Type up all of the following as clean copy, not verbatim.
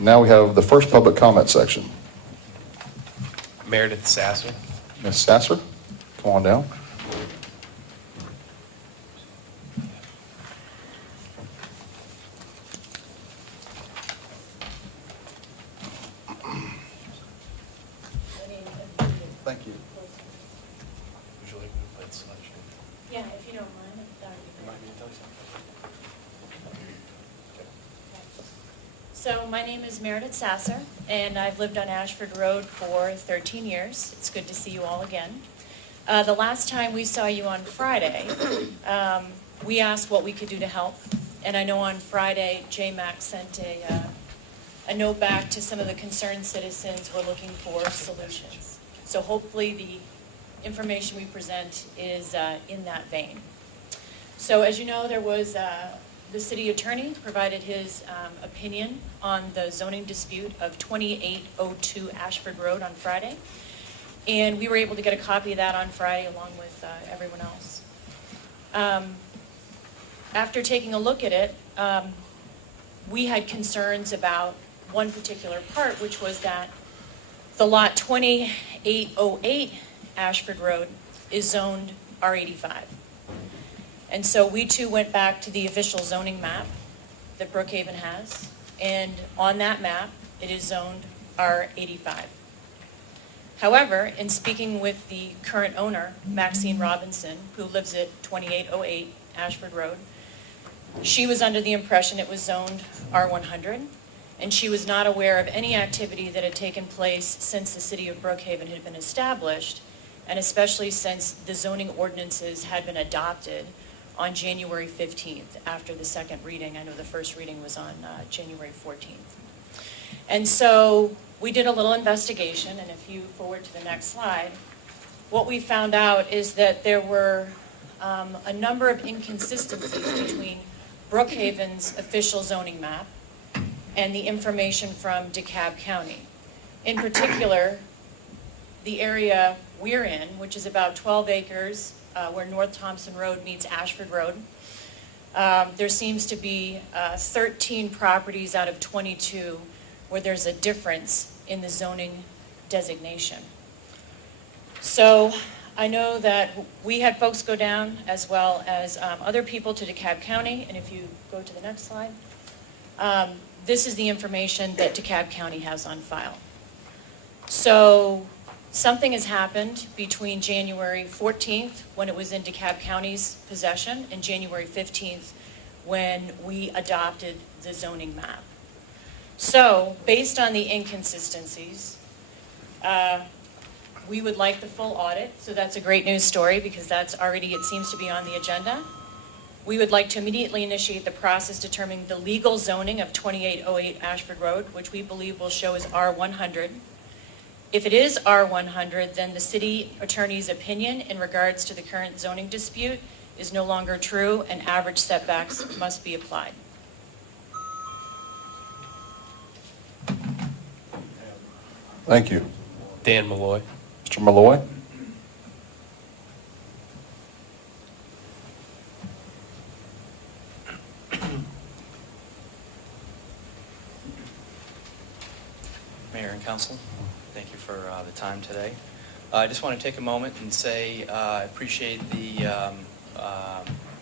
Now we have the first public comment section. Meredith Sasser. Ms. Sasser, come on down. Thank you. Would you like me to play the slideshow? Yeah, if you don't mind, that would be Remind me great. to tell you something. Okay. So my name is Meredith Sasser, and I've lived on Ashford Road for 13 years. It's good to see you all again. The last time we saw you on Friday, we asked what we could do to help. And I know on Friday, JMAC sent a note back to some of the concerned citizens who are looking for solutions. So hopefully the information we present is in that vein. So as you know, there was the city attorney provided his opinion on the zoning dispute of 2802 Ashford Road on Friday. And we were able to get a copy of that on Friday along with everyone else. After taking a look at it, we had concerns about one particular part, which was that the lot 2808 Ashford Road is zoned R85. And so we too went back to the official zoning map that Brookhaven has, and on that map, it is zoned R85. However, in speaking with the current owner, Maxine Robinson, who lives at 2808 Ashford Road, she was under the impression it was zoned R100, and she was not aware of any activity that had taken place since the city of Brookhaven had been established, and especially since the zoning ordinances had been adopted on January 15th after the second reading. I know the first reading was on January 14th. And so we did a little investigation, and if you forward to the next slide, what we found out is that there were a number of inconsistencies between Brookhaven's official zoning map and the information from DeKalb County. In particular, the area we're in, which is about 12 acres, where North Thompson Road meets Ashford Road. There seems to be 13 properties out of 22 where there's a difference in the zoning designation. So I know that we had folks go down as well as other people to DeKalb County, and if you go to the next slide, this is the information that DeKalb County has on file. So something has happened between January 14th, when it was in DeKalb County's possession, and January 15th, when we adopted the zoning map. So, based on the inconsistencies, we would like the full audit, so that's a great news story because that's already, it seems to be on the agenda. We would like to immediately initiate the process determining the legal zoning of 2808 Ashford Road, which we believe will show as R100. If it is R100, then the city attorney's opinion in regards to the current zoning dispute is no longer true, and average setbacks must be applied. Thank you. Dan Malloy. Mr. Malloy? Mayor and Council, thank you for the time today. I just want to take a moment and say I appreciate the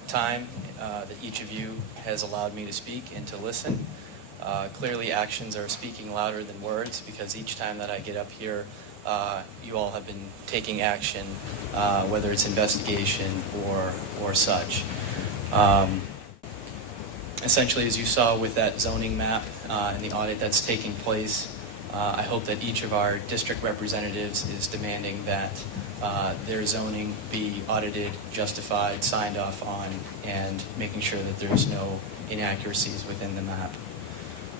time that each of you has allowed me to speak and to listen. Clearly actions are speaking louder than words because each time that I get up here, you all have been taking action, whether it's investigation or such. Essentially, as you saw with that zoning map and the audit that's taking place, I hope that each of our district representatives is demanding that their zoning be audited, justified, signed off on, and making sure that there's no inaccuracies within the map.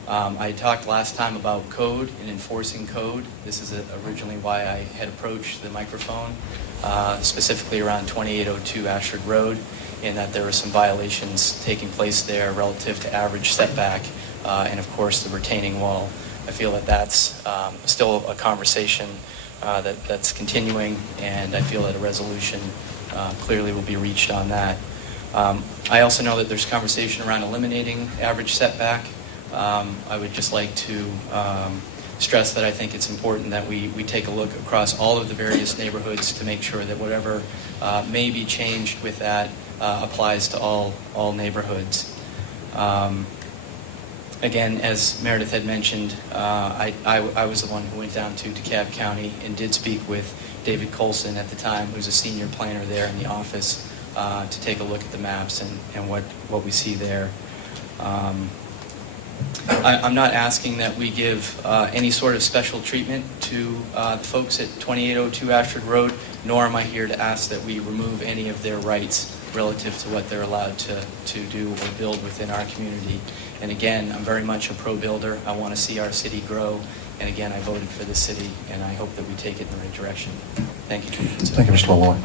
I talked last time about code and enforcing code. This is originally why I had approached the microphone, specifically around 2802 Ashford Road, in that there were some violations taking place there relative to average setback and, of course, the retaining wall. I feel that that's still a conversation that's continuing, and I feel that a resolution clearly will be reached on that. I also know that there's conversation around eliminating average setback. I would just like to stress that I think it's important that we take a look across all of the various neighborhoods to make sure that whatever may be changed with that applies to all neighborhoods. Again, as Meredith had mentioned, I was the one who went down to DeKalb County and did speak with David Colson at the time, who's a senior planner there in the office, to take a look at the maps and what we see there. I'm not asking that we give any sort of special treatment to the folks at 2802 Ashford Road, nor am I here to ask that we remove any of their rights relative to what they're allowed to do or build within our community. And again, I'm very much a pro-builder. I want to see our city grow. And again, I voted for this city, and I hope that we take it in the right direction. Thank you. Thank you, Mr. Malloy.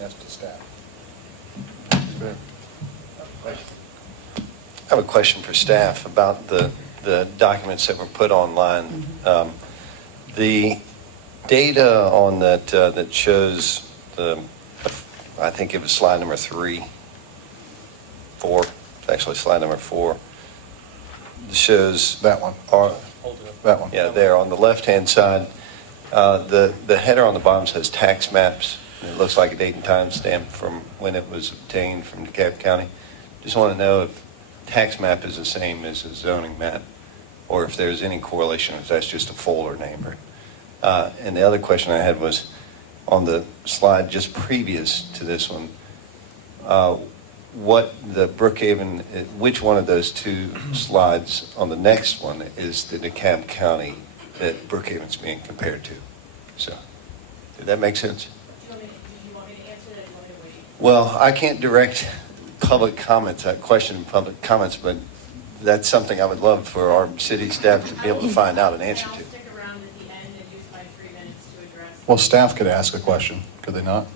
Yes, to staff. Go ahead. I have a question for staff about the documents that were put online. The data on that that shows I think it was slide number 4, it's actually slide number 4, shows That one. our, That one. yeah, there on the left-hand side, the header on the bottom says tax maps. It looks like a date and time stamp from when it was obtained from DeKalb County. Just want to know if tax map is the same as a zoning map, or if there's any correlation, if that's just a folder name. And the other question I had was on the slide just previous to this one, what the Brookhaven, which one of those two slides on the next one is the DeKalb County that Brookhaven's being compared to? So, did that make sense? Do you want me to answer that, or do you want me to wait? Well, I can't direct public comments, question in public comments, but that's something I would love for our city staff to be able to find out an answer I'll to. stick around at the end and use my 3 minutes to address. Well, staff could ask a question, could they not?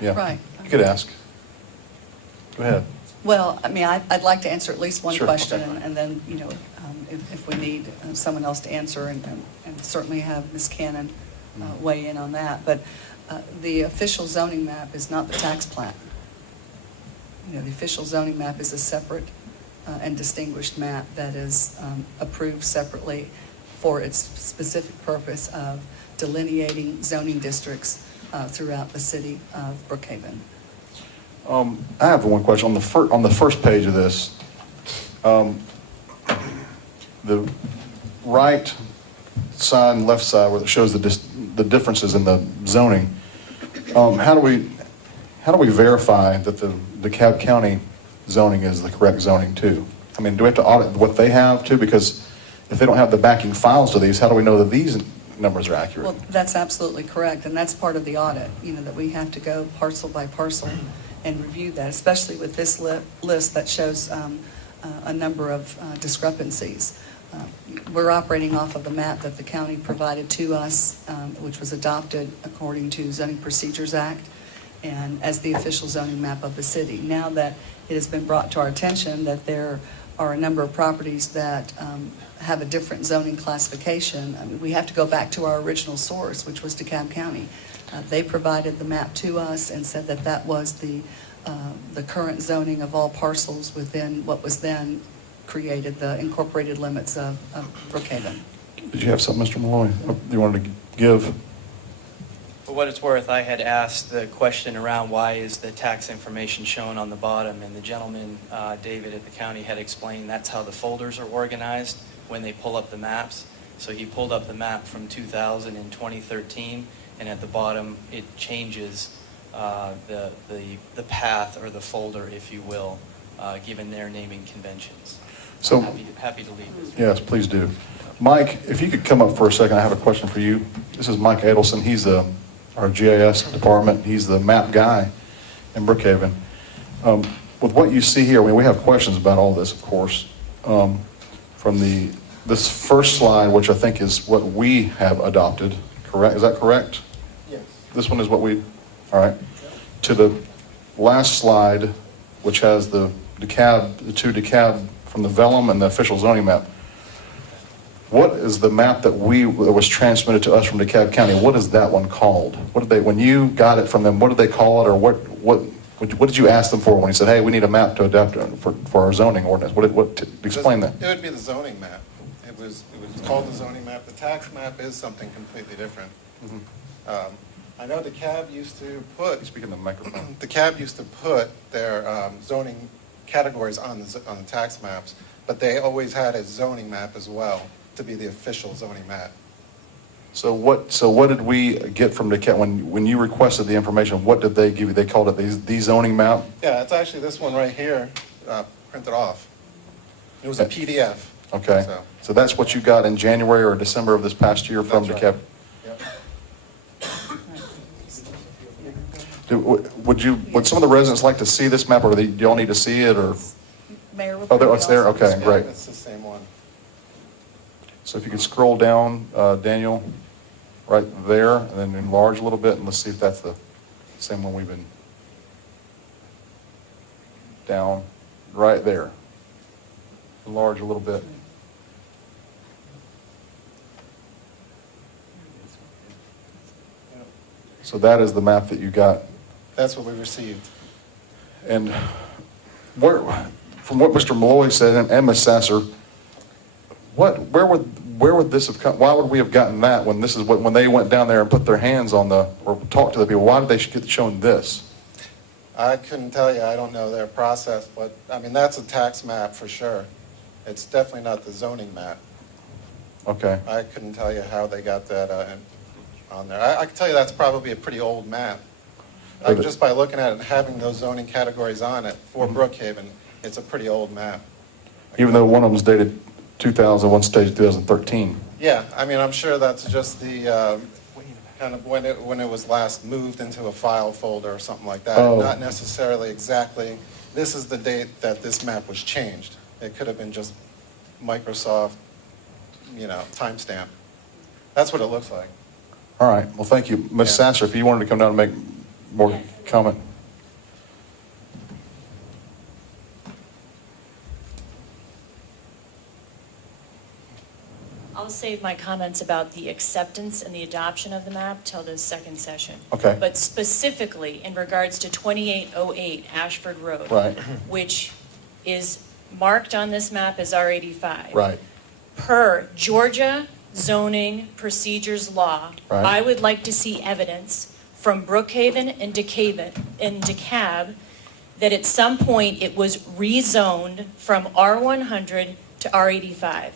Yeah. Right. You could ask. Go ahead. Well, I mean, I'd like to answer at least one Sure, question, okay. and then, you know, if we need someone else to answer, and certainly have Ms. Cannon weigh in on that. But the official zoning map is not the tax plat. You know, the official zoning map is a separate and distinguished map that is approved separately for its specific purpose of delineating zoning districts throughout the city of Brookhaven. I have one question. On the first page of this, the right side and left side where it shows the differences in the zoning, how do we verify that the DeKalb County zoning is the correct zoning too? I mean, do we have to audit what they have too? Because if they don't have the backing files to these, how do we know that these numbers are accurate? Well, that's absolutely correct, and that's part of the audit, you know, that we have to go parcel by parcel and review that, especially with this list that shows a number of discrepancies. We're operating off of the map that the county provided to us, which was adopted according to Zoning Procedures Act and as the official zoning map of the city. Now that it has been brought to our attention that there are a number of properties that have a different zoning classification, I mean, we have to go back to our original source, which was DeKalb County. They provided the map to us and said that that was the current zoning of all parcels within what was then created, the incorporated limits of Brookhaven. Did you have something, Mr. Malloy, you wanted to give? For what it's worth, I had asked the question around why is the tax information shown on the bottom, and the gentleman, David at the county, had explained that's how the folders are organized when they pull up the maps. So he pulled up the map from 2000 and 2013, and at the bottom it changes the path or the folder, if you will, given their naming conventions. So- I'm happy to lead this. Yes, please do. Mike, if you could come up for a second, I have a question for you. This is Mike Adelson. He's our GIS department. He's the map guy in Brookhaven. With what you see here, I mean, we have questions about all this, of course. From this first slide, which I think is what we have adopted, correct? Is that correct? Yes. This one is what we, all right. To the last slide, which has the two DeKalb from the vellum and the official zoning map. What is the map that was transmitted to us from DeKalb County? What is that one called? What did they, when you got it from them, what did they call it, or what What did you ask them for when you said, hey, we need a map to adapt for our zoning ordinance? Explain that. It would be the zoning map. It was called the zoning map. The tax map is something completely different. I know the cab used to put, Speaking of the microphone. the cab used to put their zoning categories on the tax maps, but they always had a zoning map as well to be the official zoning map. So what did we get from DeKalb, when you requested the information, what did they give you? They called it the zoning map? Yeah, it's actually this one right here, printed off. It was a PDF. Okay, so that's what you got in January or December of this past year from That's DeKalb? right. Yep. Would some of the residents like to see this map, or do y'all need to see it, or? Mayor? Oh, it's there, okay, Yeah, great. It's the same one. So if you could scroll down, Daniel, right there, and then enlarge a little bit, and let's see if that's the same one we've been down, right there. Enlarge a little bit. So that is the map that you got. That's what we received. And from what Mr. Malloy said, and Ms. Sasser, where would this have come, why would we have gotten that when they went down there and put their hands on or talked to the people, why did they get shown this? I couldn't tell you, I don't know their process, but, I mean, that's a tax map for sure. It's definitely not the zoning map. Okay, I couldn't tell you how they got that on there. I can tell you that's probably a pretty old map. Just by looking at it and having those zoning categories on it for Brookhaven, it's a pretty old map. even though one of them's dated 2000, one's dated 2013. Yeah, I mean, I'm sure that's just the, kind of when it was last moved into a file folder or something like that. Oh. Not necessarily exactly, this is the date that this map was changed. It could have been just Microsoft, timestamp. That's what it looks like. All right, well, thank you. Ms. Yeah. Sasser, if you wanted to come down and make more comment. I'll save my comments about the acceptance and the adoption of the map till the second session. Okay. But specifically, in regards to 2808 Ashford Road. Right. Which is marked on this map as R85. Right. Per Georgia zoning procedures law, Right. I would like to see evidence from Brookhaven and DeKalb that at some point it was rezoned from R100 to R85.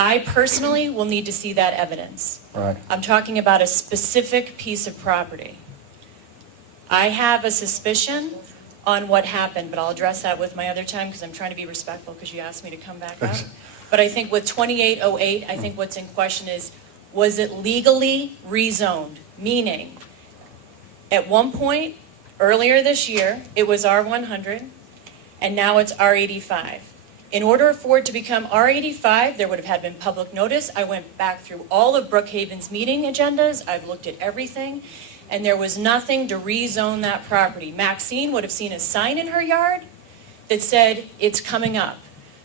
I personally will need to see that evidence. Right. I'm talking about a specific piece of property. I have a suspicion on what happened, but I'll address that with my other time because I'm trying to be respectful because you asked me to come back up. But I think with 2808, I think what's in question is, was it legally rezoned? Meaning, at one point, earlier this year, it was R100, and now it's R85. In order for it to become R85, there would have had been public notice. I went back through all of Brookhaven's meeting agendas. I've looked at everything, and there was nothing to rezone that property. Maxine would have seen a sign in her yard that said, it's coming up.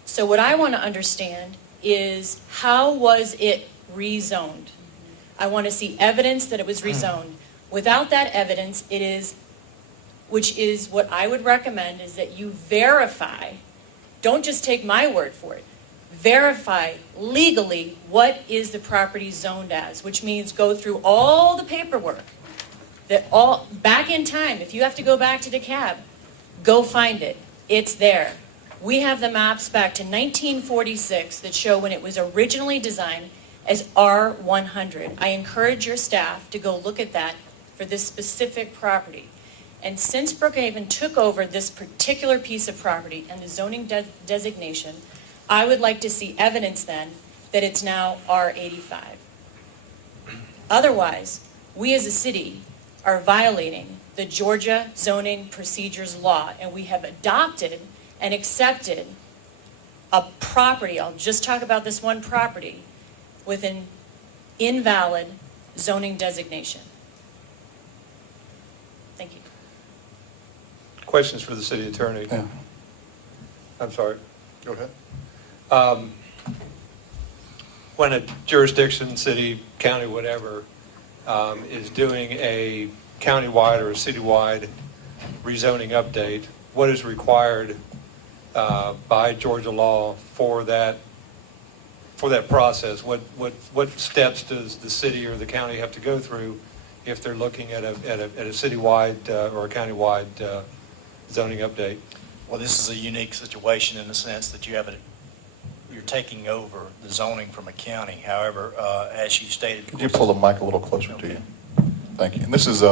So what I want to understand is, how was it rezoned? I want to see evidence that it was rezoned. Without that evidence, which is what I would recommend, is that you verify. Don't just take my word for it. Verify legally what is the property zoned as, which means go through all the paperwork. Back in time, if you have to go back to DeKalb, go find it. It's there. We have the maps back to 1946 that show when it was originally designed as R100. I encourage your staff to go look at that for this specific property. And since Brookhaven took over this particular piece of property and the zoning designation, I would like to see evidence then that it's now R85. Otherwise, we as a city are violating the Georgia zoning procedures law, and we have adopted and accepted a property, I'll just talk about this one property, with an invalid zoning designation. Thank you. Questions for the city attorney? Yeah. I'm sorry. Go ahead. When a jurisdiction, city, county, whatever, is doing a countywide or a citywide rezoning update, what is required by Georgia law for that process? What steps does the city or the county have to go through if they're looking at a citywide or a countywide zoning update? Well, this is a unique situation in the sense that you're taking over the zoning from a county. However, as you stated. Could you pull the mic a little closer to you? Thank you. And this is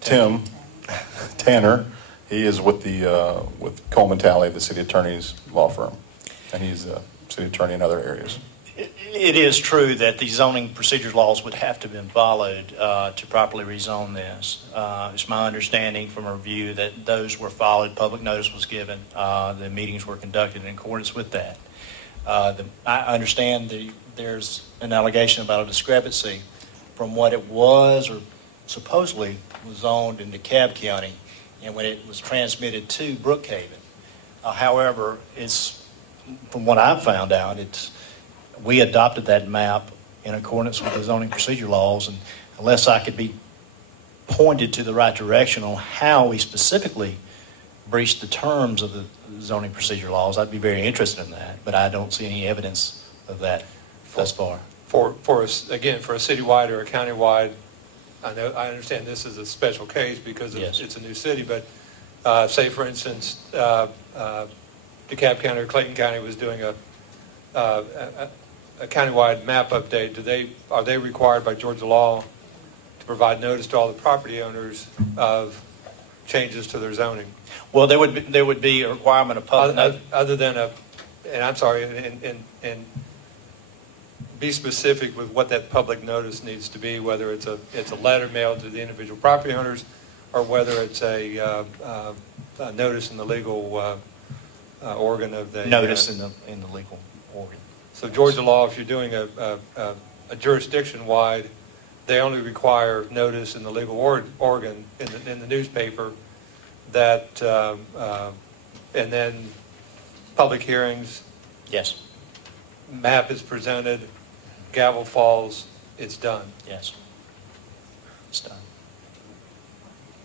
Tim Tanner. He is with Coleman Talley, the city attorney's law firm, and he's a city attorney in other areas. It is true that the zoning procedures laws would have to have been followed to properly rezone this. It's my understanding from a review that those were followed, public notice was given, the meetings were conducted in accordance with that. I understand there's an allegation about a discrepancy from what it was or supposedly was zoned in DeKalb County and when it was transmitted to Brookhaven. However, from what I've found out, we adopted that map in accordance with the zoning procedure laws, and unless I could be pointed to the right direction on how we specifically breached the terms of the zoning procedure laws, I'd be very interested in that, but I don't see any evidence of that thus far. For a citywide or a countywide, I understand this is a special case because Yes. it's a new city, but say for instance, DeKalb County or Clayton County was doing a countywide map update. Are they required by Georgia law to provide notice to all the property owners of changes to their zoning? Well, there would be a requirement of public notice. Other than and I'm sorry, and be specific with what that public notice needs to be, whether it's a letter mailed to the individual property owners or whether it's a notice in the legal organ of the Notice in the legal organ. So Georgia law, if you're doing a jurisdiction-wide, they only require notice in the legal organ in the newspaper that, and then public hearings, Yes, map is presented, gavel falls, it's done. yes. It's done.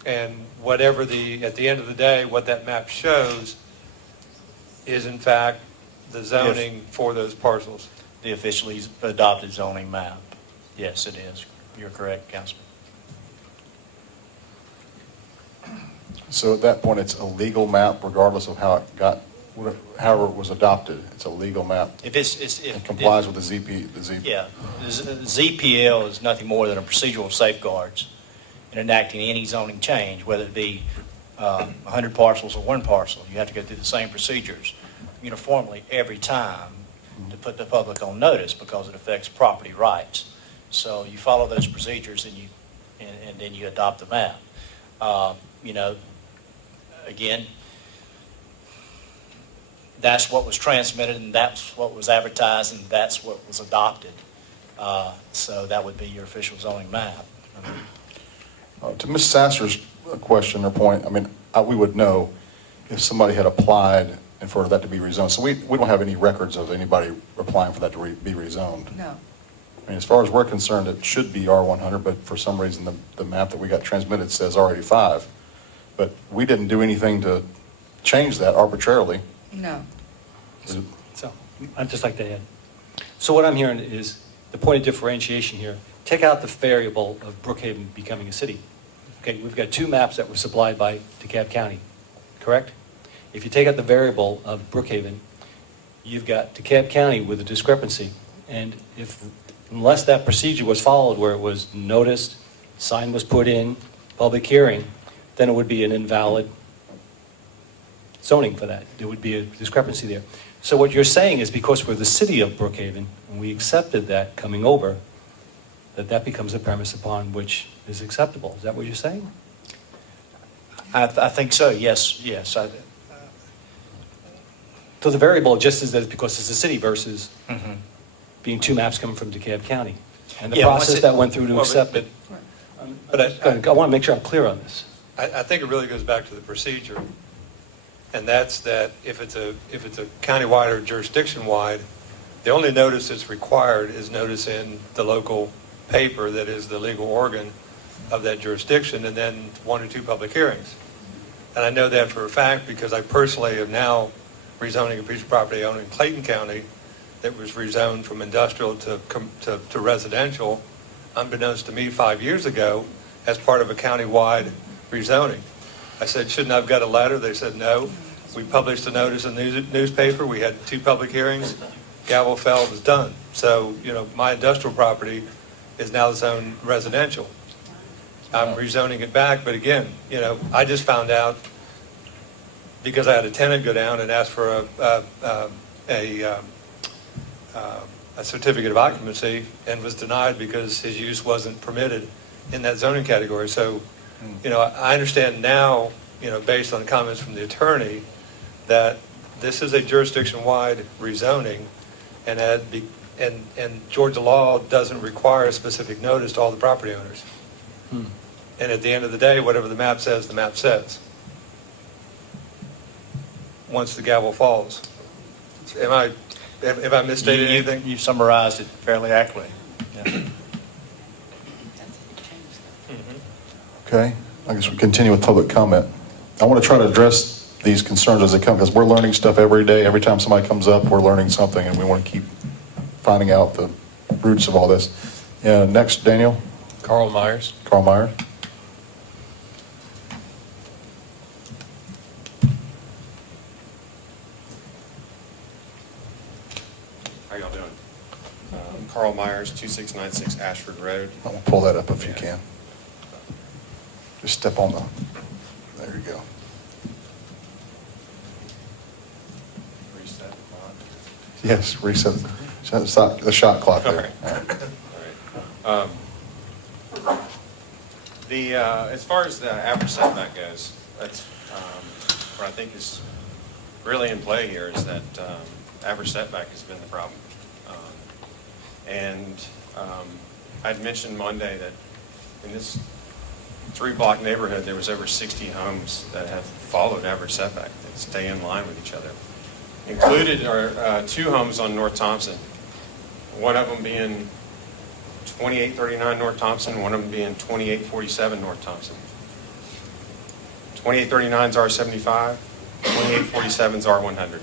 And whatever at the end of the day, what that map shows is in fact the zoning for those parcels. The officially adopted zoning map. Yes, it is. You're correct, Councilman. So at that point, it's a legal map regardless of however it was adopted. It's a legal map. If it's It complies with the ZP. Yeah, ZPL is nothing more than a procedural safeguards in enacting any zoning change, whether it be 100 parcels or one parcel. You have to go through the same procedures uniformly every time to put the public on notice because it affects property rights. So you follow those procedures and then you adopt the map. Again, that's what was transmitted and that's what was advertised and that's what was adopted. So that would be your official zoning map. To Ms. Sasser's question or point, we would know if somebody had applied and for that to be rezoned. So we don't have any records of anybody applying for that to be rezoned. No. As far as we're concerned, it should be R100, but for some reason, the map that we got transmitted says R85. But we didn't do anything to change that arbitrarily. No. So, I'd just like to add. So what I'm hearing is the point of differentiation here. Take out the variable of Brookhaven becoming a city. Okay, we've got two maps that were supplied by DeKalb County, correct? If you take out the variable of Brookhaven, you've got DeKalb County with a discrepancy. And unless that procedure was followed where it was noticed, sign was put in, public hearing, then it would be an invalid zoning for that. There would be a discrepancy there. So what you're saying is because we're the city of Brookhaven, and we accepted that coming over, that becomes a premise upon which is acceptable. Is that what you're saying? I think so, yes. So the variable just is that it's because it's a city versus being two maps coming from DeKalb County. And the Yeah, once process it- that went through to Well, accept it. But I want to make sure I'm clear on this. I think it really goes back to the procedure, and that's that if it's a countywide or jurisdiction-wide, the only notice that's required is notice in the local paper that is the legal organ of that jurisdiction, and then 1 or 2 public hearings. And I know that for a fact because I personally am now rezoning a piece of property owned in Clayton County that was rezoned from industrial to residential, unbeknownst to me 5 years ago, as part of a county-wide rezoning. I said, shouldn't I have got a letter? They said no. We published a notice in the newspaper. We had 2 public hearings. Gavel fell, it was done. So, my industrial property is now zoned residential. I'm rezoning it back, but again, I just found out because I had a tenant go down and ask for a certificate of occupancy and was denied because his use wasn't permitted in that zoning category. So, I understand now, based on comments from the attorney, that this is a jurisdiction-wide rezoning, and Georgia law doesn't require a specific notice to all the property owners. And at the end of the day, whatever the map says, the map says. Once the gavel falls. Have I misstated anything? You summarized it fairly accurately. Yeah. Okay, I guess we continue with public comment. I want to try to address these concerns as they come, because we're learning stuff every day. Every time somebody comes up, we're learning something, and we want to keep finding out the roots of all this. Next, Daniel. Carl Myers. Carl Myers. How y'all doing? Carl Myers, 2696 Ashford Road. I'm going to pull that up if you can. Just step on the, there you go. Reset the clock. Yes, reset the shot clock there. All right. As far as the average setback goes, that's what I think is really in play here is that average setback has been the problem. I'd mentioned Monday that in this 3-block neighborhood, there was over 60 homes that have followed average setback, that stay in line with each other. Included are 2 homes on North Thompson, one of them being 2839 North Thompson, one of them being 2847 North Thompson. 2839 is R75, 2847 is R100.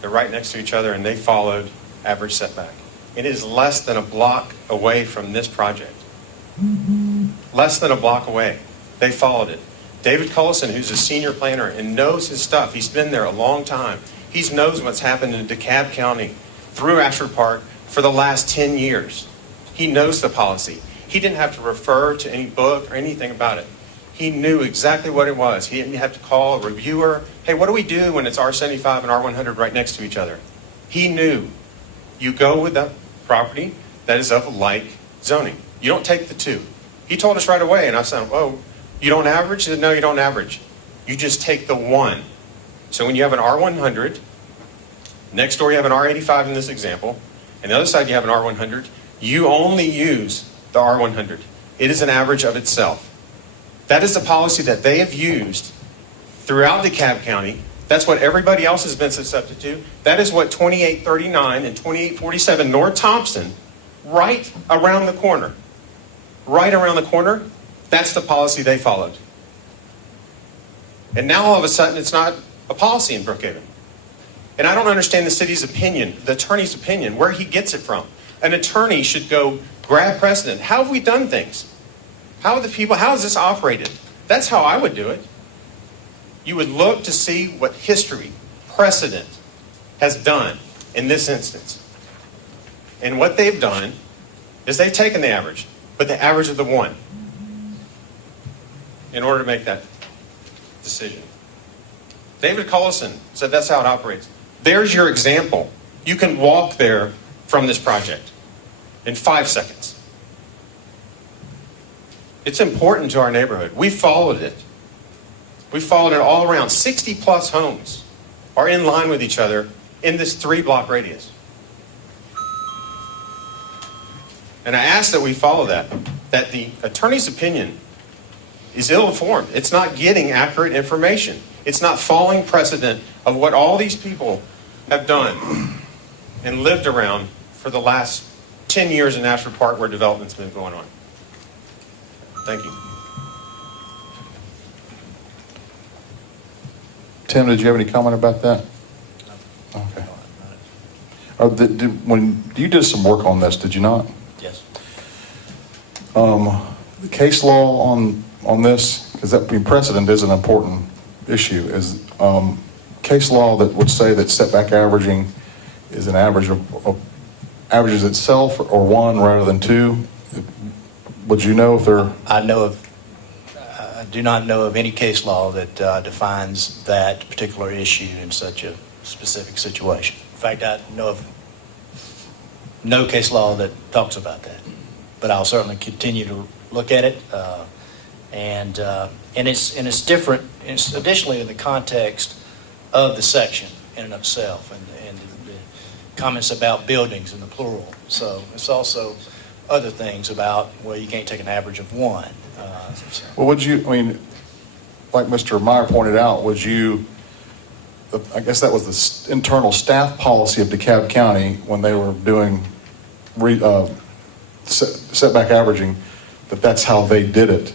They're right next to each other, and they followed average setback. It is less than a block away from this project. Less than a block away. They followed it. David Cullison, who's a senior planner and knows his stuff, he's been there a long time. He knows what's happened in DeKalb County through Ashford Park for the last 10 years. He knows the policy. He didn't have to refer to any book or anything about it. He knew exactly what it was. He didn't have to call a reviewer. Hey, what do we do when it's R75 and R100 right next to each other? He knew. You go with the property that is of like zoning. You don't take the 2. He told us right away, and I said, oh, you don't average? He said, no, you don't average. You just take the 1. So when you have an R100, next door you have an R85 in this example, and the other side you have an R100, you only use the R100. It is an average of itself. That is the policy that they have used throughout DeKalb County. That's what everybody else has been susceptible to. That is what 2839 and 2847 North Thompson, right around the corner, that's the policy they followed. And now all of a sudden it's not a policy in Brookhaven. And I don't understand the city's opinion, the attorney's opinion, where he gets it from. An attorney should go grab precedent. How have we done things? How has this operated? That's how I would do it. You would look to see what history, precedent, has done in this instance. And what they've done is they've taken the average, but the average of the 1, in order to make that decision. David Cullison said that's how it operates. There's your example. You can walk there from this project in 5 seconds. It's important to our neighborhood. We followed it. We followed it all around. 60 plus homes are in line with each other in this 3-block radius. And I ask that we follow that the attorney's opinion is ill-informed. It's not getting accurate information. It's not following precedent of what all these people have done and lived around for the last 10 years in Ashford Park where development's been going on. Thank you. Tim, did you have any comment about that? Okay. When you did some work on this, did you not? Yes. The case law on this, because that precedent is an important issue, is case law that would say that setback averaging is an average of averages itself or one rather than two. Would you know if they're? I do not know of any case law that defines that particular issue in such a specific situation. In fact, I know of no case law that talks about that. But I'll certainly continue to look at it, and it's different. It's additionally in the context of the section in and of itself, and the comments about buildings in the plural. So it's also other things about, well, you can't take an average of one. Well, would you, I mean, like Mr. Meyer pointed out, I guess that was the internal staff policy of DeKalb County when they were doing setback averaging, that's how they did it.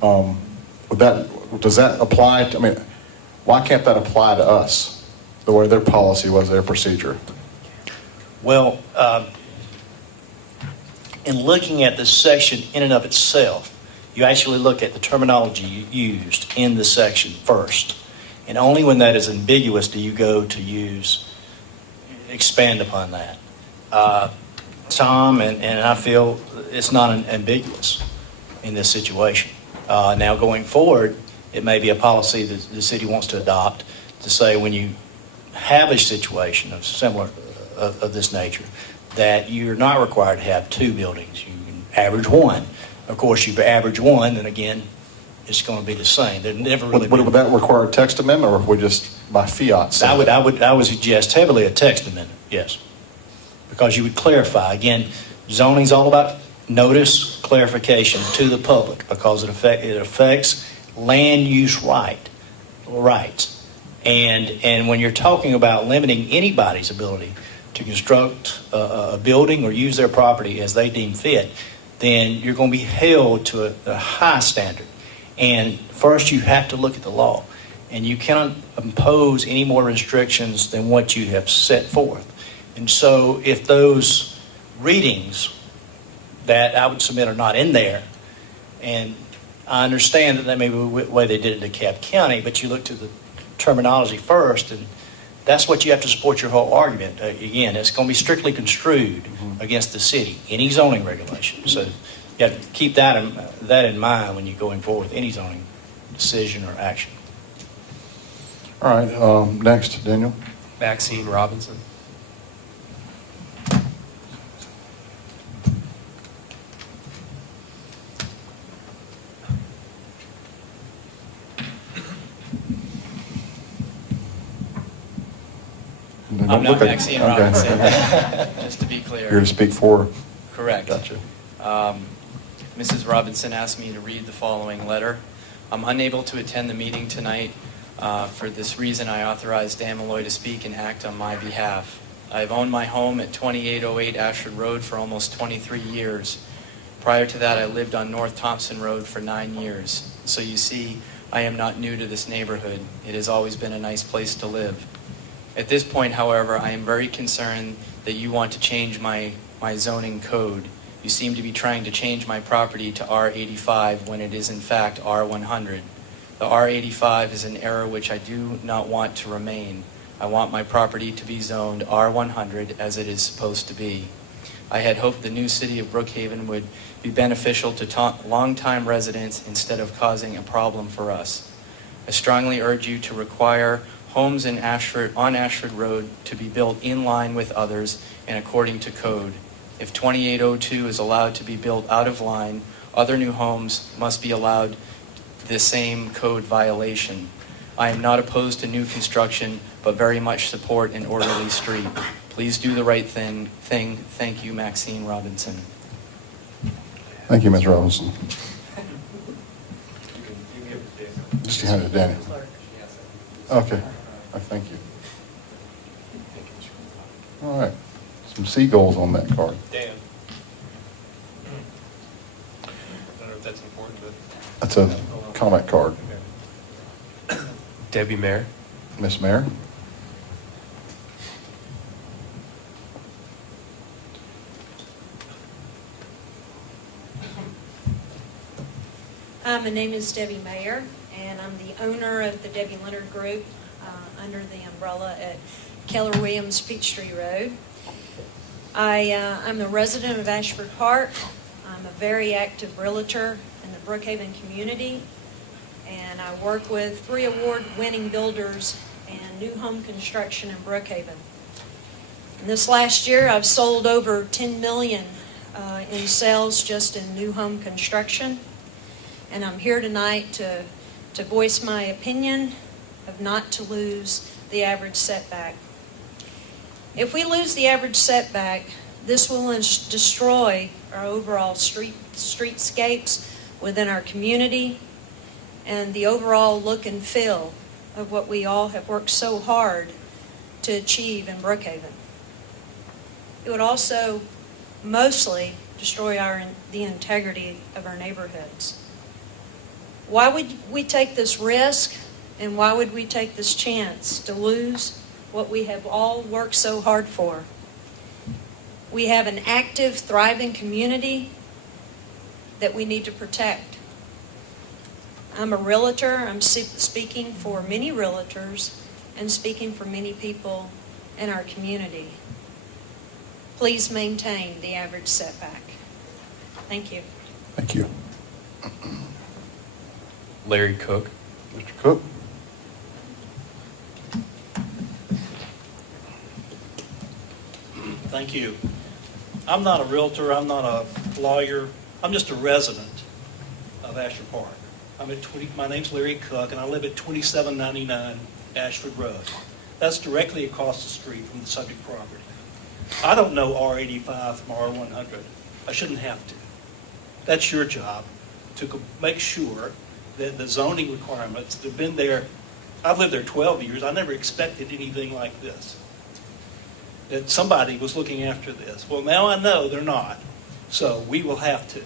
Does that apply to, I mean, why can't that apply to us, the way their policy was, their procedure? Well, in looking at the section in and of itself, you actually look at the terminology used in the section first. And only when that is ambiguous do you go to expand upon that. Tom, and I feel it's not ambiguous in this situation. Now going forward, it may be a policy that the city wants to adopt to say when you have a situation of similar of this nature, that you're not required to have two buildings. You can average one. Of course, you average one, then again, it's going to be the same. There'd never really Would that require a text amendment, or would just by fiat say I would suggest heavily a text amendment, yes. Because you would clarify. Again, zoning's all about notice, clarification to the public, because it affects land use rights. And when you're talking about limiting anybody's ability to construct a building or use their property as they deem fit, then you're going to be held to a high standard. And first you have to look at the law, and you cannot impose any more restrictions than what you have set forth. And so if those readings that I would submit are not in there, and I understand that may be the way they did it in DeKalb County, but you look to the terminology first, and that's what you have to support your whole argument. Again, it's going to be strictly construed against the city, any zoning regulation. So you have to keep that in mind when you're going forward with any zoning decision or action. All right, next, Daniel. Maxine Robinson. I'm not Maxine Robinson, Okay. just to be clear. Here to speak for. Correct. Gotcha. Mrs. Robinson asked me to read the following letter. I'm unable to attend the meeting tonight. For this reason, I authorized Dan Malloy to speak and act on my behalf. I've owned my home at 2808 Ashford Road for almost 23 years. Prior to that, I lived on North Thompson Road for 9 years. So you see, I am not new to this neighborhood. It has always been a nice place to live. At this point, however, I am very concerned that you want to change my zoning code. You seem to be trying to change my property to R85 when it is in fact R100. The R85 is an error which I do not want to remain. I want my property to be zoned R100 as it is supposed to be. I had hoped the new city of Brookhaven would be beneficial to longtime residents instead of causing a problem for us. I strongly urge you to require homes on Ashford Road to be built in line with others and according to code. If 2802 is allowed to be built out of line, other new homes must be allowed the same code violation. I am not opposed to new construction, but very much support an orderly street. Please do the right thing. Thank you, Maxine Robinson. Thank you, Ms. Robinson. Just hand it to Danny. Okay. Thank you. All right. Some seagulls on that card. Dan. I don't know if that's important, but. That's a comment card. Debbie Mayer. Miss Mayor? My name is Debbie Mayer, and I'm the owner of the Debbie Leonard Group under the umbrella at Keller Williams Peachtree Road. I'm a resident of Ashford Park. I'm a very active realtor in the Brookhaven community, and I work with 3 award-winning builders and new home construction in Brookhaven. And this last year, I've sold over $10 million in sales just in new home construction. And I'm here tonight to voice my opinion of not to lose the average setback. If we lose the average setback, this will destroy our overall streetscapes within our community and the overall look and feel of what we all have worked so hard to achieve in Brookhaven. It would also mostly destroy the integrity of our neighborhoods. Why would we take this risk, and why would we take this chance to lose what we have all worked so hard for? We have an active, thriving community that we need to protect. I'm a realtor. I'm speaking for many realtors and speaking for many people in our community. Please maintain the average setback. Thank you. Thank you. Larry Cook. Mr. Cook? Thank you. I'm not a realtor, I'm not a lawyer, I'm just a resident of Ashford Park. My name's Larry Cook, and I live at 2799 Ashford Road. That's directly across the street from the subject property. I don't know R85 from R100. I shouldn't have to. That's your job, to make sure that the zoning requirements that have been there, I've lived there 12 years, I never expected anything like this. That somebody was looking after this. Well, now I know they're not, so we will have to.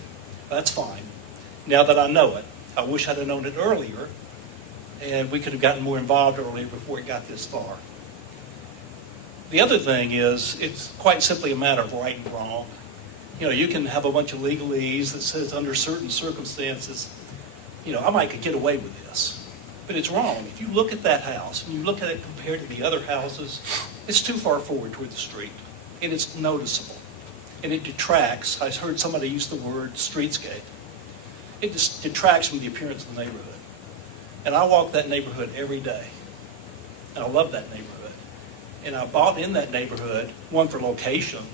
That's fine. Now that I know it, I wish I'd have known it earlier, and we could have gotten more involved earlier before it got this far. The other thing is, it's quite simply a matter of right and wrong. You know, you can have a bunch of legalese that says under certain circumstances, you know, I might could get away with this. But it's wrong. If you look at that house, and you look at it compared to the other houses, it's too far forward toward the street. And it's noticeable. And it detracts, I heard somebody use the word streetscape. It just detracts from the appearance of the neighborhood. And I walk that neighborhood every day. And I love that neighborhood. And I bought in that neighborhood, one for location.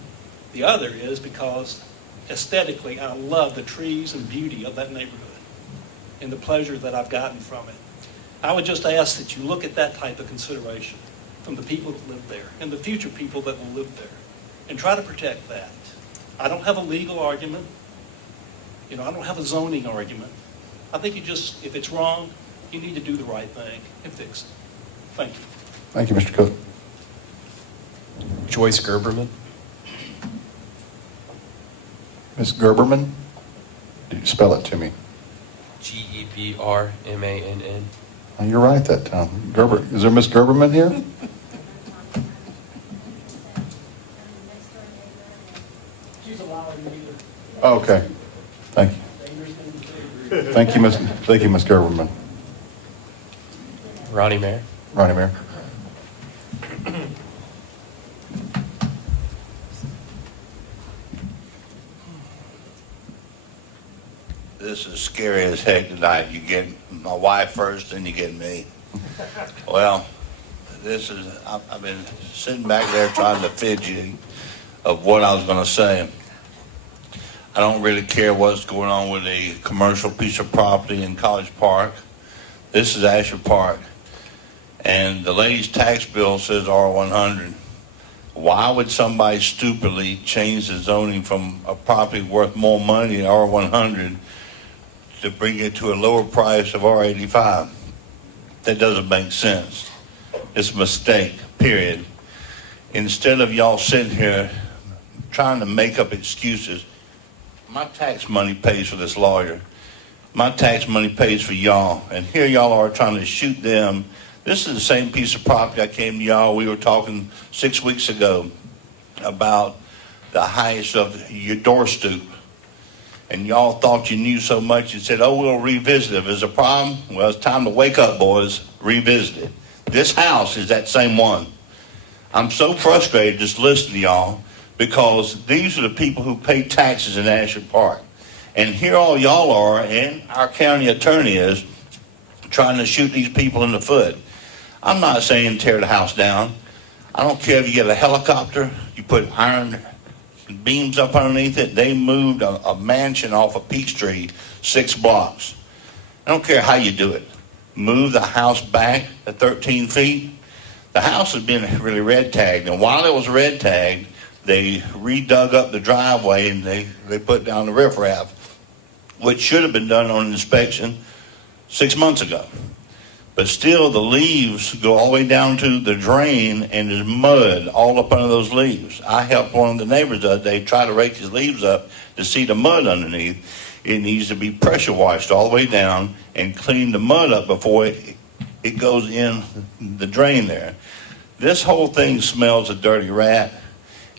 The other is because aesthetically, I love the trees and beauty of that neighborhood and the pleasure that I've gotten from it. I would just ask that you look at that type of consideration from the people that live there and the future people that will live there and try to protect that. I don't have a legal argument. You know, I don't have a zoning argument. I think you just, if it's wrong, you need to do the right thing and fix it. Thank you. Thank you, Mr. Cook. Joyce Gerberman. Ms. Gerberman? Did you spell it to me? Gebrmann. Oh, you're right that time. Gerber, is there Ms. Gerberman here? She's a liar either. Oh, okay. Thank you. Thank you, Ms. Gerberman. Ronnie Mayer. Ronnie Mayor. This is scary as heck tonight. You get my wife first, then you get me. Well, I've been sitting back there trying to fidget of what I was going to say. I don't really care what's going on with a commercial piece of property in College Park. This is Ashford Park. And the lady's tax bill says R100. Why would somebody stupidly change the zoning from a property worth more money, R100, to bring it to a lower price of R85? That doesn't make sense. It's a mistake, period. Instead of y'all sitting here trying to make up excuses, my tax money pays for this lawyer. My tax money pays for y'all, and here y'all are trying to shoot them. This is the same piece of property I came to y'all. We were talking 6 weeks ago about the highest of your door stoop. And y'all thought you knew so much, you said, oh, we'll revisit it. If there's a problem, well, it's time to wake up, boys, revisit it. This house is that same one. I'm so frustrated just listening to y'all because these are the people who pay taxes in Ashford Park. And here all y'all are, and our county attorney is, trying to shoot these people in the foot. I'm not saying tear the house down. I don't care if you get a helicopter, you put iron beams up underneath it. They moved a mansion off of Peachtree 6 blocks. I don't care how you do it. Move the house back to 13 feet. The house has been really red tagged, and while it was red tagged, they redug up the driveway and they put down the riprap, which should have been done on an inspection 6 months ago. But still, the leaves go all the way down to the drain, and there's mud all up under those leaves. I helped one of the neighbors the other day try to rake his leaves up to see the mud underneath. It needs to be pressure washed all the way down and clean the mud up before it goes in the drain there. This whole thing smells a dirty rat,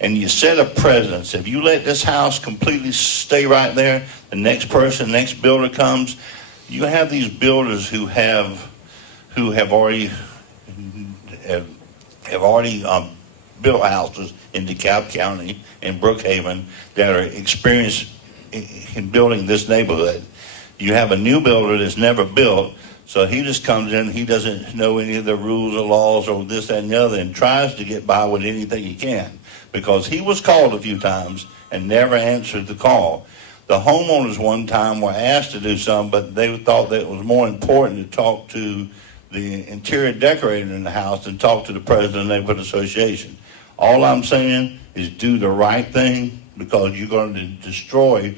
and you set a precedence. If you let this house completely stay right there, the next person, next builder comes, you have these builders who have already built houses in DeKalb County and Brookhaven that are experienced in building this neighborhood. You have a new builder that's never built, so he just comes in, he doesn't know any of the rules or laws or this, that, and the other, and tries to get by with anything he can, because he was called a few times and never answered the call. The homeowners one time were asked to do something, but they thought that it was more important to talk to the interior decorator in the house than talk to the president of the neighborhood association. All I'm saying is do the right thing, because you're going to destroy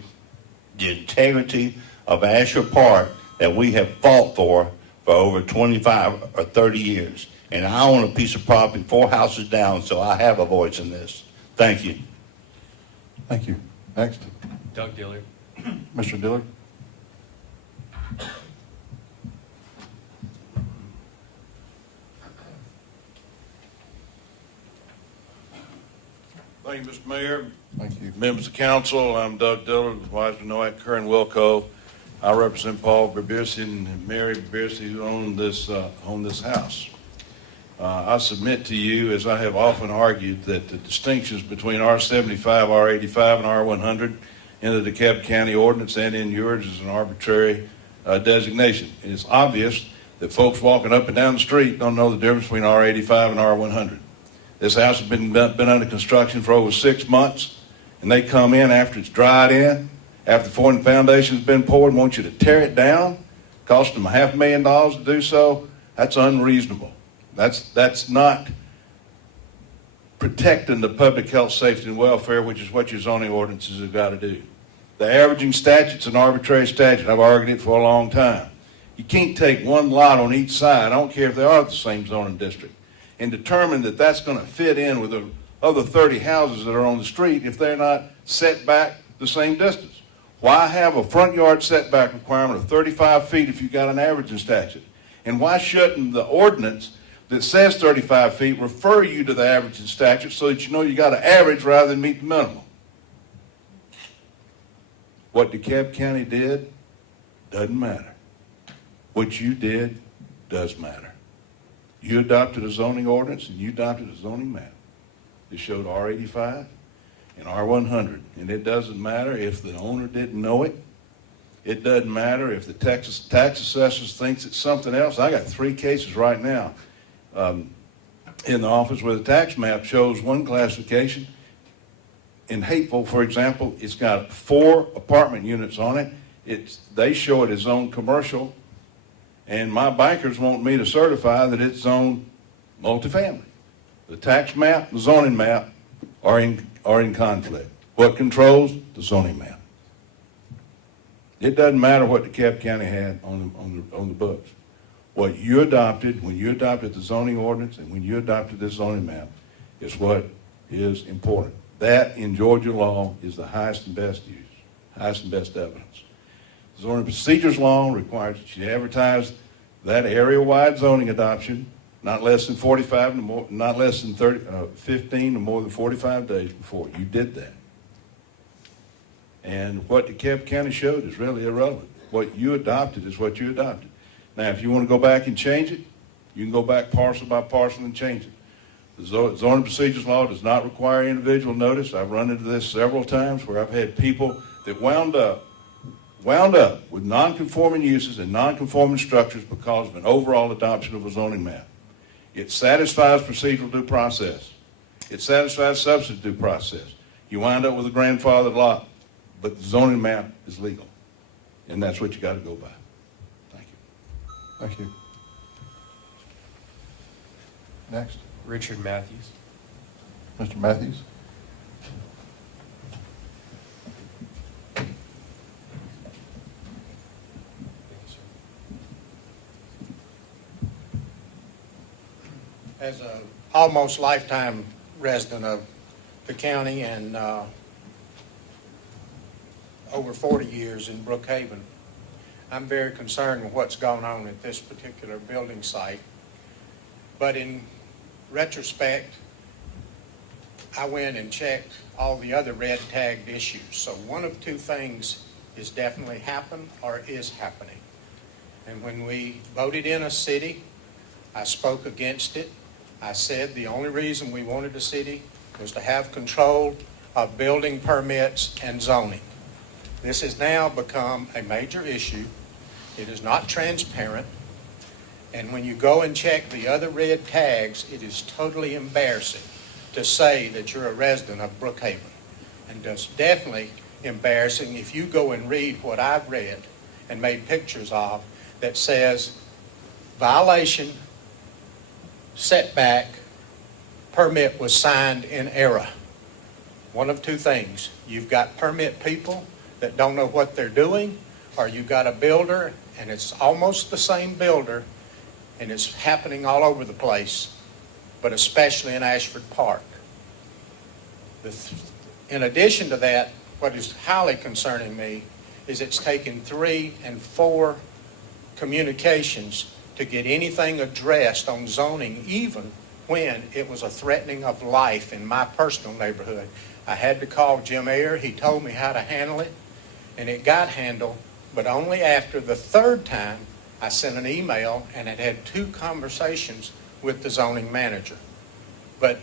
the integrity of Ashford Park that we have fought for over 25 or 30 years. And I own a piece of property 4 houses down, so I have a voice in this. Thank you. Thank you. Next, Doug Dillard. Mr. Dillard. Thank you, Mr. Mayor. Thank you. Members of council, I'm Doug Dillard, wife to Noah Curran Wilco. I represent Paul Berbiercy and Mary Berbiercy, who own this house. I submit to you, as I have often argued, that the distinctions between R75, R85, and R100 in the DeKalb County ordinance and in yours is an arbitrary designation. It is obvious that folks walking up and down the street don't know the difference between R85 and R100. This house has been under construction for over 6 months, and they come in after it's dried in, after the foundation's been poured, and want you to tear it down, cost them $500,000 to do so. That's unreasonable. That's not protecting the public health, safety, and welfare, which is what your zoning ordinances have got to do. The averaging statute's an arbitrary statute. I've argued it for a long time. You can't take one lot on each side, I don't care if they are the same zoning district, and determine that that's going to fit in with the other 30 houses that are on the street if they're not set back the same distance. Why have a front yard setback requirement of 35 feet if you've got an averaging statute? And why shouldn't the ordinance that says 35 feet refer you to the averaging statute so that you know you got to average rather than meet the minimum? What DeKalb County did doesn't matter. What you did does matter. You adopted a zoning ordinance and you adopted a zoning map. It showed R85 and R100. And it doesn't matter if the owner didn't know it. It doesn't matter if the tax assessors thinks it's something else. I got 3 cases right now in the office where the tax map shows one classification. In Hateful, for example, it's got 4 apartment units on it. They show it as zoned commercial. And my bankers want me to certify that it's zoned multifamily. The tax map, the zoning map are in conflict. What controls? The zoning map. It doesn't matter what DeKalb County had on the books. What you adopted when you adopted the zoning ordinance and when you adopted this zoning map is what is important. That in Georgia law is the highest and best use, highest and best evidence. Zoning procedures law requires that you advertise that area-wide zoning adoption not less than 45 to more, not less than 15 to more than 45 days before. You did that. And what DeKalb County showed is really irrelevant. What you adopted is what you adopted. Now, if you want to go back and change it, you can go back parcel by parcel and change it. The zoning procedures law does not require individual notice. I've run into this several times where I've had people that wound up with non-conforming uses and non-conforming structures because of an overall adoption of a zoning map. It satisfies procedural due process. It satisfies substantive due process. You wind up with a grandfathered lot, but the zoning map is legal. And that's what you got to go by. Thank you. Thank you. Next, Richard Matthews. Mr. Matthews. As a almost lifetime resident of the county and over 40 years in Brookhaven, I'm very concerned with what's going on at this particular building site. But in retrospect, I went and checked all the other red tagged issues. So one of two things is definitely happened or is happening. And when we voted in a city, I spoke against it. I said the only reason we wanted a city was to have control of building permits and zoning. This has now become a major issue. It is not transparent. And when you go and check the other red tags, it is totally embarrassing to say that you're a resident of Brookhaven. And it's definitely embarrassing if you go and read what I've read and made pictures of that says violation, setback, permit was signed in error. One of two things. You've got permit people that don't know what they're doing, or you've got a builder and it's almost the same builder and it's happening all over the place, but especially in Ashford Park. In addition to that, what is highly concerning me is it's taken 3 and 4 communications to get anything addressed on zoning, even when it was a threatening of life in my personal neighborhood. I had to call Jim Ayer. He told me how to handle it, and it got handled, but only after the third time I sent an email and had had 2 conversations with the zoning manager. But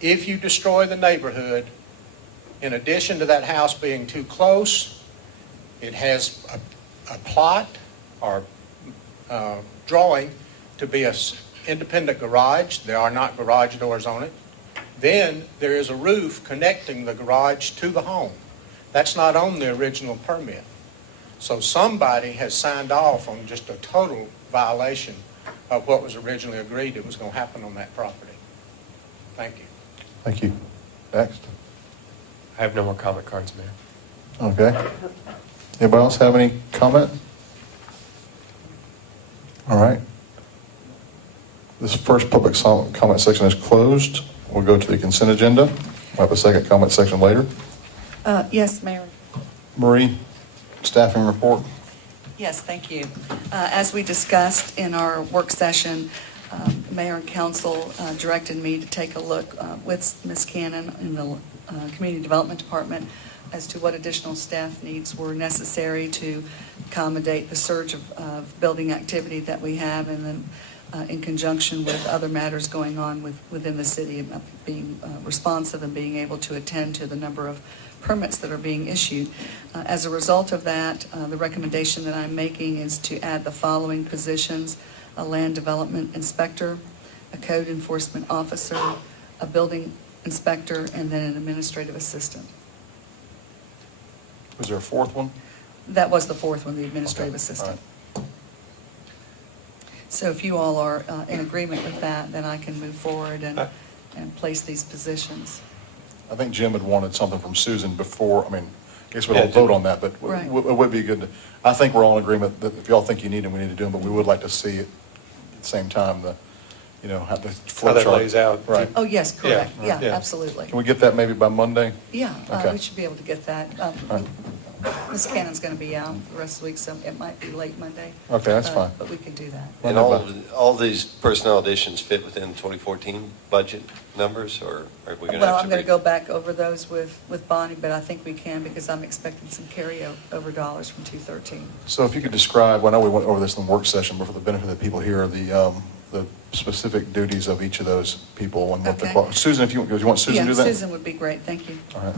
if you destroy the neighborhood, in addition to that house being too close, it has a plot or drawing to be an independent garage. There are not garage doors on it. Then there is a roof connecting the garage to the home. That's not on the original permit. So somebody has signed off on just a total violation of what was originally agreed that was going to happen on that property. Thank you. Thank you. Next. I have no more comment cards, Mayor. Okay. Anybody else have any comment? All right. This first public comment section is closed. We'll go to the consent agenda. We'll have a second comment section later. Yes, Mayor. Marie, staffing report. Yes, thank you. As we discussed in our work session, Mayor and Council directed me to take a look with Ms. Cannon in the Community Development Department as to what additional staff needs were necessary to accommodate the surge of building activity that we have, and then in conjunction with other matters going on within the city, being responsive and being able to attend to the number of permits that are being issued. As a result of that, the recommendation that I'm making is to add the following positions: a land development inspector, a code enforcement officer, a building inspector, and then an administrative assistant. Was there a fourth one? That was the fourth one, the administrative Okay. assistant. All right. So if you all are in agreement with that, then I can move forward and place these positions. I think Jim had wanted something from Susan before. I mean, I guess we don't vote on that, but Right. it would be good to, I think we're all in agreement that if y'all think you need them, we need to do them, but we would like to see it at the same time, how the flow How that chart. lays out. Right. Oh, yes, correct. Yeah, Yeah, yeah. absolutely. Can we get that maybe by Monday? Yeah, Okay. we should be able to get that. All right. Ms. Cannon's going to be out the rest of the week, so it might be late Monday. Okay, that's fine. But we can do that. And all these personnel additions fit within the 2014 budget numbers, or are we going to Well, have I'm to? going to go back over those with Bonnie, but I think we can because I'm expecting some carryover dollars from 213. So if you could describe, I know we went over this in the work session, but for the benefit of the people here, the specific duties of each of those people and what the, Okay. Susan, if you want Susan to do that? Yeah, Susan would be great, thank you. All right.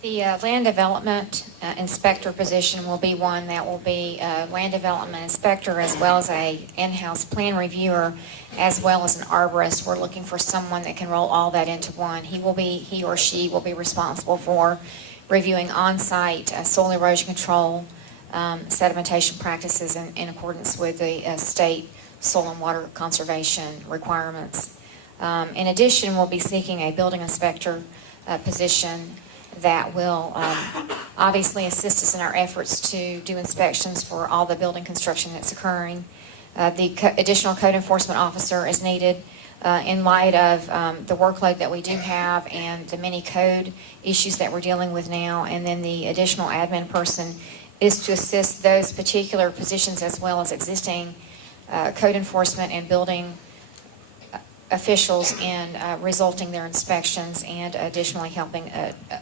The land development inspector position will be one that will be a land development inspector as well as a in-house plan reviewer as well as an arborist. We're looking for someone that can roll all that into one. He or she will be responsible for reviewing on-site soil erosion control, sedimentation practices in accordance with the state soil and water conservation requirements. In addition, we'll be seeking a building inspector position that will obviously assist us in our efforts to do inspections for all the building construction that's occurring. The additional code enforcement officer is needed in light of the workload that we do have and the many code issues that we're dealing with now. And then the additional admin person is to assist those particular positions as well as existing code enforcement and building officials in resulting their inspections and additionally helping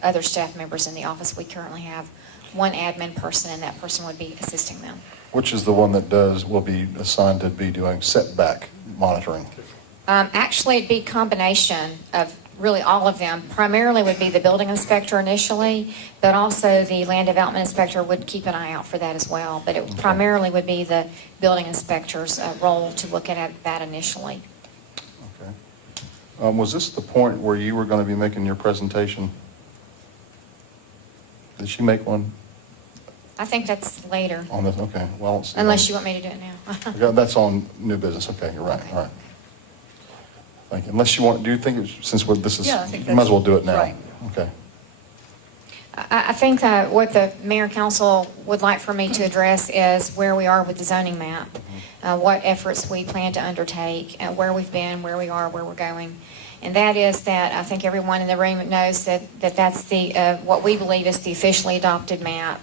other staff members in the office. We currently have one admin person and that person would be assisting them. Which is the one that will be assigned to be doing setback monitoring? Actually, it'd be a combination of really all of them. Primarily would be the building inspector initially, but also the land development inspector would keep an eye out for that as well. But it primarily would be the building inspector's role to look at that initially. Was this the point where you were going to be making your presentation? Did she make one I think that's later, on this? Okay, well, let's see. unless you want me to do it now. Yeah, that's on new business. Okay, you're right. Okay. All right. Thank you. Unless you want, do you think, since this is, Yeah, I think you might as well do it now? right. Okay. I think that what the mayor and council would like for me to address is where we are with the zoning map, what efforts we plan to undertake, where we've been, where we are, where we're going. And that is that I think everyone in the room knows that's the what we believe is the officially adopted map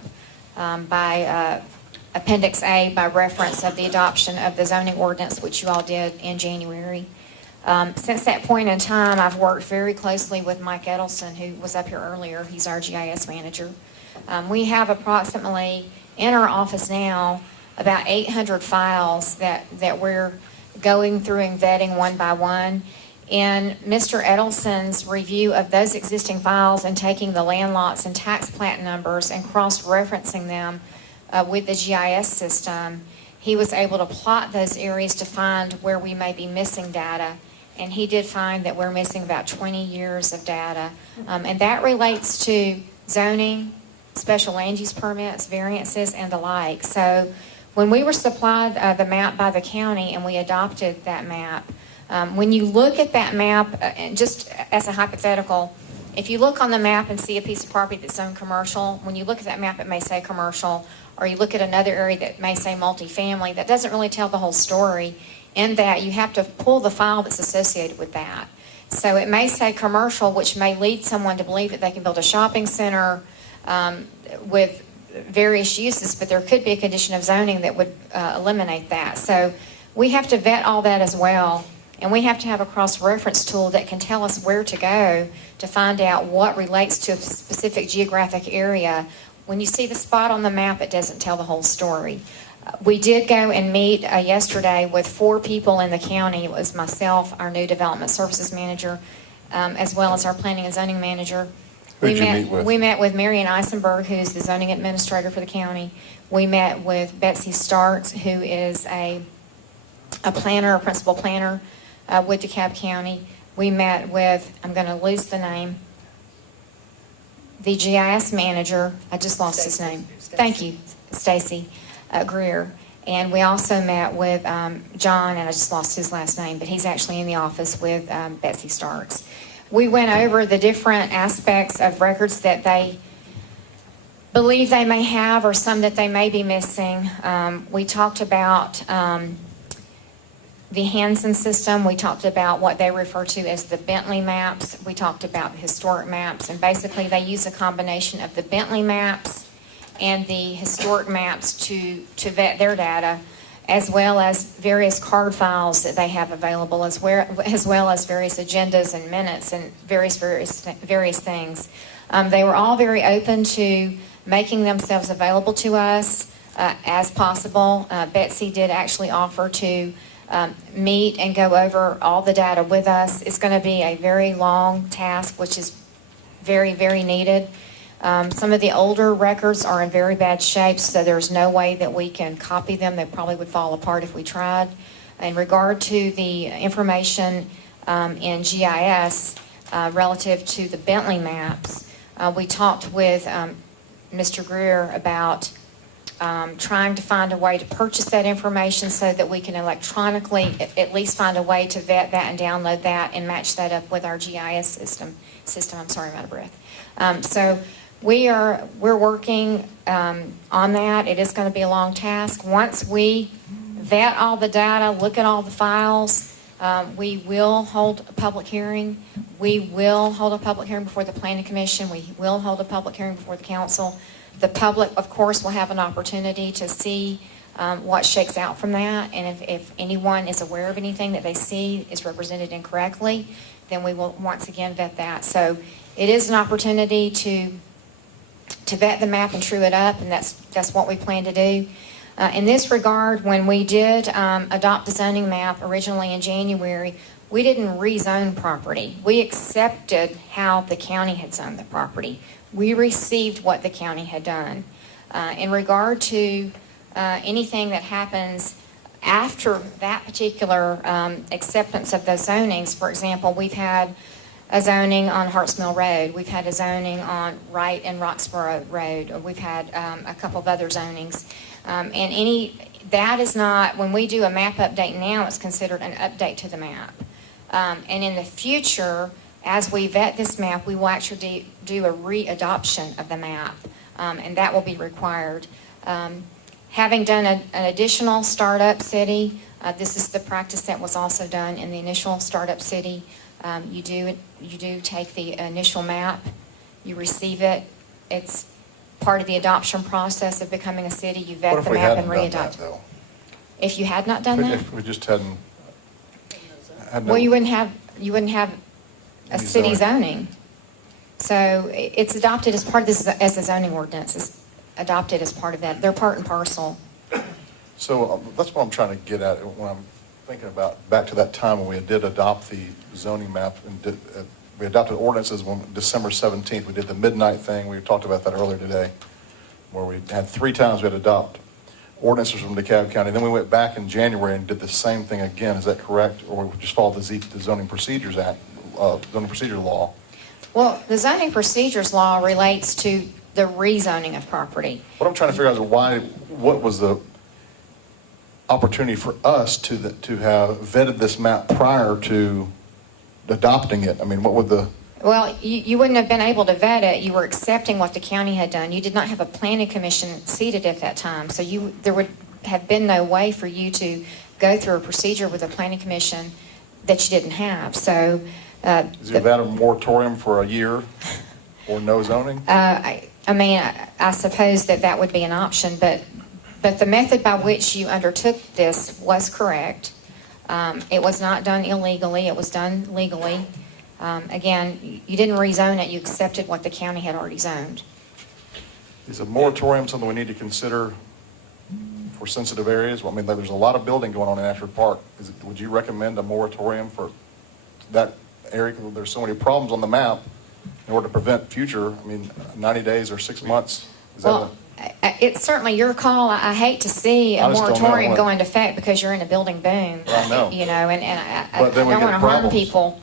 by Appendix A by reference of the adoption of the zoning ordinance, which you all did in January. Since that point in time, I've worked very closely with Mike Edelson, who was up here earlier. He's our GIS manager. We have approximately, in our office now, about 800 files that we're going through and vetting one by one. In Mr. Edelson's review of those existing files and taking the land lots and tax plat numbers and cross-referencing them with the GIS system, he was able to plot those areas to find where we may be missing data. And he did find that we're missing about 20 years of data. And that relates to zoning, special land use permits, variances, and the like. So when we were supplied the map by the county and we adopted that map, when you look at that map, and just as a hypothetical, if you look on the map and see a piece of property that's zoned commercial, when you look at that map, it may say commercial, or you look at another area that may say multifamily. That doesn't really tell the whole story, in that you have to pull the file that's associated with that. So it may say commercial, which may lead someone to believe that they can build a shopping center with various uses, but there could be a condition of zoning that would eliminate that. So we have to vet all that as well. And we have to have a cross-reference tool that can tell us where to go to find out what relates to a specific geographic area. When you see the spot on the map, it doesn't tell the whole story. We did go and meet yesterday with 4 people in the county. It was myself, our new development services manager, as well as our planning and zoning manager. Who did you meet with? We met with Marion Eisenberg, who's the zoning administrator for the county. We met with Betsy Starks, who is a planner, a principal planner with DeKalb County. We met with, I'm going to lose the name, the GIS manager. I just lost his name. Thank you, Stacy Greer. And we also met with John, and I just lost his last name, but he's actually in the office with Betsy Starks. We went over the different aspects of records that they believe they may have or some that they may be missing. We talked about the Hansen system, we talked about what they refer to as the Bentley maps. We talked about the historic maps, and basically they use a combination of the Bentley maps and the historic maps to vet their data, as well as various card files that they have available, as well as various agendas and minutes and various things. They were all very open to making themselves available to us as possible. Betsy did actually offer to meet and go over all the data with us. It's going to be a very long task, which is very, very needed. Some of the older records are in very bad shape, so there's no way that we can copy them. They probably would fall apart if we tried. In regard to the information in GIS relative to the Bentley maps, we talked with Mr. Greer about trying to find a way to purchase that information so that we can electronically at least find a way to vet that and download that and match that up with our GIS system. I'm sorry, I'm out of breath. So we're working on that. It is going to be a long task. Once we vet all the data, look at all the files, we will hold a public hearing. We will hold a public hearing before the Planning Commission. We will hold a public hearing before the council. The public, of course, will have an opportunity to see what shakes out from that. And if anyone is aware of anything that they see is represented incorrectly, then we will once again vet that. So it is an opportunity to vet the map and true it up, and that's what we plan to do. In this regard, when we did adopt the zoning map originally in January, we didn't rezone property. We accepted how the county had zoned the property. We received what the county had done. In regard to anything that happens after that particular acceptance of those zonings, for example, we've had a zoning on Harts Mill Road. We've had a zoning on Wright and Roxborough Road. We've had a couple of other zonings. That is not, when we do a map update now, it's considered an update to the map. And in the future, as we vet this map, we will actually do a re-adoption of the map, and that will be required. Having done an additional startup city, this is the practice that was also done in the initial startup city. You do take the initial map, you receive it. It's part of the adoption process of becoming a city. You vet the map and re-adopt. If you had not done that? If we just hadn't. Well, you wouldn't have a city zoning. So it's adopted as part of this, as a zoning ordinance. It's adopted as part of that. They're part and parcel. So that's what I'm trying to get at when I'm thinking about back to that time when we did adopt the zoning map and we adopted ordinances on December 17th. We did the midnight thing. We talked about that earlier today, where we had 3 times we had to adopt ordinances from DeKalb County. Then we went back in January and did the same thing again. Is that correct? Or we just followed the Zoning Procedures Act, Zoning Procedure Law? Well, the zoning procedures law relates to the rezoning of property. What I'm trying to figure out is what was the opportunity for us to have vetted this map prior to adopting it? I mean, what would the... Well, you wouldn't have been able to vet it. You were accepting what the county had done. You did not have a planning commission seated at that time. So there would have been no way for you to go through a procedure with a planning commission that you didn't have. So... is that a moratorium for a year or no zoning? I suppose that would be an option, but the method by which you undertook this was correct. It was not done illegally. It was done legally. Again, you didn't rezone it. You accepted what the county had already zoned. Is a moratorium something we need to consider for sensitive areas? Well, I mean, there's a lot of building going on in Ashford Park. Would you recommend a moratorium for that area? Because there's so many problems on the map. In order to prevent future, 90 days or 6 months. It's certainly your call. I hate to see a moratorium go into effect because you're in a building boom. I know. And I don't want to harm people.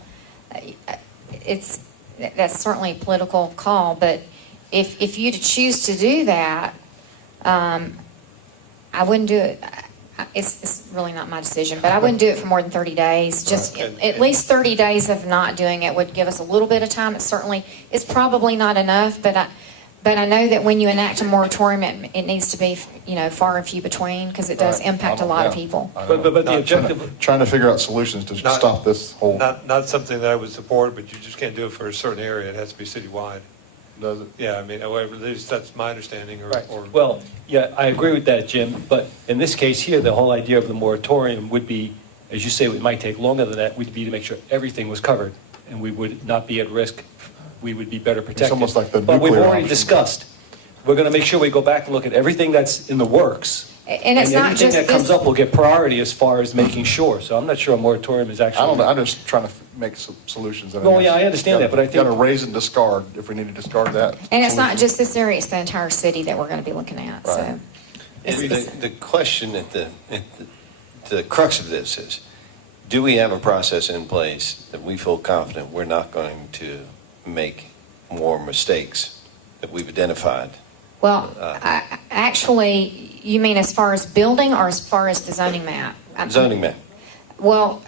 That's certainly a political call, but if you choose to do that, I wouldn't do it. It's really not my decision, but I wouldn't do it for more than 30 days. Just at least 30 days of not doing it would give us a little bit of time. It's probably not enough, but But I know that when you enact a moratorium, it needs to be, far and few between, because it does Right. impact a lot of Yeah. people. I know. But the Not objective, Trying to figure out solutions to Not- stop this whole, Not something that I would support, but you just can't do it for a certain area. It has to be citywide. does it? Yeah, I mean, however, at least that's my understanding, or. well, yeah, I agree with that, Jim, but in this case here, the whole idea of the moratorium would be, as you say, it might take longer than that, would be to make sure everything was covered, and we would not be at risk, we would be better protected. almost like the But we've nuclear already option. discussed, we're going to make sure we go back and look at everything that's in the works. And it's not anything just that comes this- up will get priority as far as making sure, so I'm not sure a moratorium is actually. I don't know, I'm just trying to make solutions. Well, yeah, I understand that, but I think- Got to raise and discard, if we need to discard that. And it's not solution. just this area, it's the entire city that we're going to be looking at, so. Right. it's- And it's- the question the crux of this is, do we have a process in place that we feel confident we're not going to make more mistakes that we've identified? Well, actually, you mean as far as building or as far as the zoning map? Zoning map. Well,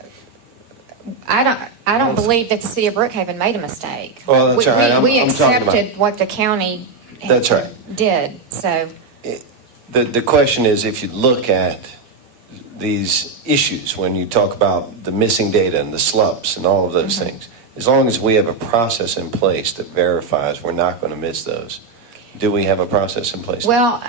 I don't believe that the city of Brookhaven made a mistake. Well, that's We- all right. We I'm talking about- accepted what the county That's right. did, so. The question is, if you look at these issues, when you talk about the missing data and the SLUPs and all of those things, as long as we have a process in place that verifies we're not going to miss those, do we have a process in place? Well,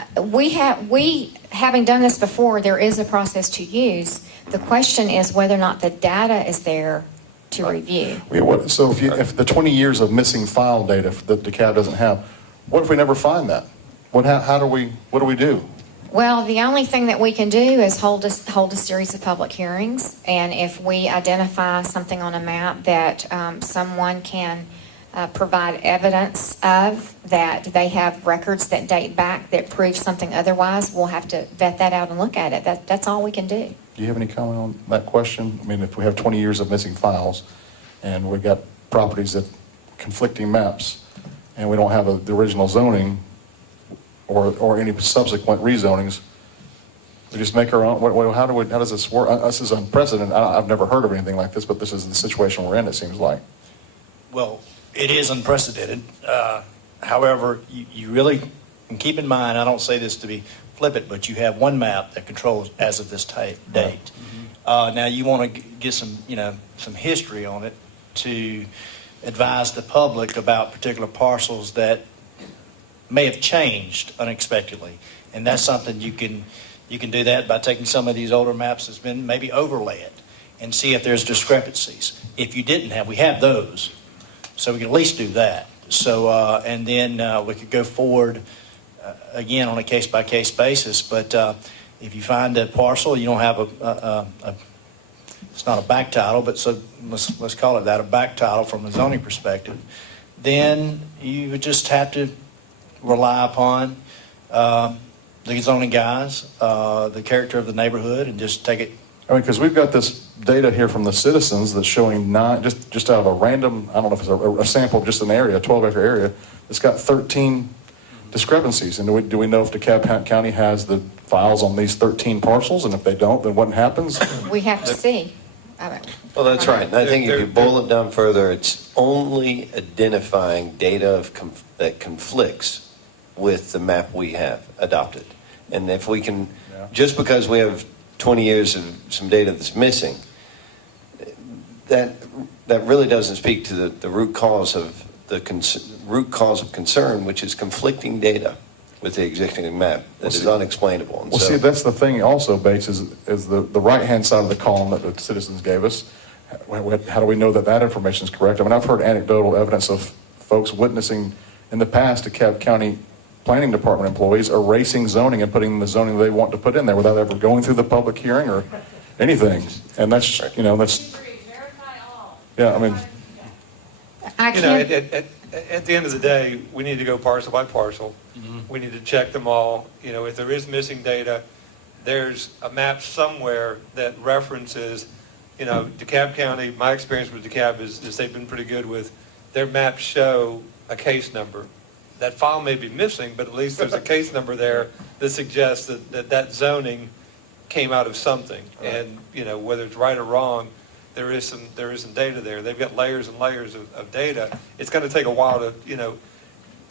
having done this before, there is a process to use. The question is whether or not the data is there to review. So if the 20 years of missing file data that the DeKalb doesn't have, what if we never find that? What do we do? Well, the only thing that we can do is hold a series of public hearings, and if we identify something on a map that someone can provide evidence of, that they have records that date back that prove something otherwise, we'll have to vet that out and look at it. That's all we can do. Do you have any comment on that question? I mean, if we have 20 years of missing files, and we've got properties that conflicting maps, and we don't have the original zoning, or any subsequent rezonings, we just make our own, how does this work? This is unprecedented. I've never heard of anything like this, but this is the situation we're in, it seems like. Well, it is unprecedented. However, you really, and keep in mind, I don't say this to be flippant, but you have one map that controls as of this date. Now, you want to get some history on it to advise the public about particular parcels that may have changed unexpectedly, and that's something you can do that by taking some of these older maps that's been maybe overlay it and see if there's discrepancies. If you didn't have, we have those, so we can at least do that. So and then we could go forward again on a case-by-case basis. But if you find a parcel, you don't have it's not a back title, but so let's call it that, a back title from a zoning perspective, then you would just have to rely upon the zoning guys, the character of the neighborhood, and just take it. I mean, because we've got this data here from the citizens that's showing just out of a random, I don't know if it's a sample of just an area, a 12-acre area, it's got 13 discrepancies. And do we know if DeKalb County has the files on these 13 parcels? And if they don't, then what happens? We have to see. Well, that's right. And I think if you boil it down further, it's only identifying data that conflicts with the map we have adopted. And if we can, just because we have 20 years of some data that's missing, that really doesn't speak to the root cause of concern, which is conflicting data with the existing map that is unexplainable. And Well, so, see, that's the thing also, Bates, is the right-hand side of the column that the citizens gave us. How do we know that information is correct? I mean, I've heard anecdotal evidence of folks witnessing in the past DeKalb County Planning Department employees erasing zoning and putting the zoning they want to put in there without ever going through the public hearing or anything. And that's, yeah, I mean. At the end of the day, we need to go parcel by parcel. We need to check them all. If there is missing data, there's a map somewhere that references, DeKalb County. My experience with DeKalb is they've been pretty good with their maps show a case number. That file may be missing, but at least there's a case number there that suggests that zoning came out of something. And, whether it's right or wrong, there is some data there. They've got layers and layers of data. It's going to take a while to,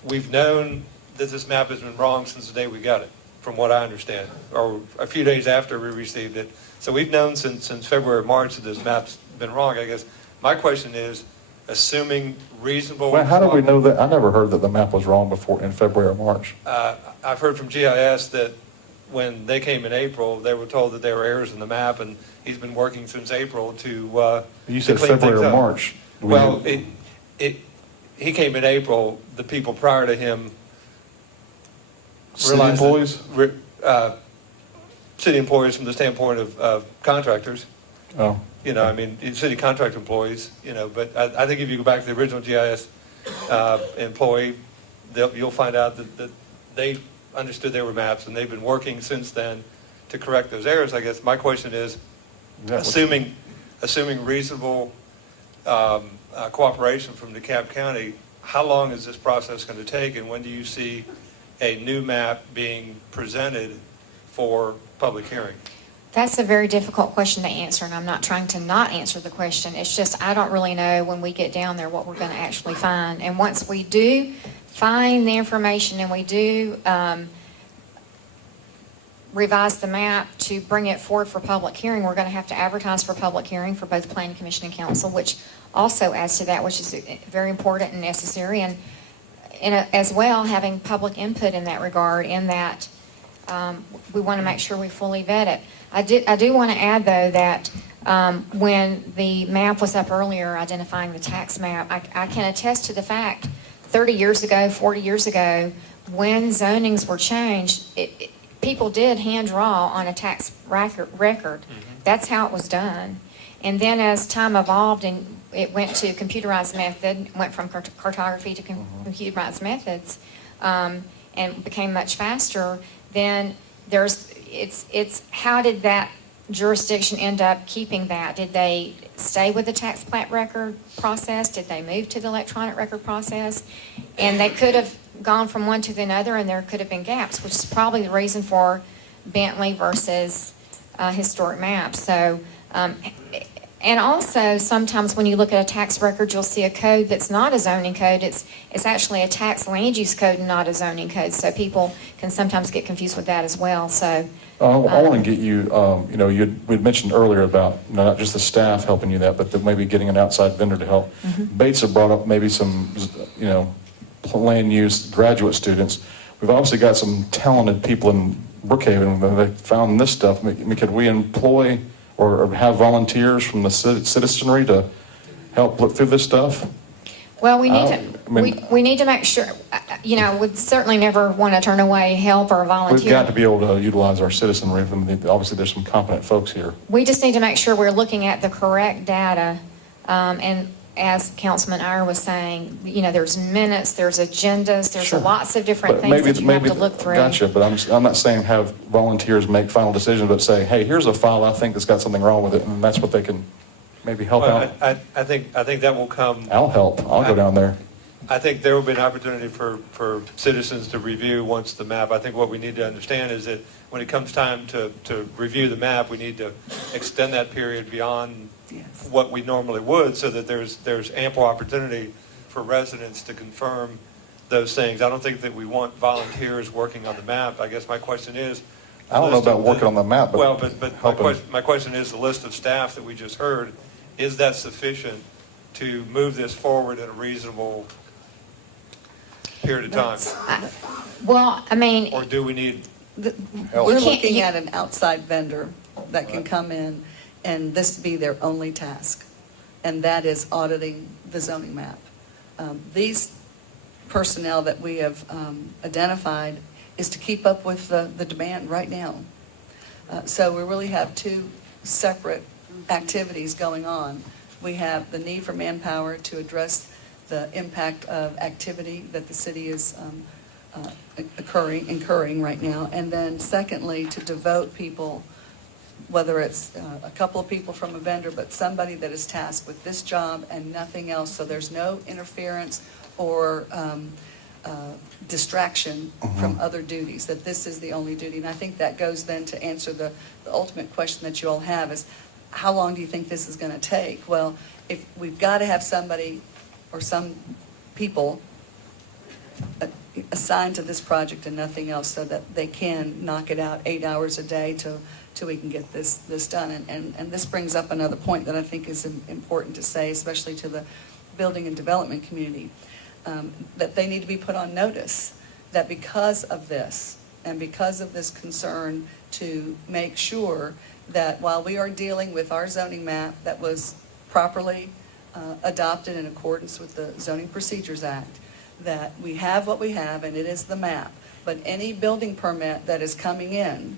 we've known that this map has been wrong since the day we got it, from what I understand, or a few days after we received it. So we've known since February, March that this map's been wrong, I guess. My question is, assuming reasonable... Well, how do we know that? I never heard that the map was wrong before in February or March. I've heard from GIS that when they came in April, they were told that there were errors in the map, and he's been working since April to You said clean February things or up. March. Well, he came in April. The people prior to him City realized employees? City employees from the standpoint of contractors. Oh. You know, I mean, city contract employees, you know, but I think if you go back to the original GIS employee, you'll find out that they understood there were maps, and they've been working since then to correct those errors. I guess my question is, assuming reasonable cooperation from DeKalb County, how long is this process going to take, and when do you see a new map being presented for public hearing? That's a very difficult question to answer, and I'm not trying to not answer the question. It's just I don't really know when we get down there what we're going to actually find. And once we do find the information and we do revise the map to bring it forward for public hearing, we're going to have to advertise for public hearing for both Planning Commission and Council, which also adds to that, which is very important and necessary. And as well, having public input in that regard, in that we want to make sure we fully vet it. I do want to add, though, that when the map was up earlier, identifying the tax map, I can attest to the fact 30 years ago, 40 years ago, when zonings were changed, people did hand draw on a tax record. That's how it was done. And then as time evolved and it went to computerized method, went from cartography to computerized methods, and became much faster, then it's how did that jurisdiction end up keeping that? Did they stay with the tax plat record process? Did they move to the electronic record process? And they could have gone from one to the other, and there could have been gaps, which is probably the reason for Bentley versus historic maps. So, and also sometimes when you look at a tax record, you'll see a code that's not a zoning code. It's actually a tax land use code and not a zoning code. So people can sometimes get confused with that as well. So I want to get you, we'd mentioned earlier about not just the staff helping you that, but maybe getting an outside vendor to help. Bates have brought up maybe some, land use graduate students. We've obviously got some talented people in Brookhaven that they found this stuff. Could we employ or have volunteers from the citizenry to help look through this stuff? Well, we need to make sure, we'd certainly never want to turn away help or volunteer. We've got to be able to utilize our citizenry. Obviously, there's some competent folks here. We just need to make sure we're looking at the correct data. And as Councilman Iyer was saying, there's minutes, there's agendas, there's lots of different things that you have to look through. Gotcha, but I'm not saying have volunteers make final decisions, but say, hey, here's a file I think that's got something wrong with it, and that's what they can maybe help out. I think that will come. I'll help. I'll go down there. I think there will be an opportunity for citizens to review once the map. I think what we need to understand is that when it comes time to review the map, we need to extend that period beyond what we normally would, so that there's ample opportunity for residents to confirm those things. I don't think that we want volunteers working on the map. I guess my question is, I don't know about working on the map, but well, but my question is, the list of staff that we just heard, is that sufficient to move this forward in a reasonable period of time? Or do we need help? We're looking at an outside vendor that can come in and this be their only task, and that is auditing the zoning map. These personnel that we have identified is to keep up with the demand right now. So we really have two separate activities going on. We have the need for manpower to address the impact of activity that the city is incurring right now, and then secondly, to devote people, whether it's a couple of people from a vendor, but somebody that is tasked with this job and nothing else, so there's no interference or distraction from other duties, that this is the only duty. And I think that goes then to answer the ultimate question that you all have is, how long do you think this is going to take? Well, if we've got to have somebody or some people assigned to this project and nothing else, so that they can knock it out 8 hours a day till we can get this done. And this brings up another point that I think is important to say, especially to the building and development community, that they need to be put on notice that because of this, and because of this concern, to make sure that while we are dealing with our zoning map that was properly adopted in accordance with the Zoning Procedures Act, that we have what we have, and it is the map. But any building permit that is coming in,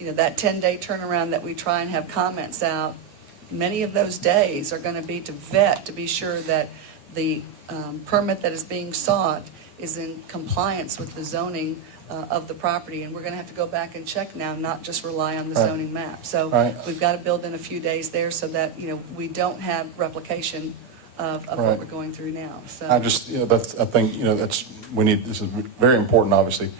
that 10-day turnaround that we try and have comments out, many of those days are going to be to vet, to be sure that the permit that is being sought is in compliance with the zoning of the property. And we're going to have to go back and check now, not just rely on the zoning map. So we've got to build in a few days there so that, we don't have replication of what we're going through now. So I just, I think, this is very important, obviously.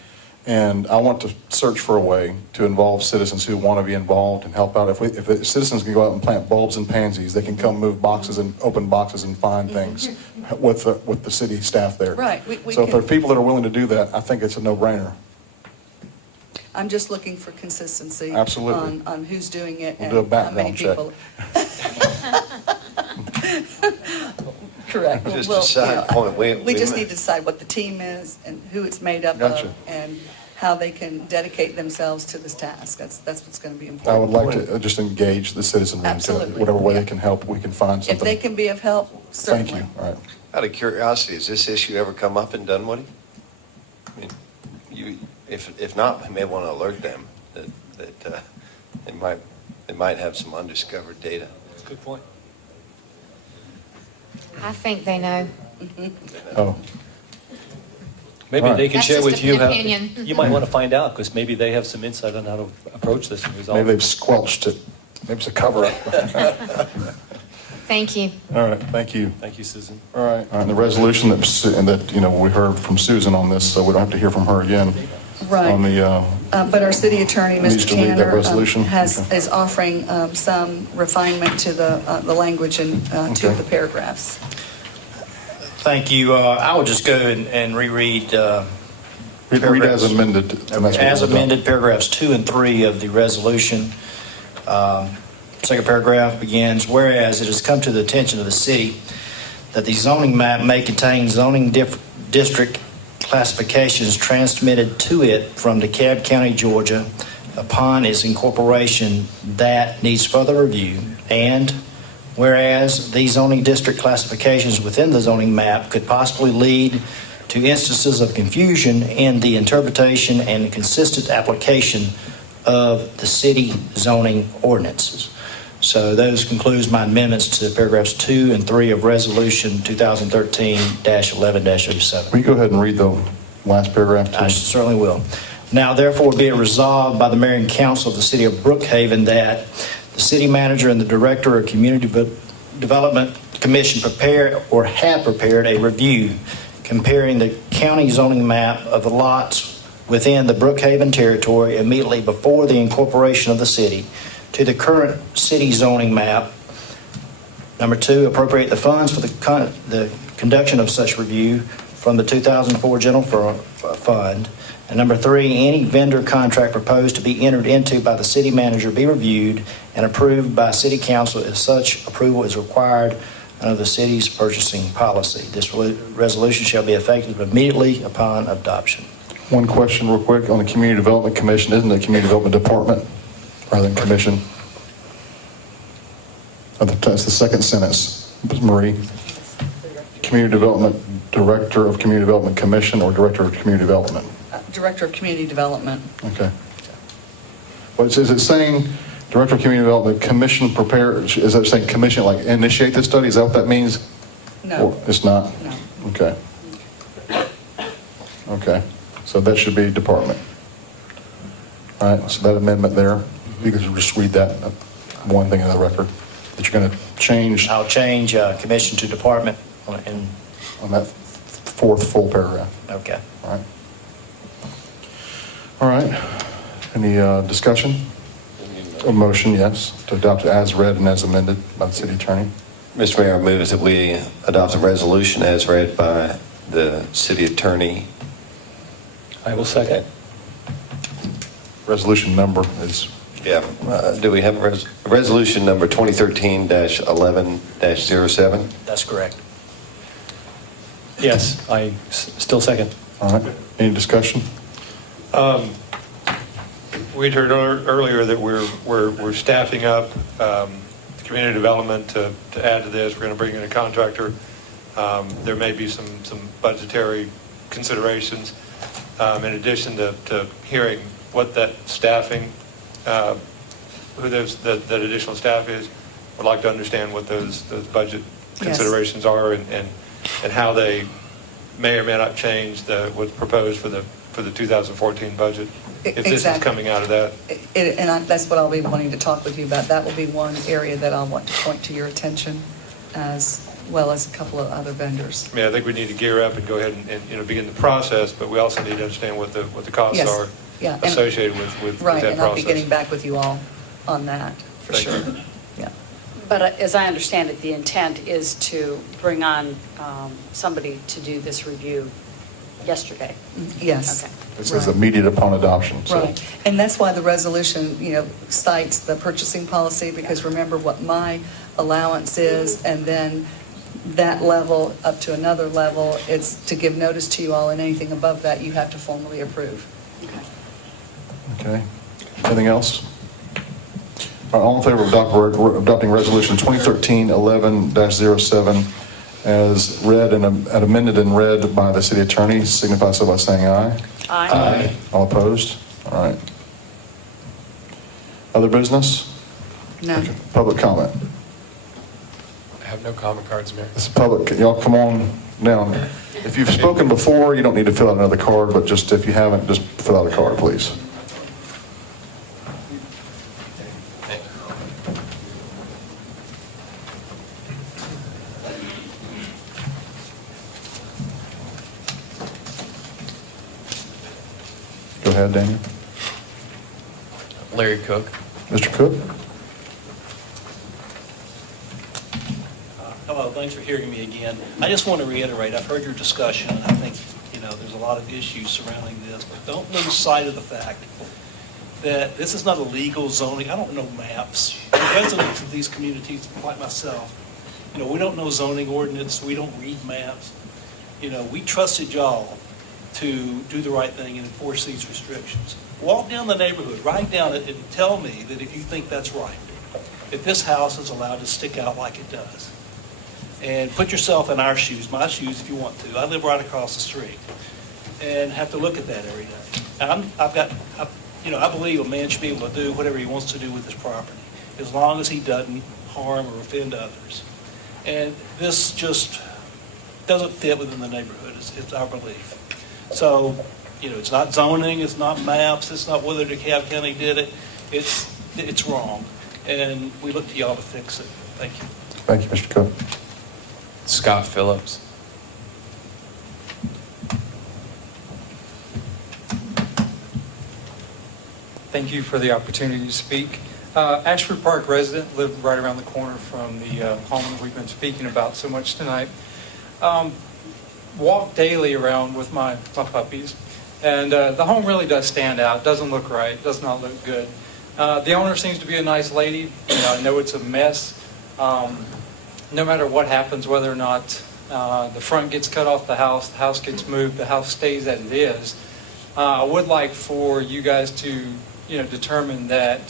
And I want to search for a way to involve citizens who want to be involved and help out. If the citizens can go out and plant bulbs and pansies, they can come move boxes and open boxes and find things with the city staff there. Right. So if there are people that are willing to do that, I think it's a no-brainer. I'm just looking for consistency. Absolutely. On who's doing it We'll do a and how many background people. Correct. Just Well, a side point. We just need to decide what the team is and who it's made up Gotcha. of, and how they can dedicate themselves to this task. That's what's going to be important. I would like to just engage the citizenry. Absolutely. Whatever way Yeah. they can help, we can find If something. they can be of help, certainly. Thank you. All right. Out of curiosity, has this issue ever come up in Dunwoody? I mean, if not, we may want to alert them that they might have some undiscovered data. That's a good point. I think they know. Oh, Maybe All right. they can That's share just with you an how, opinion. you might want to find out, because maybe they have some insight on how to approach this and resolve maybe it. they've squelched it. Maybe it's a cover-up. Thank you. All right, thank you. Thank you, Susan. All right, and the resolution that we heard from Susan on this, so we don't have to hear from her again. Right. On the, But our city attorney, Needs Mr. to read that Tanner, resolution? Okay. is offering some refinement to the language in two Okay. of the paragraphs. Thank you. I will just go and reread read as amended. and that's what as we'll do. amended paragraphs 2 and 3 of the resolution. Second paragraph begins, whereas it has come to the attention of the city that the zoning map may contain zoning district classifications transmitted to it from DeKalb County, Georgia, upon its incorporation that needs further review, and whereas these zoning district classifications within the zoning map could possibly lead to instances of confusion in the interpretation and consistent application of the city zoning ordinances. So those concludes my amendments to paragraphs 2 and 3 of Resolution 2013-11-07. Will you go ahead and read the last paragraph, I too? certainly will. Now, therefore, be it resolved by the mayor and council of the city of Brookhaven that the city manager and the director of Community Development Commission prepare or have prepared a review comparing the county zoning map of the lots within the Brookhaven territory immediately before the incorporation of the city to the current city zoning map. Number 2, appropriate the funds for the conduction of such review from the 2004 general fund. And number 3, any vendor contract proposed to be entered into by the city manager be reviewed and approved by city council if such approval is required under the city's purchasing policy. This resolution shall be effective immediately upon adoption. One question real quick on the Community Development Commission. Isn't it Community Development Department rather than Commission? That's the second sentence. Marie. Community Development, Director of Community Development Commission or Director of Community Development? Director of Community Development. Okay. Well, is it saying Director of Community Development Commission prepare, is that saying commission, like initiate the study? Is that what that means? No. Or it's not? No. Okay. Okay. So that should be department. All right, so that amendment there, you can just read that one thing in the record, that you're going to change I'll change commission to department and on that fourth full paragraph. okay. All right. All right. Any discussion? A motion, yes, to adopt as read and as amended by the city attorney. Mr. Mayor, I move that we adopt the resolution as read by the city attorney I will second. Resolution number is, Yeah, do we have a resolution number 2013-11-07? That's correct. Yes, I still second. all right, any discussion? We'd heard earlier that we're staffing up community development to add to this. We're going to bring in a contractor. There may be some budgetary considerations. In addition to hearing what that staffing, who that additional staff is, would like to understand what those budget considerations are and how they may or may not change what's proposed for the 2014 budget. If this is Exactly. coming out of that. That's what I'll be wanting to talk with you about. That will be one area that I'll want to point to your attention, as well as a couple of other vendors. I mean, I think we need to gear up and go ahead and begin the process, but we also need to understand what the costs Yes. are Yeah, and- associated with that Right, process. and I'll be getting back with you all on that, for Thank sure. you. Yeah. But as I understand it, the intent is to bring on somebody to do this review yesterday. Yes. Okay. This is Right. immediate upon adoption, so. Right, and that's why the resolution, cites the purchasing policy, because remember what my allowance is, and then that level up to another level, it's to give notice to you all, and anything above that, you have to formally approve. Okay, anything else? All right, all in favor of adopting resolution 2013-11-07 as read and amended and read by the city attorney, signify so by saying aye. Aye. All opposed? All right. Other business? No. Okay. Public comment. I have no comment cards, Mayor. This is public, y'all come on down. If you've spoken before, you don't need to fill out another card, but just if you haven't, just fill out a card, please. Go ahead, Daniel. Larry Cook. Mr. Cook? Hello, thanks for hearing me again. I just want to reiterate, I've heard your discussion. I think, there's a lot of issues surrounding this, but don't lose sight of the fact that this is not a legal zoning. I don't know maps. Residents of these communities, like myself, we don't know zoning ordinance. We don't read maps. We trusted y'all to do the right thing and enforce these restrictions. Walk down the neighborhood, write down it, and tell me that if you think that's right, if this house is allowed to stick out like it does. And put yourself in our shoes, my shoes if you want to. I live right across the street and have to look at that every day. And I believe a man should be able to do whatever he wants to do with his property, as long as he doesn't harm or offend others. And this just doesn't fit within the neighborhood, it's our belief. So, it's not zoning, it's not maps, it's not whether DeKalb County did it, it's wrong. And we look to y'all to fix it. Thank you. Thank you, Mr. Cook. Scott Phillips. Thank you for the opportunity to speak. Ashford Park resident, lived right around the corner from the home that we've been speaking about so much tonight. Walk daily around with my puppies, and the home really does stand out. Doesn't look right, does not look good. The owner seems to be a nice lady. I know it's a mess. No matter what happens, whether or not the front gets cut off the house gets moved, the house stays as it is. I would like for you guys to, determine that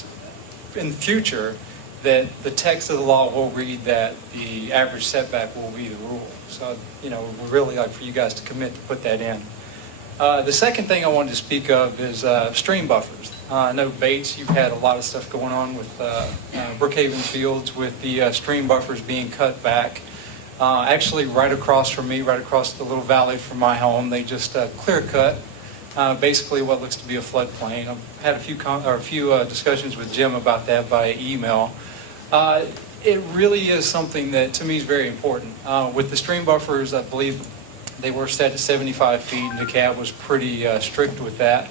in the future that the text of the law will read that the average setback will be the rule. So, we'd really like for you guys to commit to put that in. The second thing I wanted to speak of is stream buffers. I know Bates, you've had a lot of stuff going on with Brookhaven Fields with the stream buffers being cut back. Actually, right across from me, right across the little valley from my home, they just clear cut basically what looks to be a floodplain. I've had a few discussions with Jim about that via email. It really is something that to me is very important. With the stream buffers, I believe they were set to 75 feet, and the DeKalb was pretty strict with that.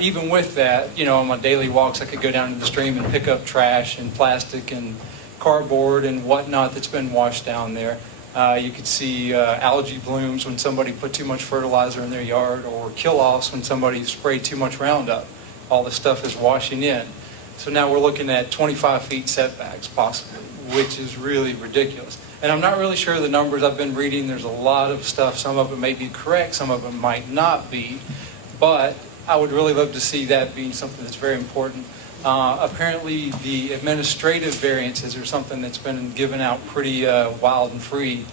Even with that, on my daily walks, I could go down to the stream and pick up trash and plastic and cardboard and whatnot that's been washed down there. You could see algae blooms when somebody put too much fertilizer in their yard, or kill-offs when somebody sprayed too much Roundup. All this stuff is washing in. So now we're looking at 25 feet setbacks possibly, which is really ridiculous. And I'm not really sure of the numbers I've been reading. There's a lot of stuff. Some of it may be correct, some of it might not be. But I would really love to see that being something that's very important. Apparently, the administrative variances are something that's been given out pretty wild and free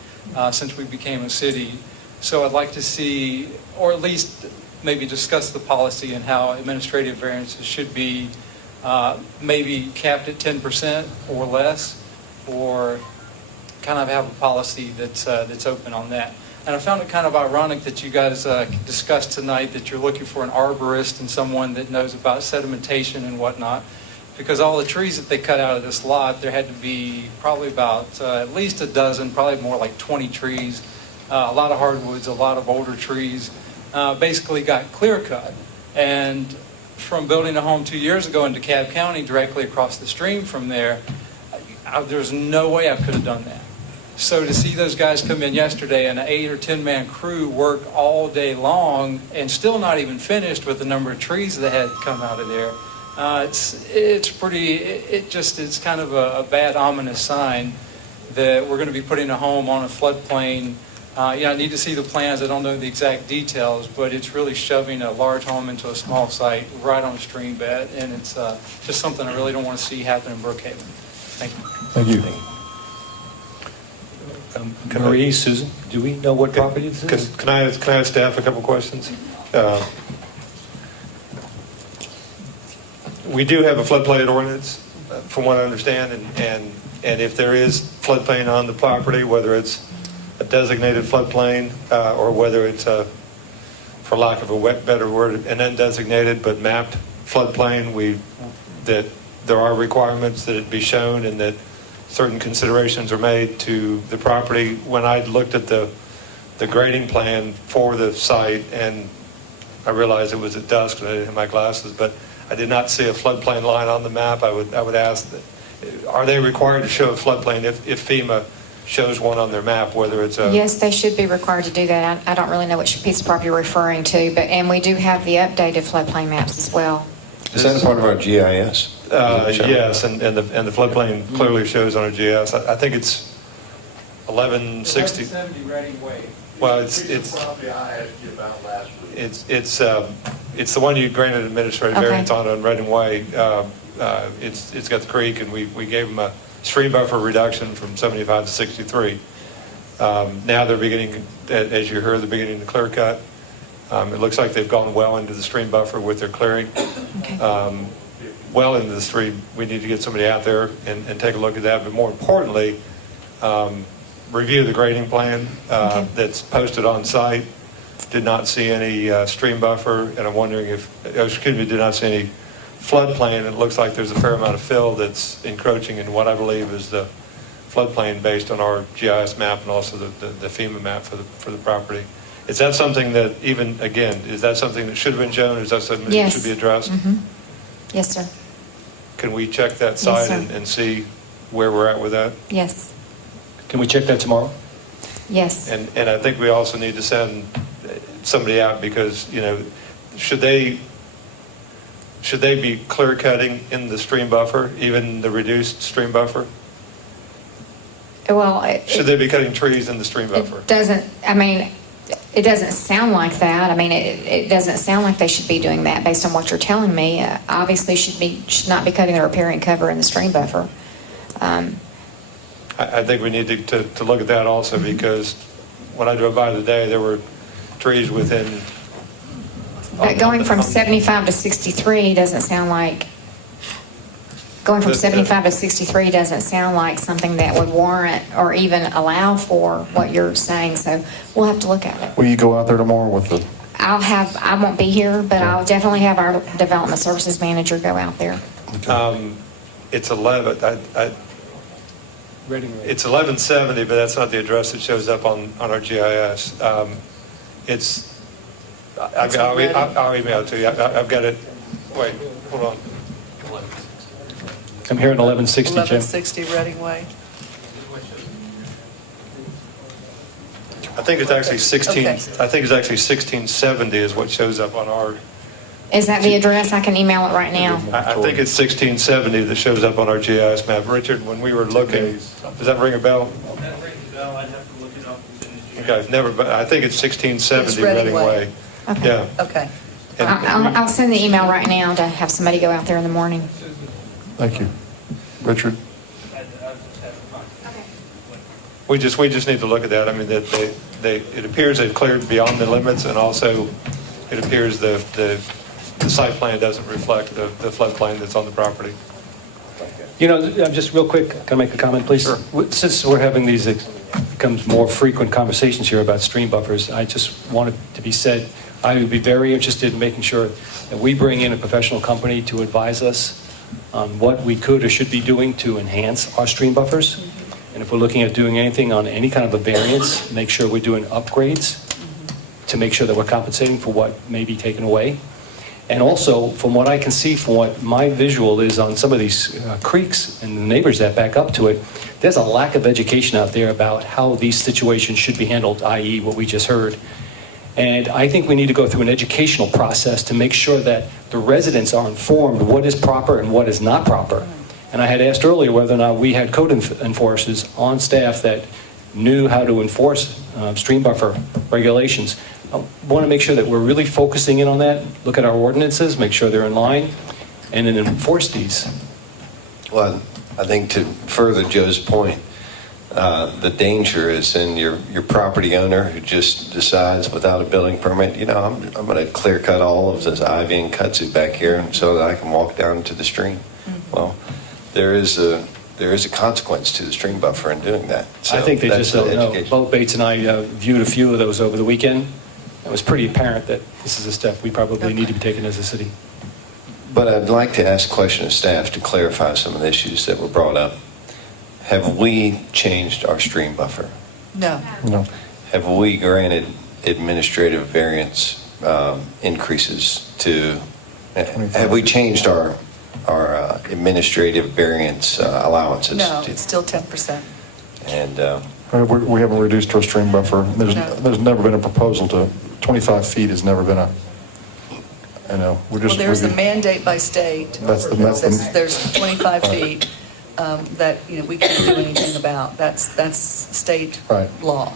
since we became a city. So I'd like to see, or at least maybe discuss the policy and how administrative variances should be maybe capped at 10% or less, or kind of have a policy that's open on that. And I found it kind of ironic that you guys discussed tonight that you're looking for an arborist and someone that knows about sedimentation and whatnot, because all the trees that they cut out of this lot, there had to be probably about at least a dozen, probably more like 20 trees, a lot of hardwoods, a lot of older trees, basically got clear cut. And from building a home 2 years ago in DeKalb County, directly across the stream from there, there's no way I could have done that. So to see those guys come in yesterday and an 8 or 10 man crew work all day long and still not even finished with the number of trees that had come out of there, it's kind of a bad ominous sign that we're going to be putting a home on a floodplain. I need to see the plans. I don't know the exact details, but it's really shoving a large home into a small site right on a stream bed, and it's just something I really don't want to see happen in Brookhaven. Thank you. Thank you. Marie, Susan, do we know what property this is? Can I ask staff a couple questions? We do have a floodplain ordinance, from what I understand, and if there is floodplain on the property, whether it's a designated floodplain or whether it's for lack of a better word, an undesignated but mapped floodplain, that there are requirements that it be shown and that certain considerations are made to the property. When I looked at the grading plan for the site, and I realized it was at dusk and I didn't have my glasses, but I did not see a floodplain line on the map. I would ask, are they required to show a floodplain if FEMA shows one on their map, whether it's a... Yes, they should be required to do that. I don't really know which piece of property you're referring to, and we do have the updated floodplain maps as well. Is that part of our GIS? Yes, and the floodplain clearly shows on our GIS. I think it's 1160. 1170 Reading Way. Well, it's Property I asked you about last week. it's the one you granted administrative Okay. variance on Reading Way. It's got the creek, and we gave them a stream buffer reduction from 75 to 63. Now they're beginning, as you heard, they're beginning to clear cut. It looks like they've gone well into the stream buffer with their clearing. Okay. Well into the stream. We need to get somebody out there and take a look at that. But more importantly, review the grading plan that's posted on site. Did not see any stream buffer, and I'm wondering did not see any floodplain. It looks like there's a fair amount of fill that's encroaching in what I believe is the floodplain based on our GIS map and also the FEMA map for the property. Is that something that is that something that should have been shown? Is that something that should be addressed? Mm-hmm. Yes, sir. Can we check that site Yes, sir. and see where we're at with that? Yes. Can we check that tomorrow? Yes. And I think we also need to send somebody out because, should they be clear cutting in the stream buffer, even the reduced stream buffer? Well, Should they be cutting trees in the stream buffer? It doesn't sound like that. It doesn't sound like they should be doing that based on what you're telling me. Obviously, should not be cutting the riparian cover in the stream buffer. I think we need to look at that also because when I drove by today, there were trees within... But going from 75 to 63 doesn't sound like... Going from 75 to 63 doesn't sound like something that would warrant or even allow for what you're saying, so we'll have to look at it. Will you go out there tomorrow with the... I won't be here, but I'll definitely have our development services manager go out there. It's 1170, but that's not the address that shows up on our GIS. I'll email it to you. I've got it. Wait, hold on. I'm here at 1160, Jim. 1160 Reading Way. I think it's actually 16, Okay. I think it's actually 1670 is what shows up on our, Is that the address? I can email it right now. I think it's 1670 that shows up on our GIS map. Richard, when we were looking, does that ring a bell? That rings a bell, I'd have to look it up. Okay, never, but I think it's 1670 It's Reading Reading Way. Way. Okay. Yeah. Okay. I'll send the email right now to have somebody go out there in the morning. Thank you. Richard? We just need to look at that. I mean, that it appears they've cleared beyond the limits, and also it appears the site plan doesn't reflect the floodplain that's on the property. You know, just real quick, can I make a comment, please? Sure. Since we're having these becomes more frequent conversations here about stream buffers, I just want it to be said, I would be very interested in making sure that we bring in a professional company to advise us on what we could or should be doing to enhance our stream buffers. And if we're looking at doing anything on any kind of a variance, make sure we're doing upgrades to make sure that we're compensating for what may be taken away. And also, from what I can see, from what my visual is on some of these creeks and the neighbors that back up to it, there's a lack of education out there about how these situations should be handled, i.e. what we just heard. And I think we need to go through an educational process to make sure that the residents are informed what is proper and what is not proper. And I had asked earlier whether or not we had code enforcers on staff that knew how to enforce stream buffer regulations. I want to make sure that we're really focusing in on that, look at our ordinances, make sure they're in line, and then enforce these. Well, I think to further Joe's point, the danger is in your property owner who just decides without a building permit, you know, I'm going to clear cut all of this ivy and kudzu back here so that I can walk down to the stream. Well, there is a consequence to the stream buffer in doing that. So I think they that's just don't the know. education. Both Bates and I viewed a few of those over the weekend. It was pretty apparent that this is a step we probably need to be taking as a city. But I'd like to ask a question of staff to clarify some of the issues that were brought up. Have we changed our stream buffer? No. No. Have we granted administrative variance increases to, have we changed our administrative variance allowances? No, it's still 10%. And We haven't reduced our stream buffer. There's never been a proposal to, 25 feet has never been we're just. Well, there's a mandate by state. That's the- There's 25 feet that, you know, we can't do anything about. That's state Right. law.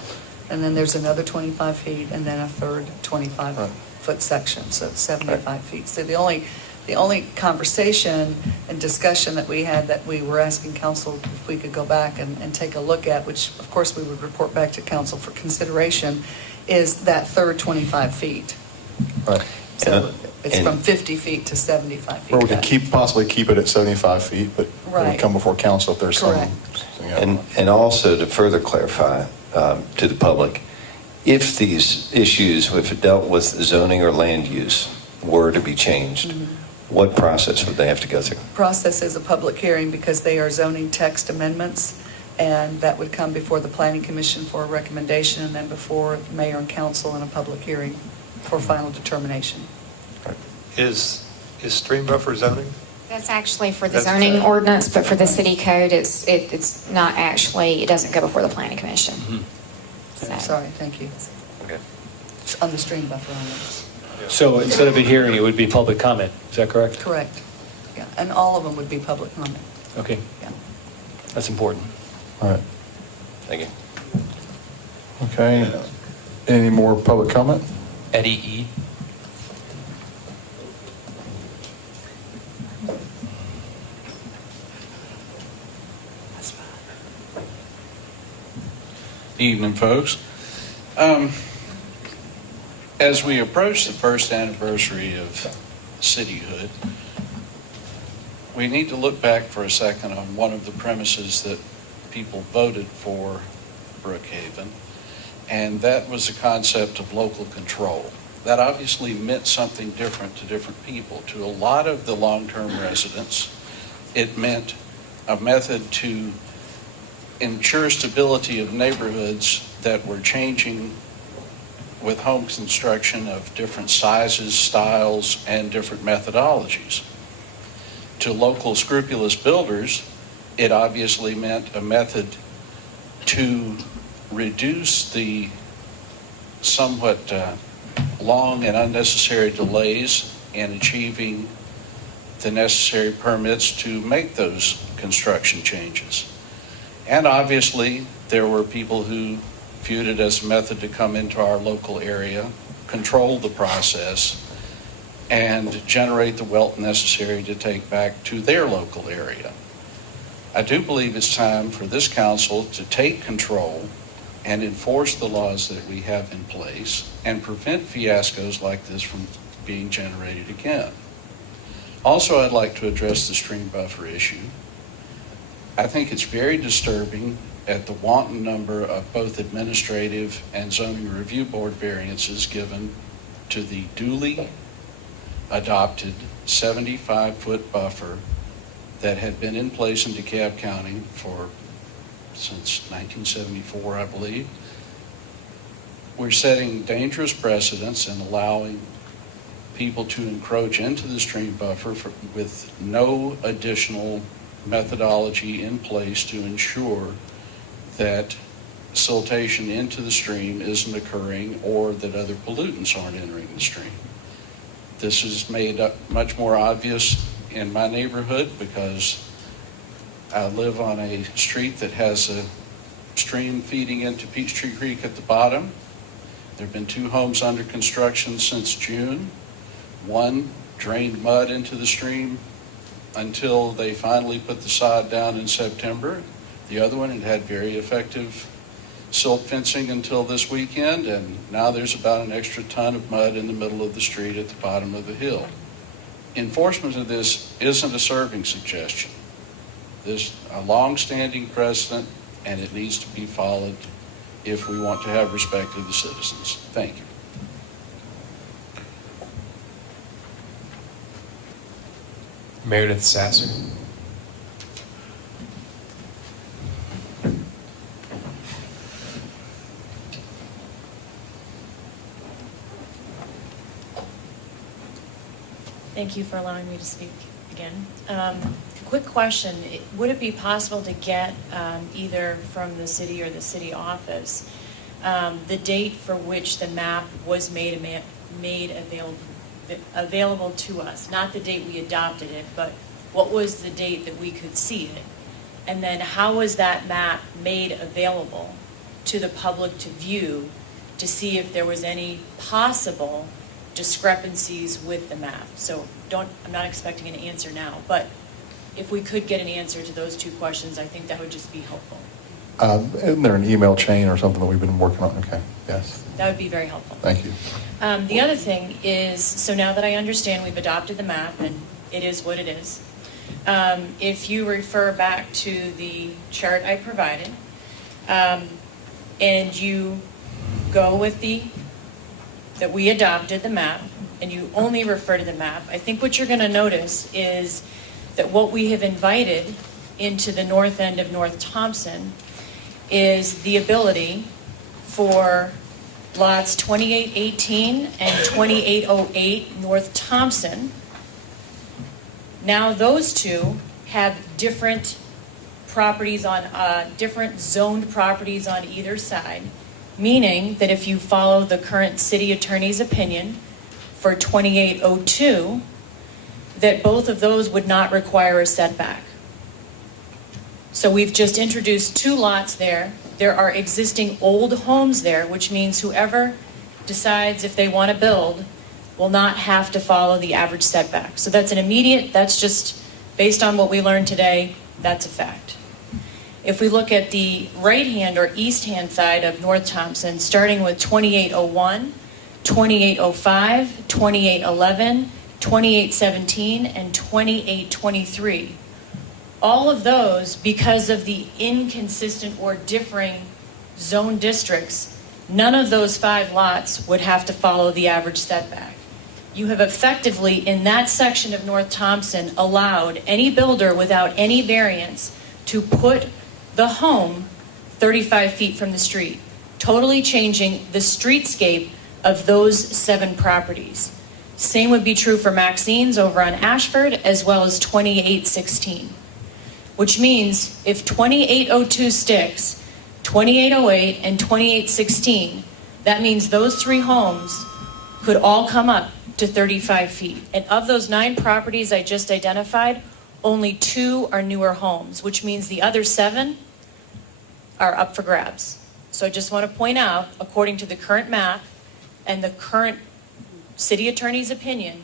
And then there's another 25 feet and then a third 25-foot section, so it's 75 feet. So the only conversation and discussion that we had that we were asking council if we could go back and take a look at, which of course we would report back to council for consideration, is that third 25 feet. Right. So it's from 50 feet to 75 feet. Where we could possibly keep it at 75 feet, but it would Right. come before council if there's some. Correct. And also to further clarify to the public, if these issues, if it dealt with zoning or land use, were to be changed, what process would they have to go through? Process is a public hearing because they are zoning text amendments, and that would come before the planning commission for a recommendation, and then before mayor and council in a public hearing for final determination. Is stream buffer zoning? That's actually for the That's zoning okay. ordinance, but for the city code, it's not actually, it doesn't go before the planning commission. So- Sorry, thank you. Okay. It's on the stream buffer only. So instead of a hearing, it would be public comment. Is that correct? Correct. Yeah, and all of them would be public comment. Okay. Yeah. That's important. All right. Thank you. Okay. Any more public comment? Eddie E. Evening, folks. As we approach the first anniversary of cityhood, we need to look back for a second on one of the premises that people voted for Brookhaven, and that was the concept of local control. That obviously meant something different to different people. To a lot of the long-term residents, it meant a method to ensure stability of neighborhoods that were changing with home construction of different sizes, styles, and different methodologies. To local scrupulous builders, it obviously meant a method to reduce the somewhat long and unnecessary delays in achieving the necessary permits to make those construction changes. And obviously, there were people who viewed it as a method to come into our local area, control the process, and generate the wealth necessary to take back to their local area. I do believe it's time for this council to take control and enforce the laws that we have in place and prevent fiascos like this from being generated again. Also, I'd like to address the stream buffer issue. I think it's very disturbing at the wanton number of both administrative and zoning review board variances given to the duly adopted 75-foot buffer that had been in place in DeKalb County since 1974, I believe. We're setting dangerous precedents and allowing people to encroach into the stream buffer with no additional methodology in place to ensure that siltation into the stream isn't occurring or that other pollutants aren't entering the stream. This is made much more obvious in my neighborhood because I live on a street that has a stream feeding into Peachtree Creek at the bottom. There have been 2 homes under construction since June. One drained mud into the stream until they finally put the sod down in September. The other one had very effective silt fencing until this weekend, and now there's about an extra ton of mud in the middle of the street at the bottom of the hill. Enforcement of this isn't a serving suggestion. There's a long-standing precedent, and it needs to be followed if we want to have respect of the citizens. Thank you. Meredith Sasser. Thank you for allowing me to speak again. Quick question, would it be possible to get either from the city or the city office the date for which the map was made available to us? Not the date we adopted it, but what was the date that we could see it? And then how was that map made available to the public to view to see if there was any possible discrepancies with the map? So I'm not expecting an answer now, but if we could get an answer to those 2 questions, I think that would just be helpful. Isn't there an email chain or something that we've been working on? Okay, yes. That would be very helpful. Thank you. The other thing is, so now that I understand we've adopted the map and it is what it is, if you refer back to the chart I provided, and you go with that we adopted the map, and you only refer to the map, I think what you're going to notice is that what we have invited into the north end of North Thompson is the ability for lots 2818 and 2808 North Thompson. Now those 2 have different properties on, different zoned properties on either side, meaning that if you follow the current city attorney's opinion for 2802, that both of those would not require a setback. So we've just introduced 2 lots there. There are existing old homes there, which means whoever decides if they want to build will not have to follow the average setback. So that's that's just based on what we learned today, that's a fact. If we look at the right-hand or east-hand side of North Thompson, starting with 2801, 2805, 2811, 2817, and 2823. All of those, because of the inconsistent or differing zone districts, none of those 5 lots would have to follow the average setback. You have effectively, in that section of North Thompson, allowed any builder without any variance to put the home 35 feet from the street, totally changing the streetscape of those 7 properties. Same would be true for Maxine's over on Ashford, as well as 2816. Which means if 2802 sticks, 2808 and 2816 That means those 3 homes could all come up to 35 feet. And of those 9 properties I just identified, only 2 are newer homes, which means the other 7 are up for grabs. So I just want to point out, according to the current map and the current city attorney's opinion,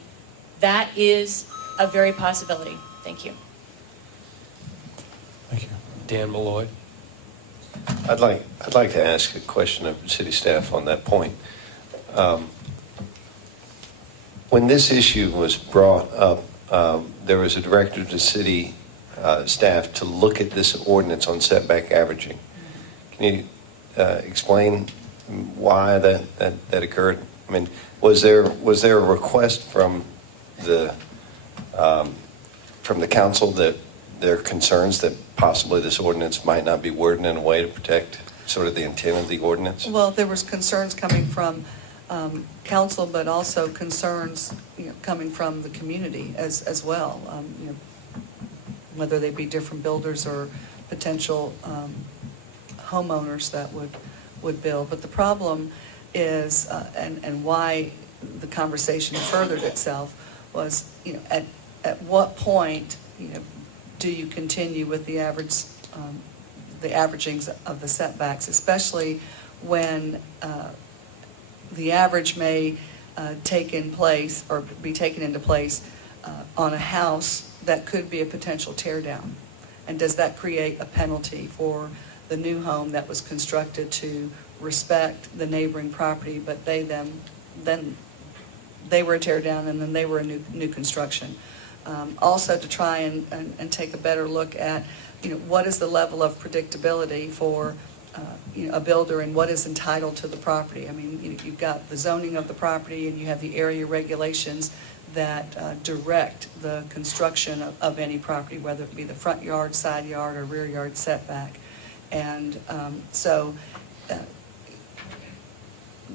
that is a very possibility. Thank you. Dan Malloy. I'd like to ask a question of city staff on that point. When this issue was brought up, there was a directive to city staff to look at this ordinance on setback averaging. Can you explain why that occurred? I mean, was there a request from the council that there are concerns that possibly this ordinance might not be worded in a way to protect sort of the intent of the ordinance? Well, there was concerns coming from council, but also concerns, coming from the community as well. Whether they be different builders or potential homeowners that would build. But the problem is, and why the conversation furthered itself was, at what point, do you continue with the averagings of the setbacks, especially when the average may take in place or be taken into place on a house that could be a potential tear down? And does that create a penalty for the new home that was constructed to respect the neighboring property, but then they were a tear down and then they were a new construction? Also to try and take a better look at, what is the level of predictability for a builder and what is entitled to the property. I mean, you've got the zoning of the property and you have the area regulations that direct the construction of any property, whether it be the front yard, side yard, or rear yard setback. And so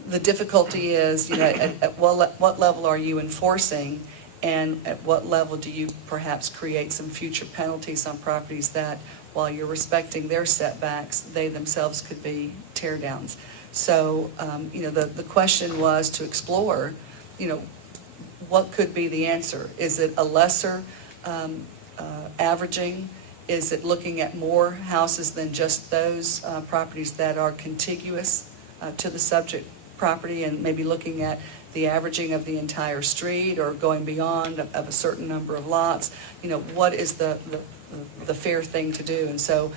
the difficulty is, at what level are you enforcing, and at what level do you perhaps create some future penalties on properties that, while you're respecting their setbacks, they themselves could be tear downs. So, the question was to explore, what could be the answer? Is it a lesser averaging? Is it looking at more houses than just those properties that are contiguous to the subject property, and maybe looking at the averaging of the entire street or going beyond of a certain number of lots? What is the fair thing to do? And so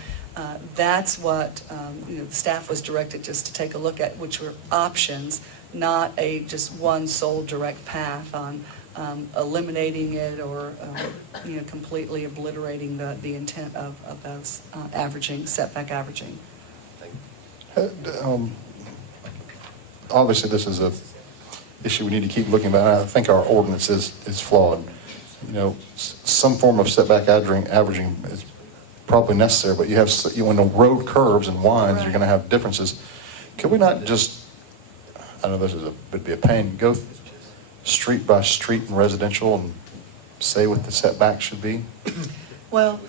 that's what the staff was directed just to take a look at, which were options, not a just one sole direct path on eliminating it or completely obliterating the intent of those setback averaging. Obviously, this is a issue we need to keep looking at. I think our ordinance is flawed. Some form of setback averaging is probably necessary, but when the road curves and winds, you're going to have differences. Could we not just, I know this would be a pain, go street by street in residential and say what the setback should be? Well,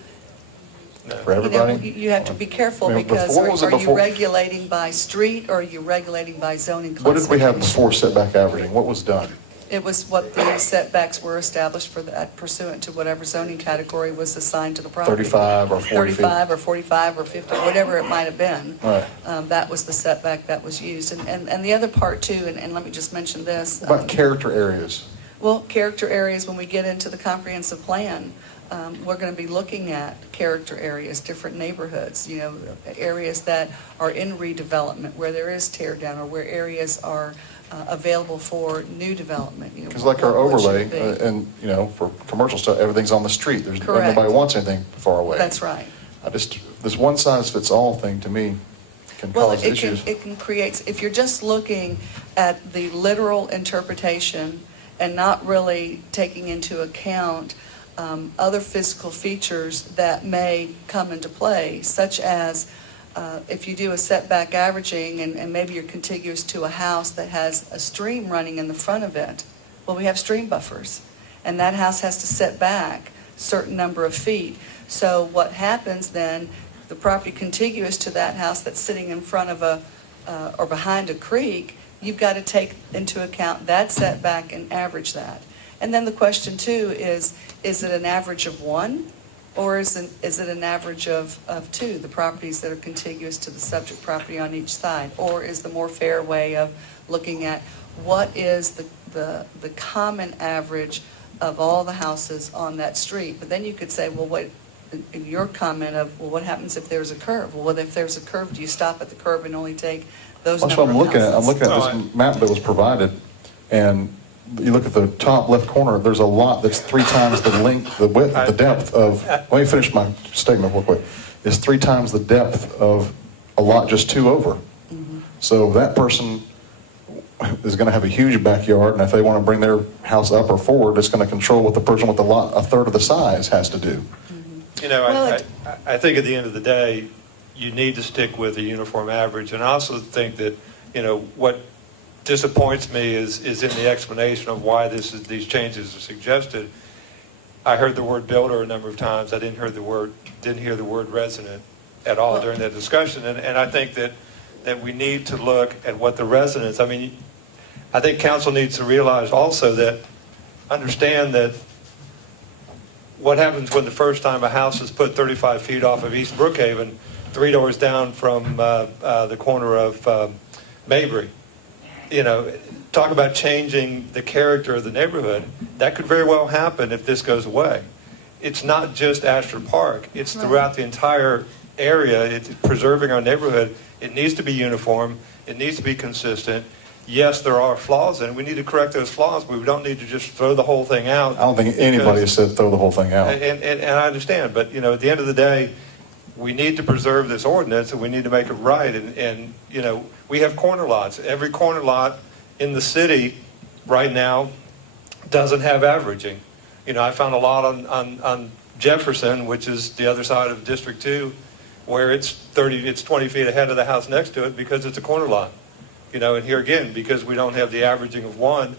for everybody? you have to be careful, because are you regulating by street or are you regulating by zoning classification? What did we have before setback averaging? What was done? It was what the setbacks were established for that, pursuant to whatever zoning category was assigned to the property. 35 or 40 feet. 35 or 45 or 50, whatever it might have been. Right. That was the setback that was used. And the other part too, and let me just mention this. About character areas. Well, character areas, when we get into the comprehensive plan, we're going to be looking at character areas, different neighborhoods, areas that are in redevelopment, where there is tear down, or where areas are available for new development. Because like our overlay, and for commercial stuff, everything's on the street. Nobody wants anything far away. That's right. This one size fits all thing to me can cause issues. It can create, if you're just looking at the literal interpretation and not really taking into account other physical features that may come into play, such as if you do a setback averaging and maybe you're contiguous to a house that has a stream running in the front of it. Well, we have stream buffers, and that house has to set back a certain number of feet. So what happens then, the property contiguous to that house that's sitting in front of or behind a creek you've got to take into account that setback and average that. And then the question too is it an average of one? Or is it an average of two, the properties that are contiguous to the subject property on each side? Or is the more fair way of looking at what is the common average of all the houses on that street? But then you could say, well, what, in your comment of, well, what happens if there's a curve? Well, if there's a curve, do you stop at the curve and only take those That's number what of I'm looking at. I'm houses? looking at this map that was provided, and you look at the top left corner, there's a lot that's 3 times the length, the width, the depth of, let me finish my statement real quick. It's 3 times the depth of a lot just 2 over. So that person is going to have a huge backyard, and if they want to bring their house up or forward, it's going to control what the person with the lot a third of the size has to do. You know, I think at the end of the day, you need to stick with a uniform average. And I also think that, you know, what disappoints me is in the explanation of why these changes are suggested. I heard the word builder a number of times. I didn't hear the word resident at all during that discussion. And I think that we need to look at what the residents, I mean, I think council needs to realize also that, understand that what happens when the first time a house is put 35 feet off of East Brookhaven, 3 doors down from the corner of Mabry. You know, talk about changing the character of the neighborhood. That could very well happen if this goes away. It's not just Ashford Park. It's throughout the entire area. It's preserving our neighborhood. It needs to be uniform. It needs to be consistent. Yes, there are flaws in it. We need to correct those flaws, but we don't need to just throw the whole thing out. I don't think anybody has said throw the whole thing out. And I understand, but, you know, at the end of the day, we need to preserve this ordinance, and we need to make it right. And you know, we have corner lots. Every corner lot in the city right now doesn't have averaging. You know, I found a lot on Jefferson, which is the other side of District 2, where it's 20 feet ahead of the house next to it because it's a corner lot. You know, and here again, because we don't have the averaging of one,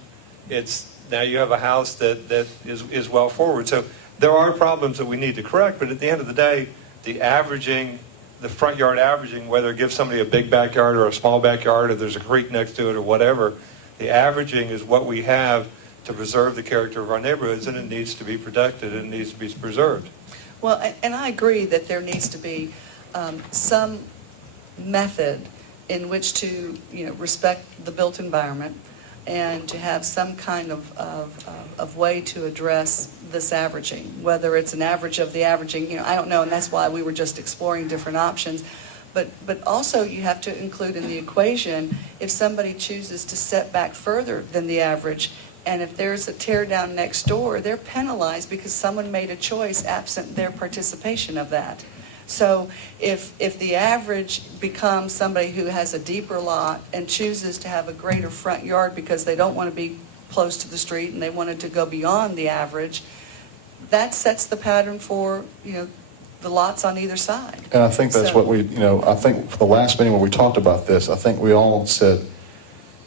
it's now you have a house that is well forward. So there are problems that we need to correct, but at the end of the day, the averaging, the front yard averaging, whether it gives somebody a big backyard or a small backyard, or there's a creek next to it or whatever, the averaging is what we have to preserve the character of our neighborhoods, and it needs to be protected and it needs to be preserved. Well, and I agree that there needs to be some method in which to, you know, respect the built environment and to have some kind of way to address this averaging, whether it's an average of the averaging, you know, I don't know, and that's why we were just exploring different options. But also you have to include in the equation if somebody chooses to set back further than the average, and if there's a tear down next door, they're penalized because someone made a choice absent their participation of that. So if the average becomes somebody who has a deeper lot and chooses to have a greater front yard because they don't want to be close to the street and they wanted to go beyond the average, that sets the pattern for, you know, the lots on either side. And I think that's what we, you know, I think for the last meeting when we talked about this, I think we all said,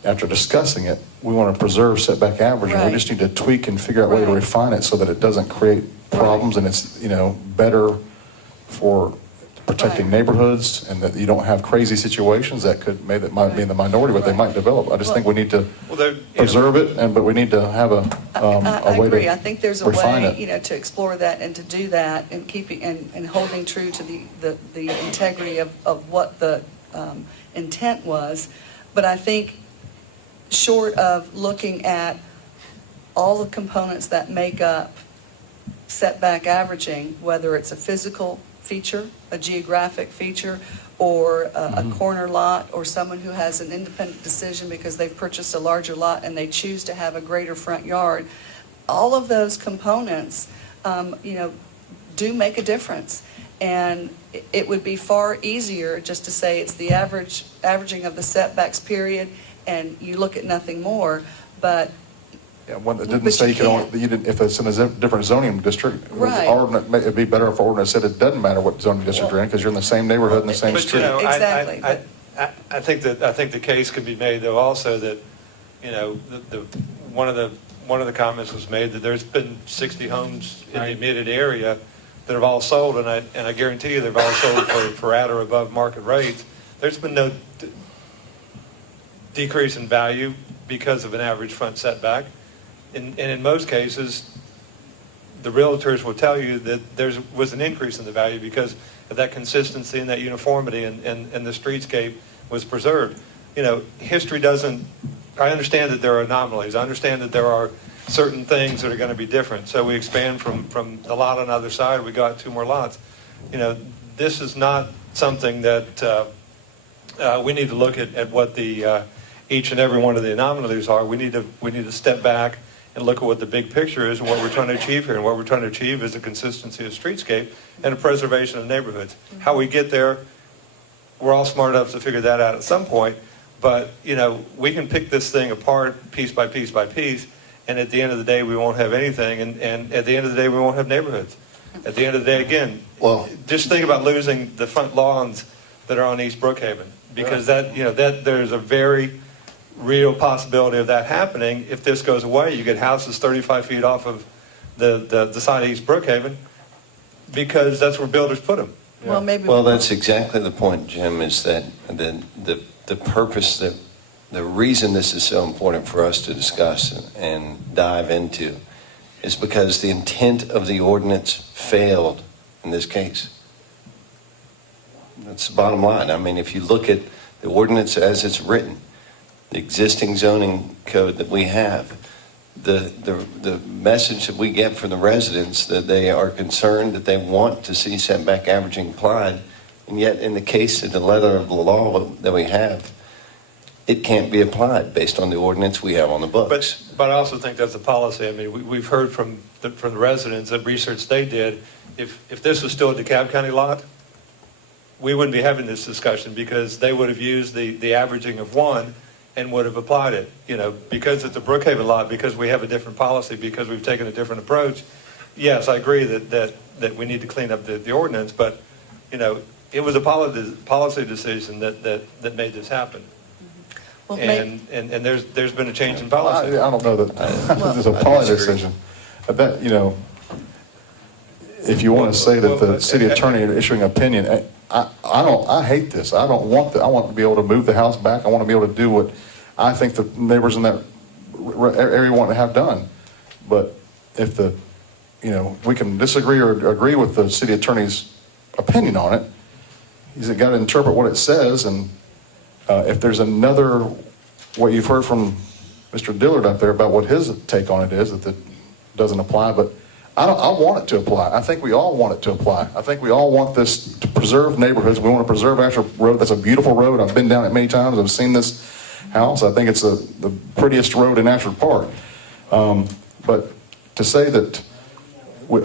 after discussing it, we want to preserve setback averaging. Right. We just need to tweak and figure out a way to refine it so that it doesn't create problems and it's, you know, better for protecting neighborhoods, and that you don't have crazy situations that might be in the minority, but they might develop. I just think we need to preserve it, but we need to have a way agree. to I think there's a refine way, it. you know, to explore that and to do that and keeping and holding true to the integrity of what the intent was. But I think short of looking at all the components that make up setback averaging, whether it's a physical feature, a geographic feature, or a corner lot, or someone who has an independent decision because they've purchased a larger lot and they choose to have a greater front yard, all of those components, you know, do make a difference. And it would be far easier just to say it's the averaging of the setbacks period, and you look at nothing more. But Yeah, one, it didn't say you can only, if it's in a different zoning district, it'd be better if the ordinance said it doesn't matter what zoning district you're in, because you're in the same neighborhood and the same street. You know, Exactly. I think the case can be made though also that, you know, one of the comments was made that there's been 60 homes in the admitted area that have all sold, and I guarantee you they've all sold for at or above market rates. There's been no decrease in value because of an average front setback. And in most cases, the realtors will tell you that there was an increase in the value because of that consistency and that uniformity, and the streetscape was preserved. You know, history doesn't, I understand that there are anomalies. I understand that there are certain things that are going to be different. So we expand from the lot on the other side, we got 2 more lots. You know, this is not something that we need to look at what the each and every one of the anomalies are. We need to step back and look at what the big picture is and what we're trying to achieve here. And what we're trying to achieve is a consistency of streetscape and a preservation of neighborhoods. How we get there, we're all smart enough to figure that out at some point. But, you know, we can pick this thing apart piece by piece by piece, and at the end of the day, we won't have anything. And at the end of the day, we won't have neighborhoods. At the end of the day, again, just think about losing the front lawns that are on East Brookhaven, because that, you know, that there's a very real possibility of that happening. If this goes away, you get houses 35 feet off of the side of East Brookhaven, because that's where builders put them. Well, that's exactly the point, Jim, is that the purpose, that the reason this is so important for us to discuss and dive into is because the intent of the ordinance failed in this case. That's the bottom line. I mean, if you look at the ordinance as it's written, the existing zoning code that we have, the message that we get from the residents that they are concerned, that they want to see setback averaging applied, and yet in the case of the letter of the law that we have, it can't be applied based on the ordinance we have on the books. But I also think that's a policy. I mean, we've heard from the residents, that research they did, if this was still a DeKalb County lot, we wouldn't be having this discussion, because they would have used the averaging of 1 and would have applied it. You know, because it's a Brookhaven lot, because we have a different policy, because we've taken a different approach. Yes, I agree that we need to clean up the ordinance, but, you know, it was a policy decision that made this happen. Well, and there's been a change in policy. I don't know that there's a policy decision. I bet, you know, if you want to say that the city attorney is issuing an opinion, I hate this. I don't want that. I want to be able to move the house back. I want to be able to do what I think the neighbors in that area want to have done. But if you know, we can disagree or agree with the city attorney's opinion on it, he's got to interpret what it says. And if there's another, what you've heard from Mr. Dillard up there about what his take on it is, that doesn't apply, but I want it to apply. I think we all want it to apply. I think we all want this to preserve neighborhoods. We want to preserve Ashford Road. That's a beautiful road. I've been down it many times. I've seen this house. I think it's the prettiest road in Ashford Park. But to say that we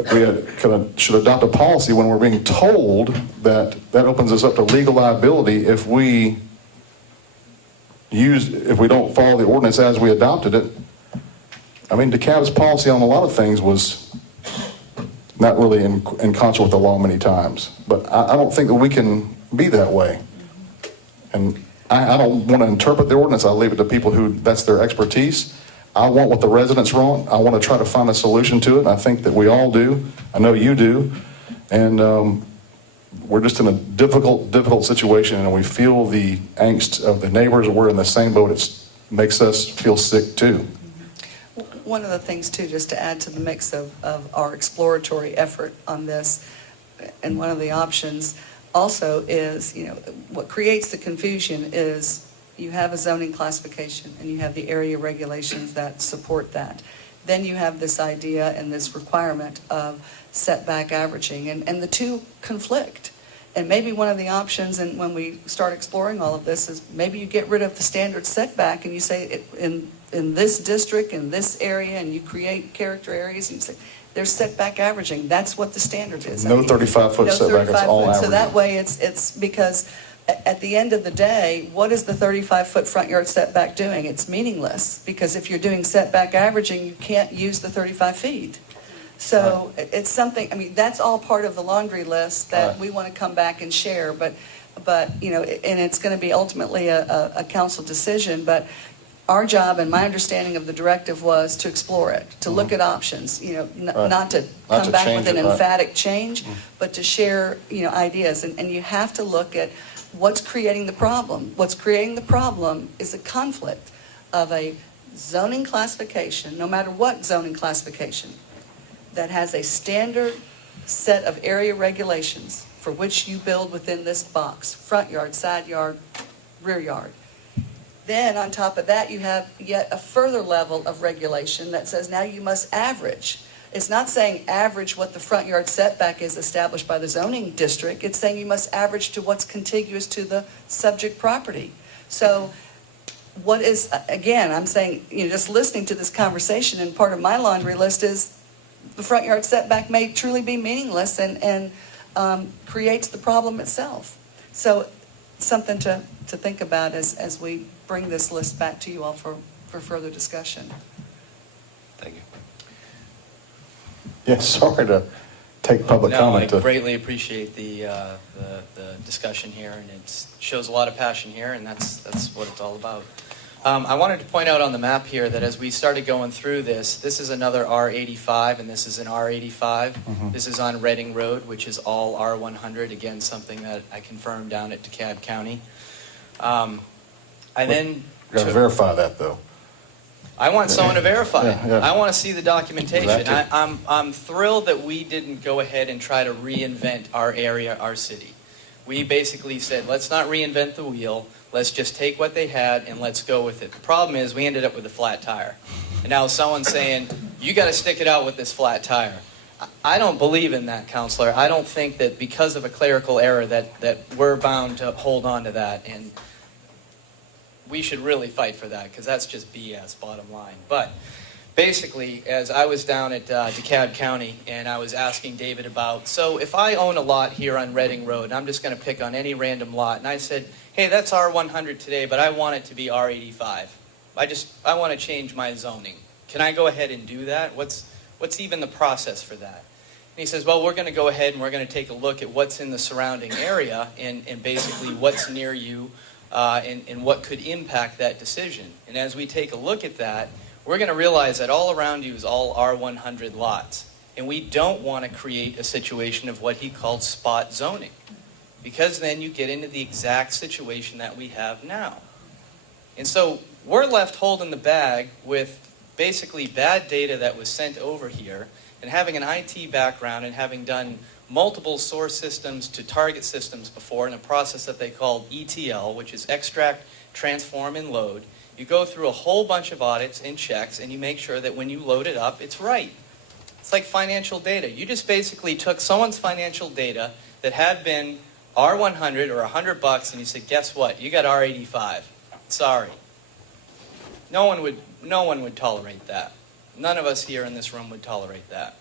should adopt a policy when we're being told that opens us up to legal liability if we don't follow the ordinance as we adopted it. I mean, DeKalb's policy on a lot of things was not really in concert with the law many times. But I don't think that we can be that way. And I don't want to interpret the ordinance. I leave it to people who, that's their expertise. I want what the residents want. I want to try to find a solution to it. And I think that we all do. I know you do. And we're just in a difficult situation, and we feel the angst of the neighbors. We're in the same boat. It makes us feel sick too. One of the things too, just to add to the mix of our exploratory effort on this, and one of the options also is, you know, what creates the confusion is you have a zoning classification and you have the area regulations that support that. Then you have this idea and this requirement of setback averaging, and the two conflict. And maybe one of the options, and when we start exploring all of this, is maybe you get rid of the standard setback and you say in this district, in this area, and you create character areas, and you say, there's setback averaging. That's what the standard is. No 35-foot setback, it's all average. So that way it's because at the end of the day, what is the 35-foot front yard setback doing? It's meaningless, because if you're doing setback averaging, you can't use the 35 feet. So it's something, I mean, that's all part of the laundry list that we want to come back and share, but you know, and it's going to be ultimately a council decision, but our job and my understanding of the directive was to explore it, to look at options, you know, not to come back with an emphatic change, but to share, you know, ideas. And you have to look at what's creating the problem? What's creating the problem is a conflict of a zoning classification, no matter what zoning classification, that has a standard set of area regulations for which you build within this box: front yard, side yard, rear yard. Then on top of that, you have yet a further level of regulation that says now you must average. It's not saying average what the front yard setback is established by the zoning district. It's saying you must average to what's contiguous to the subject property. So what is, again, I'm saying, just listening to this conversation, and part of my laundry list is the front yard setback may truly be meaningless and creates the problem itself. So something to think about as we bring this list back to you all for further discussion. Thank you. Yeah, sorry to take public comment. No, I greatly appreciate the discussion here, and it shows a lot of passion here, and that's what it's all about. I wanted to point out on the map here that as we started going through this is another R85, and this is an R85. Mm-hmm. This is on Reading Road, which is all R100. Again, something that I confirmed down at DeKalb County. I then You got to verify that, though. I want someone to verify it. Yeah. I want to see the documentation. Exactly. I'm thrilled that we didn't go ahead and try to reinvent our area, our city. We basically said, let's not reinvent the wheel. Let's just take what they had and let's go with it. The problem is we ended up with a flat tire. And now someone's saying, you got to stick it out with this flat tire. I don't believe in that, Counselor. I don't think that because of a clerical error that we're bound to hold on to that. And we should really fight for that, because that's just BS, bottom line. But basically, as I was down at DeKalb County, and I was asking David about, so if I own a lot here on Reading Road, and I'm just going to pick on any random lot, and I said, hey, that's R100 today, but I want it to be R85. I want to change my zoning. Can I go ahead and do that? What's even the process for that? And he says, well, we're going to go ahead and we're going to take a look at what's in the surrounding area and basically what's near you, and what could impact that decision. And as we take a look at that, we're going to realize that all around you is all R100 lots. And we don't want to create a situation of what he called spot zoning, because then you get into the exact situation that we have now. And so we're left holding the bag with basically bad data that was sent over here, and having an IT background and having done multiple source systems to target systems before in a process that they called ETL, which is extract, transform, and load. You go through a whole bunch of audits and checks, and you make sure that when you load it up, it's right. It's like financial data. You just basically took someone's financial data that had been R100 or $100, and you said, guess what? You got R85. Sorry. No one would tolerate that. None of us here in this room would tolerate that.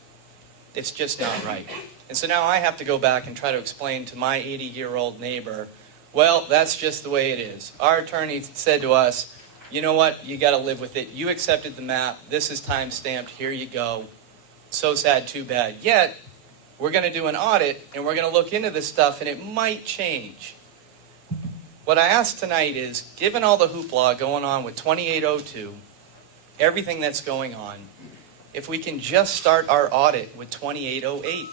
It's just not right. And so now I have to go back and try to explain to my 80-year-old neighbor, well, that's just the way it is. Our attorney said to us, you know what, you got to live with it. You accepted the map. This is time-stamped. Here you go. So sad, too bad. Yet, we're going to do an audit, and we're going to look into this stuff, and it might change. What I ask tonight is, given all the hoopla going on with 2802, everything that's going on, if we can just start our audit with 2808.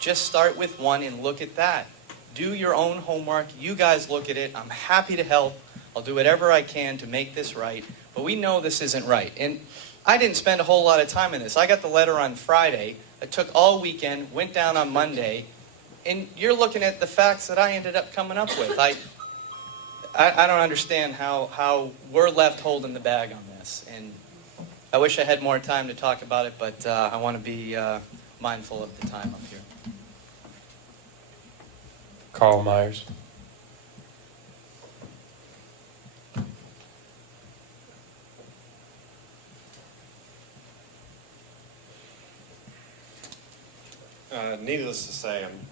Just start with one and look at that. Do your own homework. You guys look at it. I'm happy to help. I'll do whatever I can to make this right. But we know this isn't right. And I didn't spend a whole lot of time in this. I got the letter on Friday. I took all weekend, went down on Monday. And you're looking at the facts that I ended up coming up with. I don't understand how we're left holding the bag on this. And I wish I had more time to talk about it, but I want to be mindful of the time up here. Carl Myers. Needless to say, I'm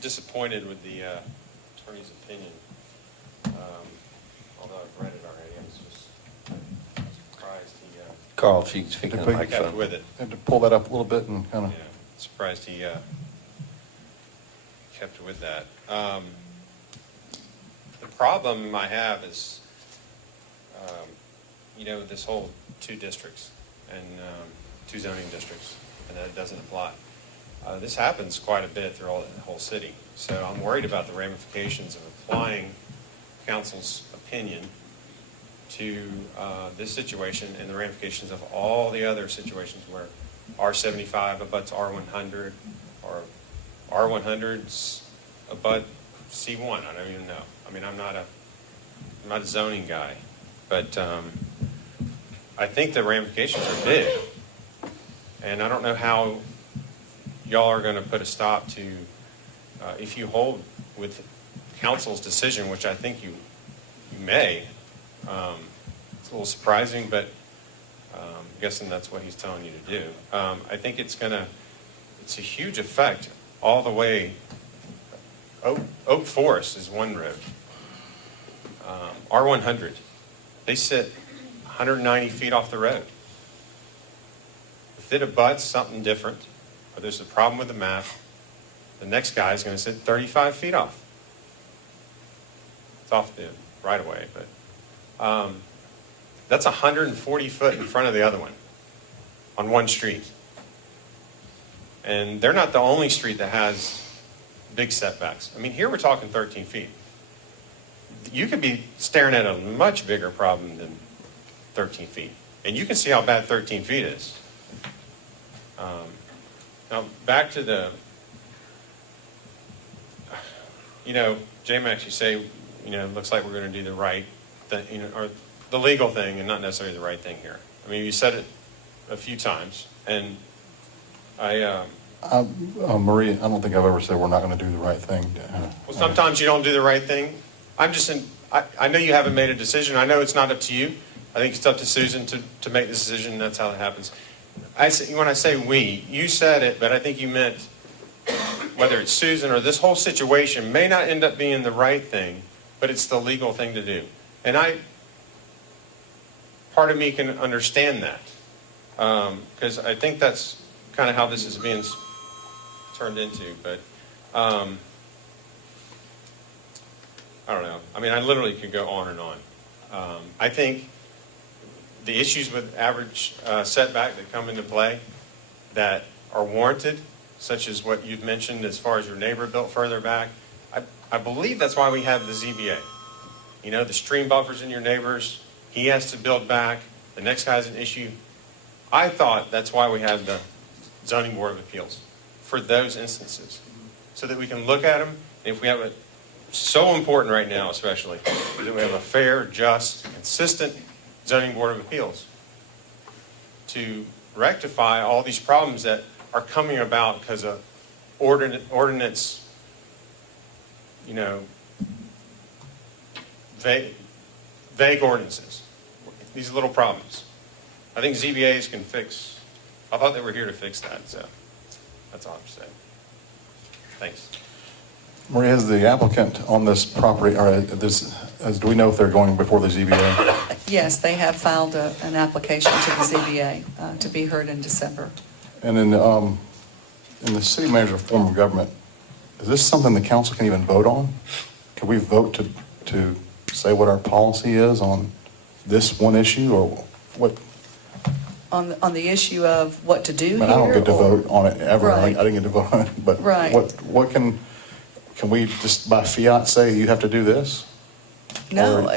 disappointed with the attorney's opinion. Although I've read it already, I was just surprised he Carl, if you can speak in the kept microphone. with it. Had to pull that up a little bit and kind of. Yeah, surprised he kept with that. The problem I have is, this whole two districts and two zoning districts, and that it doesn't apply. This happens quite a bit throughout the whole city. So I'm worried about the ramifications of applying council's opinion to this situation and the ramifications of all the other situations where R75 abuts R100 or R100's abut C1. I don't even know. I mean, I'm not a zoning guy, but I think the ramifications are big. And I don't know how y'all are going to put a stop to, if you hold with council's decision, which I think you may. It's a little surprising, but I'm guessing that's what he's telling you to do. I think it's a huge effect all the way. Oak Forest is one road. R100, they sit 190 feet off the road. If it abuts something different, or there's a problem with the map, the next guy is going to sit 35 feet off. It's off the right away, but that's 140 foot in front of the other one on one street. And they're not the only street that has big setbacks. I mean, here we're talking 13 feet. You could be staring at a much bigger problem than 13 feet. And you can see how bad 13 feet is. Now, back to the, J-Max, you say, it looks like we're going to do the right thing, or the legal thing and not necessarily the right thing here. I mean, you said it a few times, and Marie, I don't think I've ever said we're not going to do the right thing. Well, sometimes you don't do the right thing. I know you haven't made a decision. I know it's not up to you. I think it's up to Susan to make the decision, and that's how it happens. When I say we, you said it, but I think you meant whether it's Susan or this whole situation may not end up being the right thing, but it's the legal thing to do. And part of me can understand that, because I think that's kind of how this is being turned into. But I don't know. I mean, I literally could go on and on. I think the issues with average setback that come into play that are warranted, such as what you've mentioned as far as your neighbor built further back, I believe that's why we have the ZBA. The stream buffers in your neighbors, he has to build back, the next guy's an issue. I thought that's why we have the Zoning Board of Appeals, for those instances, so that we can look at them, and if we have so important right now especially, is that we have a fair, just, consistent Zoning Board of Appeals to rectify all these problems that are coming about because of ordinance, vague ordinances, these little problems. I think ZBAs can fix. I thought they were here to fix that, so that's all I'm saying. Thanks. Marie, has the applicant on this property, or do we know if they're going before the ZBA? Yes, they have filed an application to the ZBA to be heard in December. And in the city manager form of government, is this something the council can even vote on? Can we vote to say what our policy is on this one issue, or what? On the issue of what to do here? I don't get to vote on it ever. Right. I didn't get to vote on it, but Right. what can we just by fiat say you have to do this? No,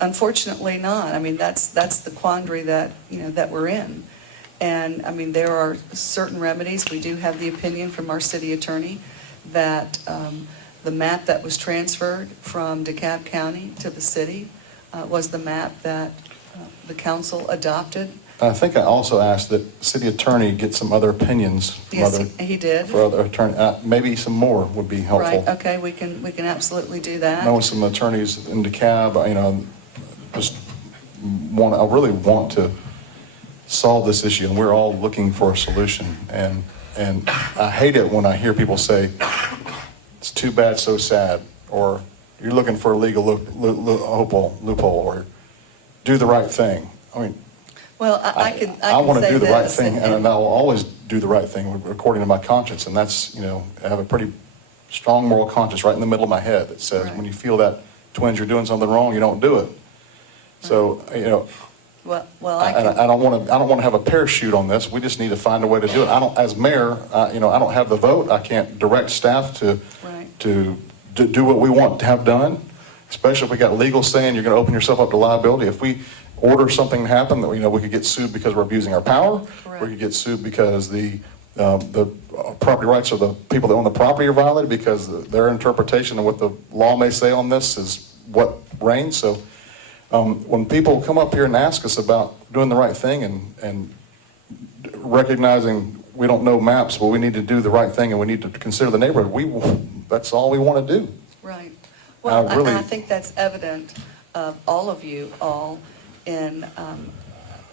unfortunately not. I mean, that's the quandary that we're in. And I mean, there are certain remedies. We do have the opinion from our city attorney that the map that was transferred from DeKalb County to the city was the map that the council adopted. I think I also asked that the city attorney get some other opinions from Yes, he did. for other attorney. Maybe some more would be helpful. Right, okay, we can absolutely do that. Knowing some attorneys in DeKalb, I really want to solve this issue, and we're all looking for a solution. And I hate it when I hear people say, it's too bad, so sad, or you're looking for a legal loophole, or do the right thing. I mean, Well, I can want to say do the right this, thing, and I will always do the right thing according to my conscience. And that's, I have a pretty strong moral conscience right in the middle of my head that says when you feel that twinge you're doing something wrong, you don't do it. So, Well, And I don't want to have a parachute on this. We just need to find a way to do it. As mayor, I don't have the vote. I can't direct staff to do what we want to have done, especially if we got legal saying you're going to open yourself up to liability. If we order something to happen, that we could get sued because we're abusing our power. We could get sued because the property rights of the people that own the property are violated because their interpretation of what the law may say on this is what reigns. So when people come up here and ask us about doing the right thing and recognizing we don't know maps, but we need to do the right thing and we need to consider the neighborhood, that's all we want to do. Right. Well, really, I think that's evident of all of you all in,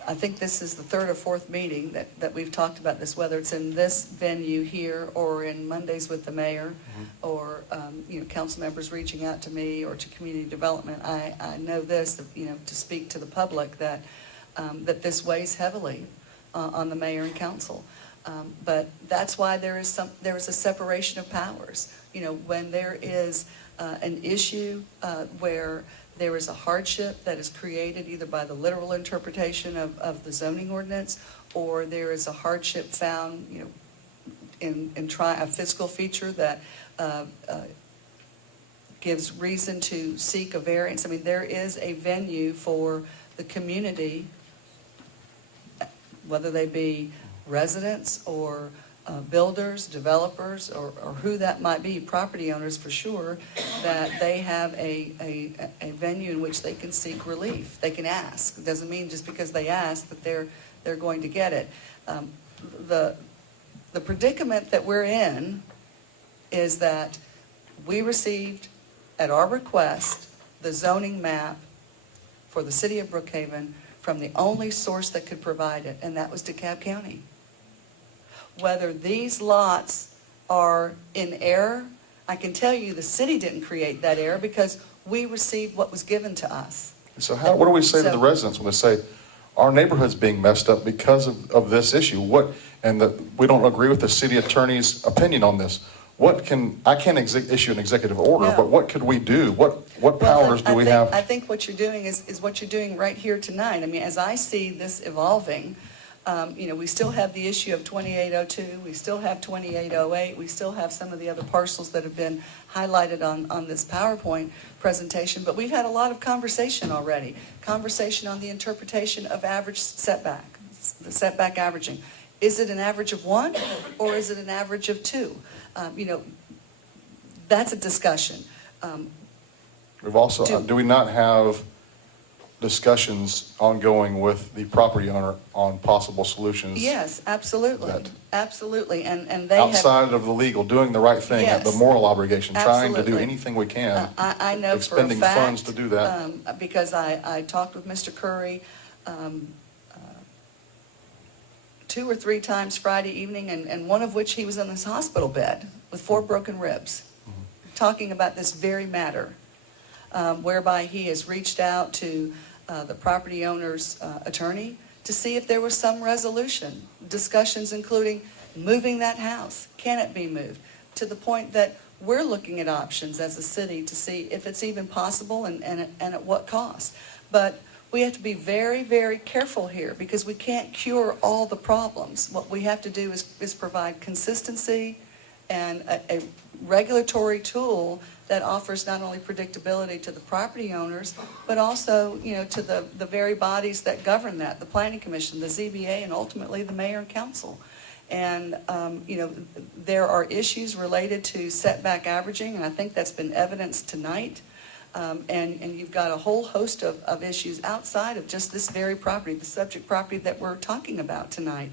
I think this is the third or fourth meeting that we've talked about this, whether it's in this venue here or in Mondays with the mayor or, council members reaching out to me or to community development. I know this, to speak to the public that this weighs heavily on the mayor and council. But that's why there is a separation of powers. When there is an issue where there is a hardship that is created either by the literal interpretation of the zoning ordinance, or there is a hardship found, in a physical feature that gives reason to seek a variance. I mean, there is a venue for the community, whether they be residents or builders, developers, or who that might be, property owners for sure, that they have a venue in which they can seek relief. They can ask. It doesn't mean just because they ask that they're going to get it. The predicament that we're in is that we received, at our request, the zoning map for the city of Brookhaven from the only source that could provide it, and that was DeKalb County. Whether these lots are in error, I can tell you the city didn't create that error because we received what was given to us. So what do we say to the residents when they say, our neighborhood's being messed up because of this issue? We don't agree with the city attorney's opinion on this. I can't issue an executive order, but what could we do? What powers do we have? I think what you're doing is what you're doing right here tonight. I mean, as I see this evolving, we still have the issue of 2802, we still have 2808, we still have some of the other parcels that have been highlighted on this PowerPoint presentation, but we've had a lot of conversation already. Conversation on the interpretation of average setback, the setback averaging. Is it an average of 1 or is it an average of 2? That's a discussion. We've also, do we not have discussions ongoing with the property owner on possible solutions? Yes, absolutely. Absolutely. And they outside of the legal, doing the right thing, the moral obligation, trying to do anything we can. I know expending for a fact, funds to do that. Because I talked with Mr. Curry 2 or 3 times Friday evening, and one of which he was in his hospital bed with 4 broken ribs, talking about this very matter, whereby he has reached out to the property owner's attorney to see if there was some resolution. Discussions including moving that house. Can it be moved? To the point that we're looking at options as a city to see if it's even possible and at what cost. But we have to be very, very careful here because we can't cure all the problems. What we have to do is provide consistency and a regulatory tool that offers not only predictability to the property owners, but also, to the very bodies that govern that, the Planning Commission, the ZBA, and ultimately the mayor and council. And, there are issues related to setback averaging, and I think that's been evidenced tonight. And you've got a whole host of issues outside of just this very property, the subject property that we're talking about tonight.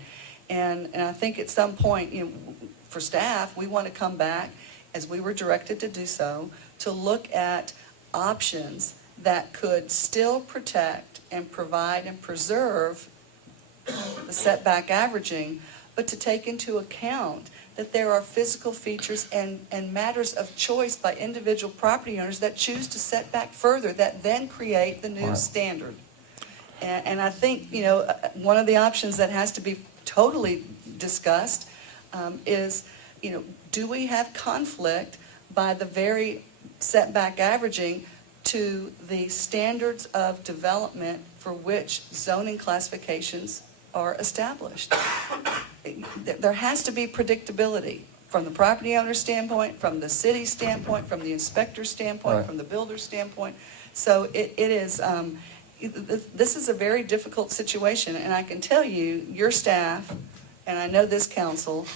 And I think at some point, for staff, we want to come back, as we were directed to do so, to look at options that could still protect and provide and preserve the setback averaging, but to take into account that there are physical features and matters of choice by individual property owners that choose to set back further, that then create the new standard. And I think, one of the options that has to be totally discussed is, do we have conflict by the very setback averaging to the standards of development for which zoning classifications are established. There has to be predictability from the property owner's standpoint, from the city's standpoint, from the inspector's standpoint, Right. from the builder's standpoint. So it is, this is a very difficult situation, and I can tell you, your staff, and I know this council,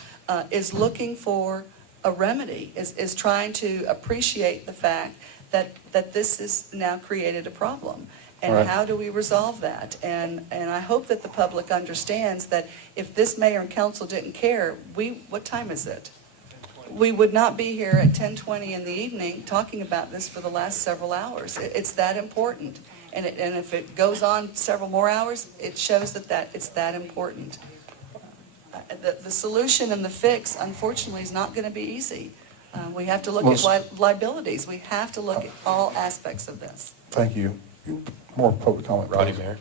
is looking for a remedy, is trying to appreciate the fact that this has now created a problem. And Right. how do we resolve that? And I hope that the public understands that if this mayor and council didn't care, what time is it? We would not be here at 10:20 in the evening talking about this for the last several hours. It's that important. And if it goes on several more hours, it shows that it's that important. The solution and the fix, unfortunately, is not going to be easy. We have to look at liabilities. We have to look at all aspects of this. Thank you. More public comment, Roddy, please. Mayor.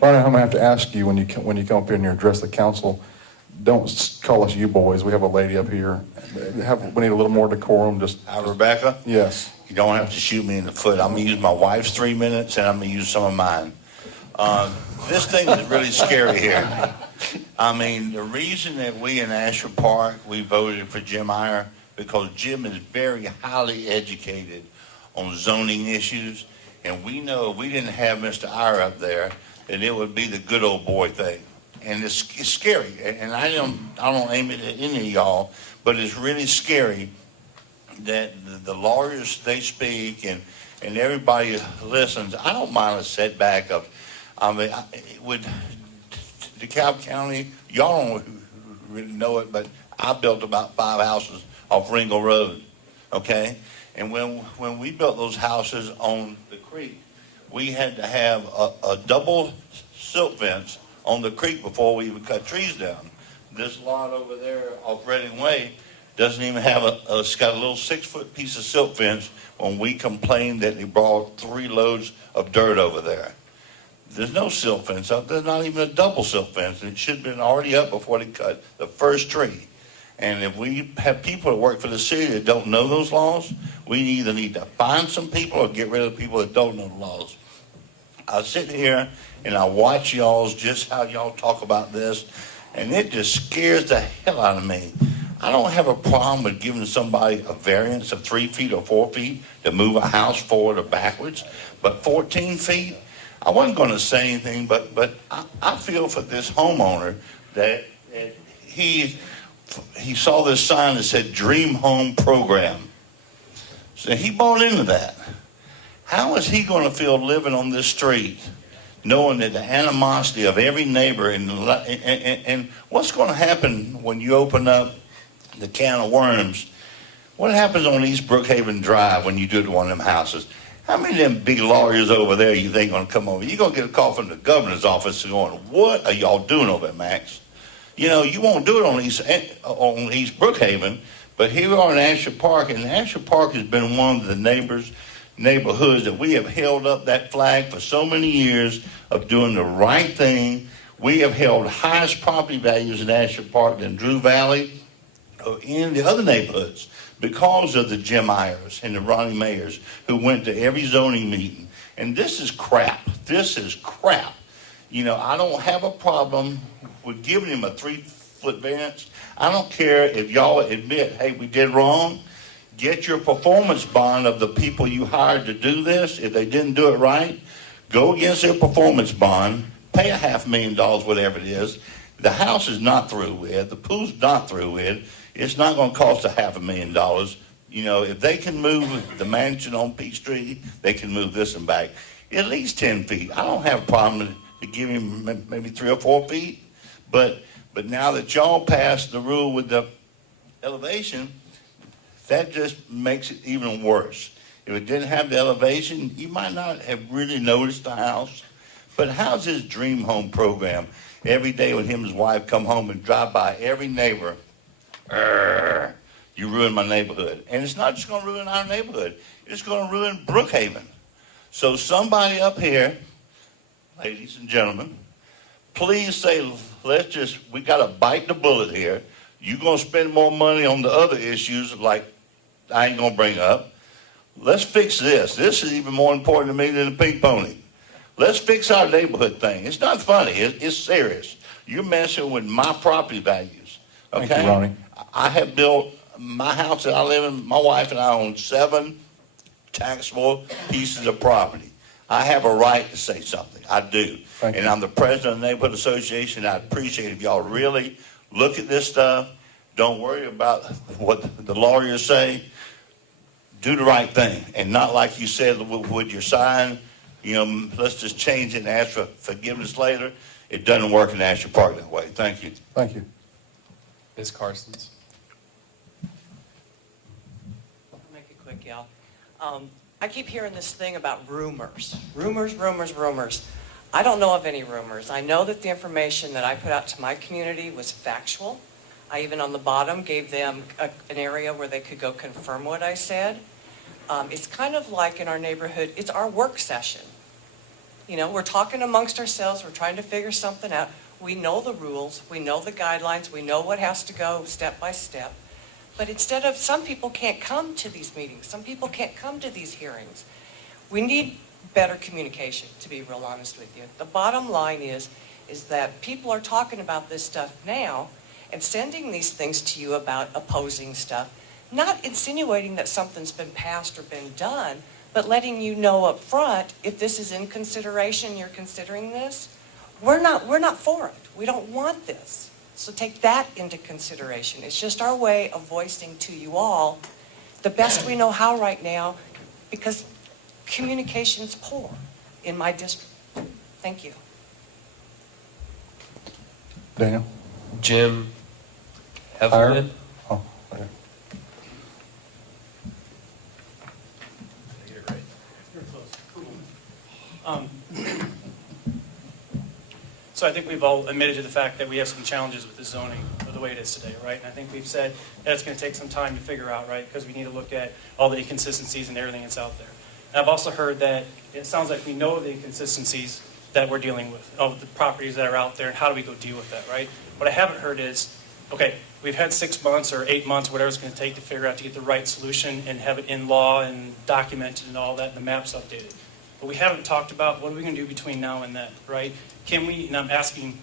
Ronnie, I'm going to have to ask you, when you come up here and you address the council, don't call us you boys. We have a lady up here. We need a little more decorum, just. Rebecca? Yes. You don't have to shoot me in the foot. I'm going to use my wife's 3 minutes, and I'm going to use some of mine. This thing is really scary here. I mean, the reason that we in Ashford Park, we voted for Jim Iyer, because Jim is very highly educated on zoning issues, and we know if we didn't have Mr. Iyer up there, then it would be the good old boy thing. And it's scary, and I don't aim it at any of y'all, but it's really scary that the lawyers, they speak, and everybody listens. I don't mind a setback of, with DeKalb County, y'all don't really know it, but I built about 5 houses off Ringo Road, okay? And when we built those houses on the creek, we had to have a double silt fence on the creek before we even cut trees down. This lot over there off Reading Way doesn't even have it's got a little 6-foot piece of silt fence when we complained that they brought 3 loads of dirt over there. There's no silt fence up. There's not even a double silt fence. It should have been already up before they cut the first tree. And if we have people that work for the city that don't know those laws, we either need to find some people or get rid of the people that don't know the laws. I sit here and I watch just how y'all talk about this, and it just scares the hell out of me. I don't have a problem with giving somebody a variance of 3 feet or 4 feet to move a house forward or backwards, but 14 feet, I wasn't going to say anything, but I feel for this homeowner that he saw this sign that said Dream Home Program. So he bought into that. How is he going to feel living on this street, knowing that the animosity of every neighbor and what's going to happen when you open up the can of worms? What happens on East Brookhaven Drive when you do it to one of them houses? How many of them big lawyers over there you think going to come over? You're going to get a call from the governor's office going, what are y'all doing over there, Max? You know, you won't do it on East Brookhaven, but here we are in Ashford Park, and Ashford Park has been one of the neighborhoods that we have held up that flag for so many years of doing the right thing. We have held highest property values in Ashford Park than Drew Valley or in the other neighborhoods because of the Jim Ayers and the Ronnie Mayers who went to every zoning meeting. And this is crap. This is crap. You know, I don't have a problem with giving him a 3-foot variance. I don't care if y'all admit, hey, we did wrong. Get your performance bond of the people you hired to do this. If they didn't do it right, go against their performance bond, pay $500,000, whatever it is. The house is not through with. The pool's not through with. It's not going to cost $500,000. You know, if they can move the mansion on Peachtree, they can move this and back at least 10 feet. I don't have a problem to give him maybe 3 or 4 feet. But now that y'all passed the rule with the elevation, that just makes it even worse. If it didn't have the elevation, you might not have really noticed the house. But how's his dream home program? Every day when him and his wife come home and drive by every neighbor, you ruin my neighborhood. And it's not just going to ruin our neighborhood. It's going to ruin Brookhaven. So somebody up here, ladies and gentlemen, please say, we got to bite the bullet here. You're going to spend more money on the other issues like I ain't gonna bring up. Let's fix this. This is even more important to me than the pink pony. Let's fix our neighborhood thing. It's not funny. It's serious. You're messing with my property values. Okay? Thank you, Ronnie. I have built my house that I live in. My wife and I own 7 taxable pieces of property. I have a right to say something. I do. Thank And you. I'm the president of the neighborhood association. I appreciate if y'all really look at this stuff. Don't worry about what the lawyers say. Do the right thing, and not like you said with your sign, let's just change it and ask for forgiveness later. It doesn't work in Ashford Park that way. Thank you. Thank you. Ms. Carson's. I'll make it quick, y'all. I keep hearing this thing about rumors. Rumors. I don't know of any rumors. I know that the information that I put out to my community was factual. I even on the bottom gave them an area where they could go confirm what I said. It's kind of like in our neighborhood, it's our work session. We're talking amongst ourselves, we're trying to figure something out. We know the rules, we know the guidelines, we know what has to go step by step. But instead of, some people can't come to these meetings, some people can't come to these hearings. We need better communication, to be real honest with you. The bottom line is that people are talking about this stuff now and sending these things to you about opposing stuff, not insinuating that something's been passed or been done, but letting you know up front, if this is in consideration, you're considering this, we're not for it. We don't want this. So take that into consideration. It's just our way of voicing to you all the best we know how right now, because communication's poor in my district. Thank you. Daniel? Jim Heffelman. Oh, okay. So I think we've all admitted to the fact that we have some challenges with the zoning the way it is today, right? And I think we've said that it's going to take some time to figure out, right? Because we need to look at all the inconsistencies and everything that's out there. And I've also heard that it sounds like we know the inconsistencies that we're dealing with, of the properties that are out there, and how do we go deal with that, right? What I haven't heard is, okay, we've had 6 months or 8 months, whatever it's going to take to figure out to get the right solution and have it in law and documented and all that, and the maps updated. But we haven't talked about what are we going to do between now and then, right? Can we, and I'm asking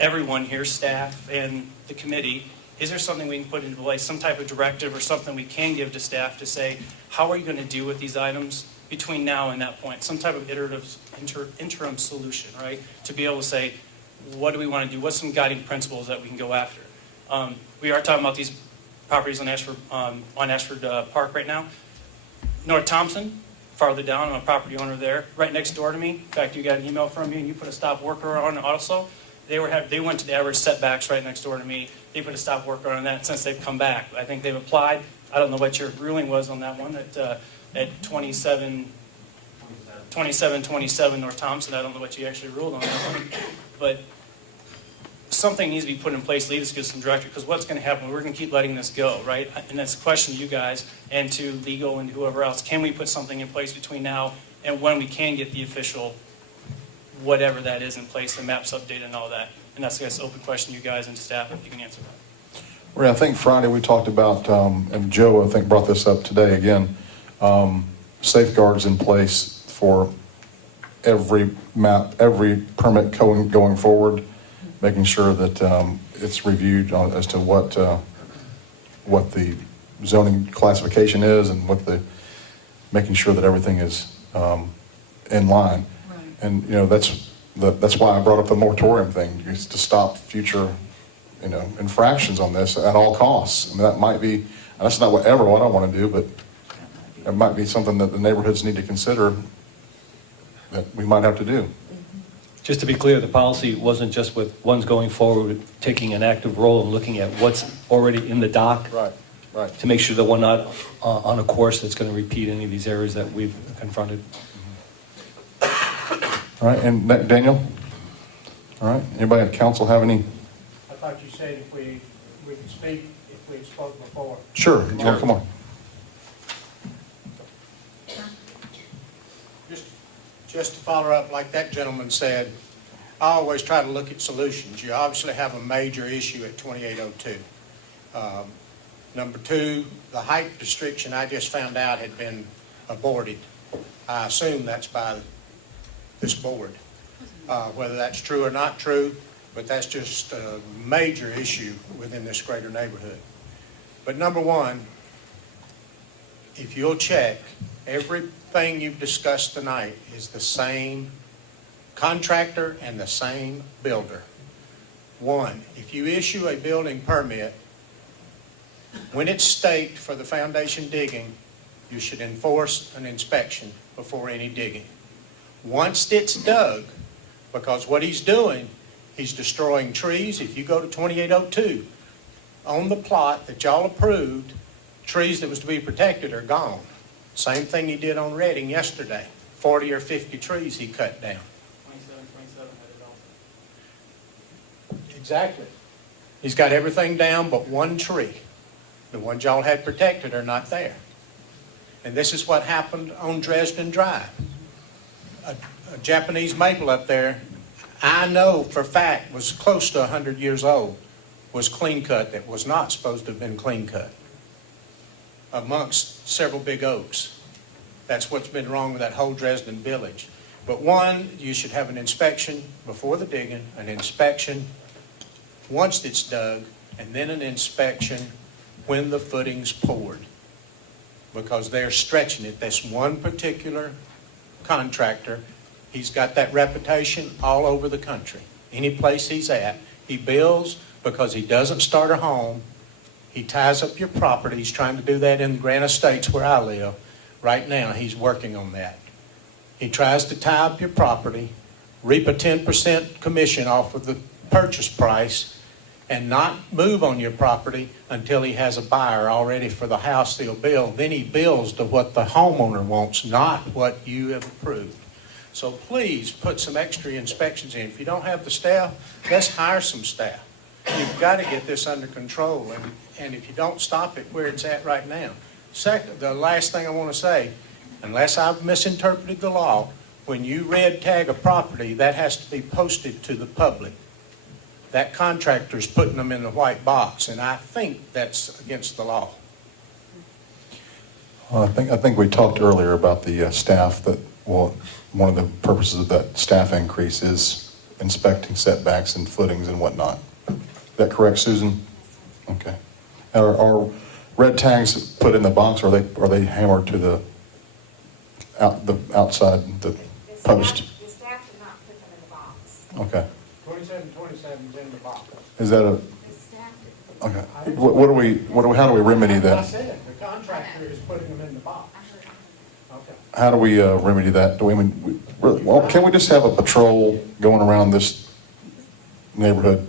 everyone here, staff and the committee, is there something we can put into place, some type of directive or something we can give to staff to say, how are you going to deal with these items between now and that point? Some type of interim solution, right? To be able to say, what do we want to do? What's some guiding principles that we can go after? We are talking about these properties on Ashford Park right now. North Thompson, farther down, I'm a property owner there, right next door to me. In fact, you got an email from me and you put a stop worker on it also. They went to the average setbacks right next door to me. They put a stop worker on that since they've come back. I think they've applied. I don't know what your ruling was on that one at 2727 North Thompson. I don't know what you actually ruled on that one. But something needs to be put in place, lead us to get some direction, because what's going to happen, we're going to keep letting this go, right? And that's a question to you guys and to legal and whoever else. Can we put something in place between now and when we can get the official whatever that is in place, the maps updated and all that? And that's, I guess, an open question to you guys and to staff, if you can answer that. Well, I think Friday we talked about, and Joe, I think, brought this up today again, safeguards in place for every map, every permit going forward, making sure that it's reviewed as to what the zoning classification is and making sure that everything is in line. Right. And that's why I brought up the moratorium thing, is to stop future infractions on this at all costs. I mean, that might be, and that's not what I want to do, but it might be something that the neighborhoods need to consider that we might have to do. Just to be clear, the policy wasn't just with ones going forward, taking an active role and looking at what's already in the dock. Right. To make sure that we're not on a course that's going to repeat any of these areas that we've confronted. All right, and Daniel? All right, anybody at council have any? I thought you said if we could speak, if we had spoken before. Sure, come on. Just to follow up, like that gentleman said, I always try to look at solutions. You obviously have a major issue at 2802. Number two, the height restriction I just found out had been aborted. I assume that's by this board. Whether that's true or not true, but that's just a major issue within this greater neighborhood. But number one, if you'll check, everything you've discussed tonight is the same contractor and the same builder. One, if you issue a building permit, when it's staked for the foundation digging, you should enforce an inspection before any digging. Once it's dug, because what he's doing, he's destroying trees. If you go to 2802, on the plot that y'all approved, trees that was to be protected are gone. Same thing he did on Reading yesterday. 40 or 50 trees he cut down. 27 had it also. Exactly. He's got everything down but one tree. The ones y'all had protected are not there. And this is what happened on Dresden Drive. A Japanese maple up there, I know for a fact was close to 100 years old, was clean cut that was not supposed to have been clean cut amongst several big oaks. That's what's been wrong with that whole Dresden village. But one, you should have an inspection before the digging, an inspection once it's dug, and then an inspection when the footing's poured. Because they're stretching it. That's one particular contractor. He's got that reputation all over the country. Any place he's at, he builds because he doesn't start a home. He ties up your property. He's trying to do that in the Grand Estates where I live. Right now, he's working on that. He tries to tie up your property, reap a 10% commission off of the purchase price, and not move on your property until he has a buyer already for the house he'll build. Then he builds to what the homeowner wants, not what you have approved. So please put some extra inspections in. If you don't have the staff, let's hire some staff. You've got to get this under control, and if you don't stop it where it's at right now. Second, the last thing I want to say, unless I've misinterpreted the law, when you red tag a property, that has to be posted to the public. That contractor's putting them in the white box, and I think that's against the law. I think we talked earlier about the staff that, well, one of the purposes of that staff increase is inspecting setbacks and footings and whatnot. Is that correct, Susan? Okay. Are red tags put in the box, or are they hammered to the outside the post? The staff did not put them in the box. Okay. 2727's in the box. Is that a? Okay. How do we remedy That's what I that? said. The contractor is putting them in the box. Okay. How do we remedy that? Can we just have a patrol going around this neighborhood,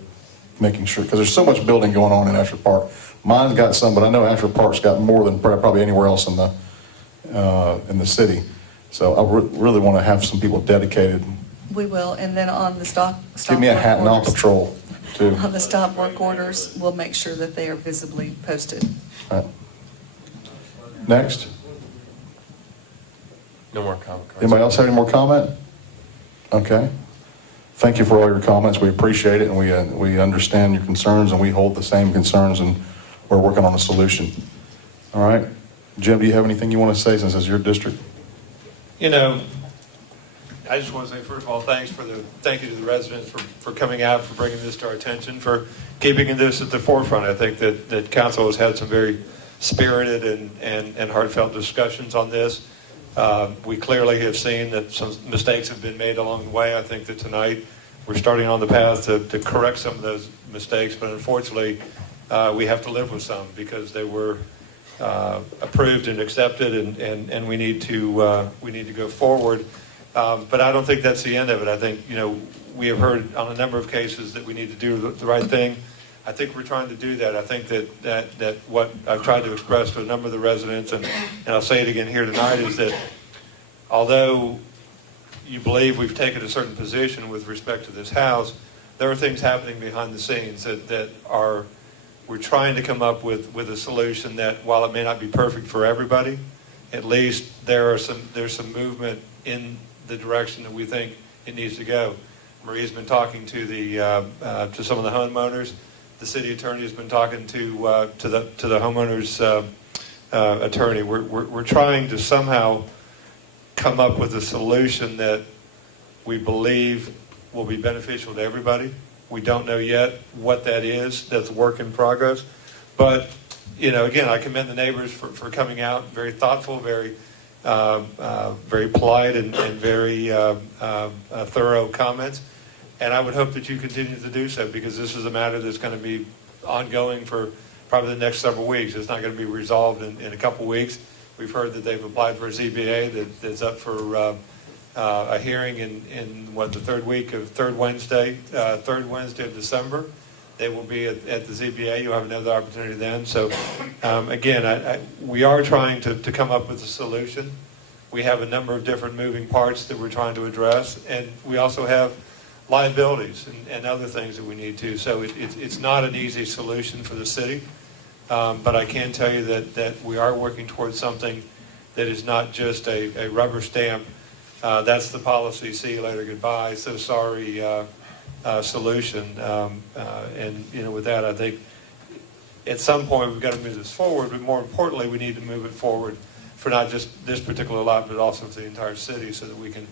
making sure, because there's so much building going on in Ashford Park. Mine's got some, but I know Ashford Park's got more than probably anywhere else in the city. So I really want to have some people dedicated. We will, and then on the stop Give me a work hat and I'll orders- patrol too. On the stop work orders, we'll make sure that they are visibly posted. All right. Next. No more comment cards. Anybody else have any more comment? Okay. Thank you for all your comments. We appreciate it, and we understand your concerns, and we hold the same concerns, and we're working on a solution. All right. Jim, do you have anything you want to say since it's your district? You know, I just want to say, first of all, thank you to the residents for coming out, for bringing this to our attention, for keeping this at the forefront. I think that council has had some very spirited and heartfelt discussions on this. We clearly have seen that some mistakes have been made along the way. I think that tonight we're starting on the path to correct some of those mistakes, but unfortunately we have to live with some because they were approved and accepted, and we need to go forward. But I don't think that's the end of it. I think, we have heard on a number of cases that we need to do the right thing. I think we're trying to do that. I think that what I've tried to express to a number of the residents, and I'll say it again here tonight, is that although you believe we've taken a certain position with respect to this house, there are things happening behind the scenes that we're trying to come up with a solution that, while it may not be perfect for everybody, at least there's some movement in the direction that we think it needs to go. Maria's been talking to some of the homeowners. The city attorney has been talking to the homeowner's attorney. We're trying to somehow come up with a solution that we believe will be beneficial to everybody. We don't know yet what that is. That's a work in progress. But, again, I commend the neighbors for coming out, very thoughtful, very polite and very thorough comments. And I would hope that you continue to do so, because this is a matter that's going to be ongoing for probably the next several weeks. It's not going to be resolved in a couple weeks. We've heard that they've applied for a ZBA that's up for a hearing in the third Wednesday of December. They will be at the ZBA. You'll have another opportunity then. So, again, we are trying to come up with a solution. We have a number of different moving parts that we're trying to address, and we also have liabilities and other things that we need to. So it's not an easy solution for the city, but I can tell you that we are working towards something that is not just a rubber stamp. That's the policy, see you later, goodbye, so sorry solution. And with that, I think at some point we've got to move this forward, but more importantly, we need to move it forward for not just this particular lot, but also for the entire city, so that we can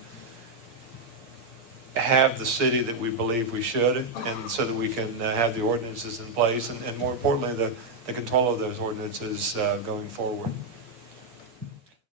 have the city that we believe we should, and so that we can have the ordinances in place, and more importantly, the control of those ordinances going forward.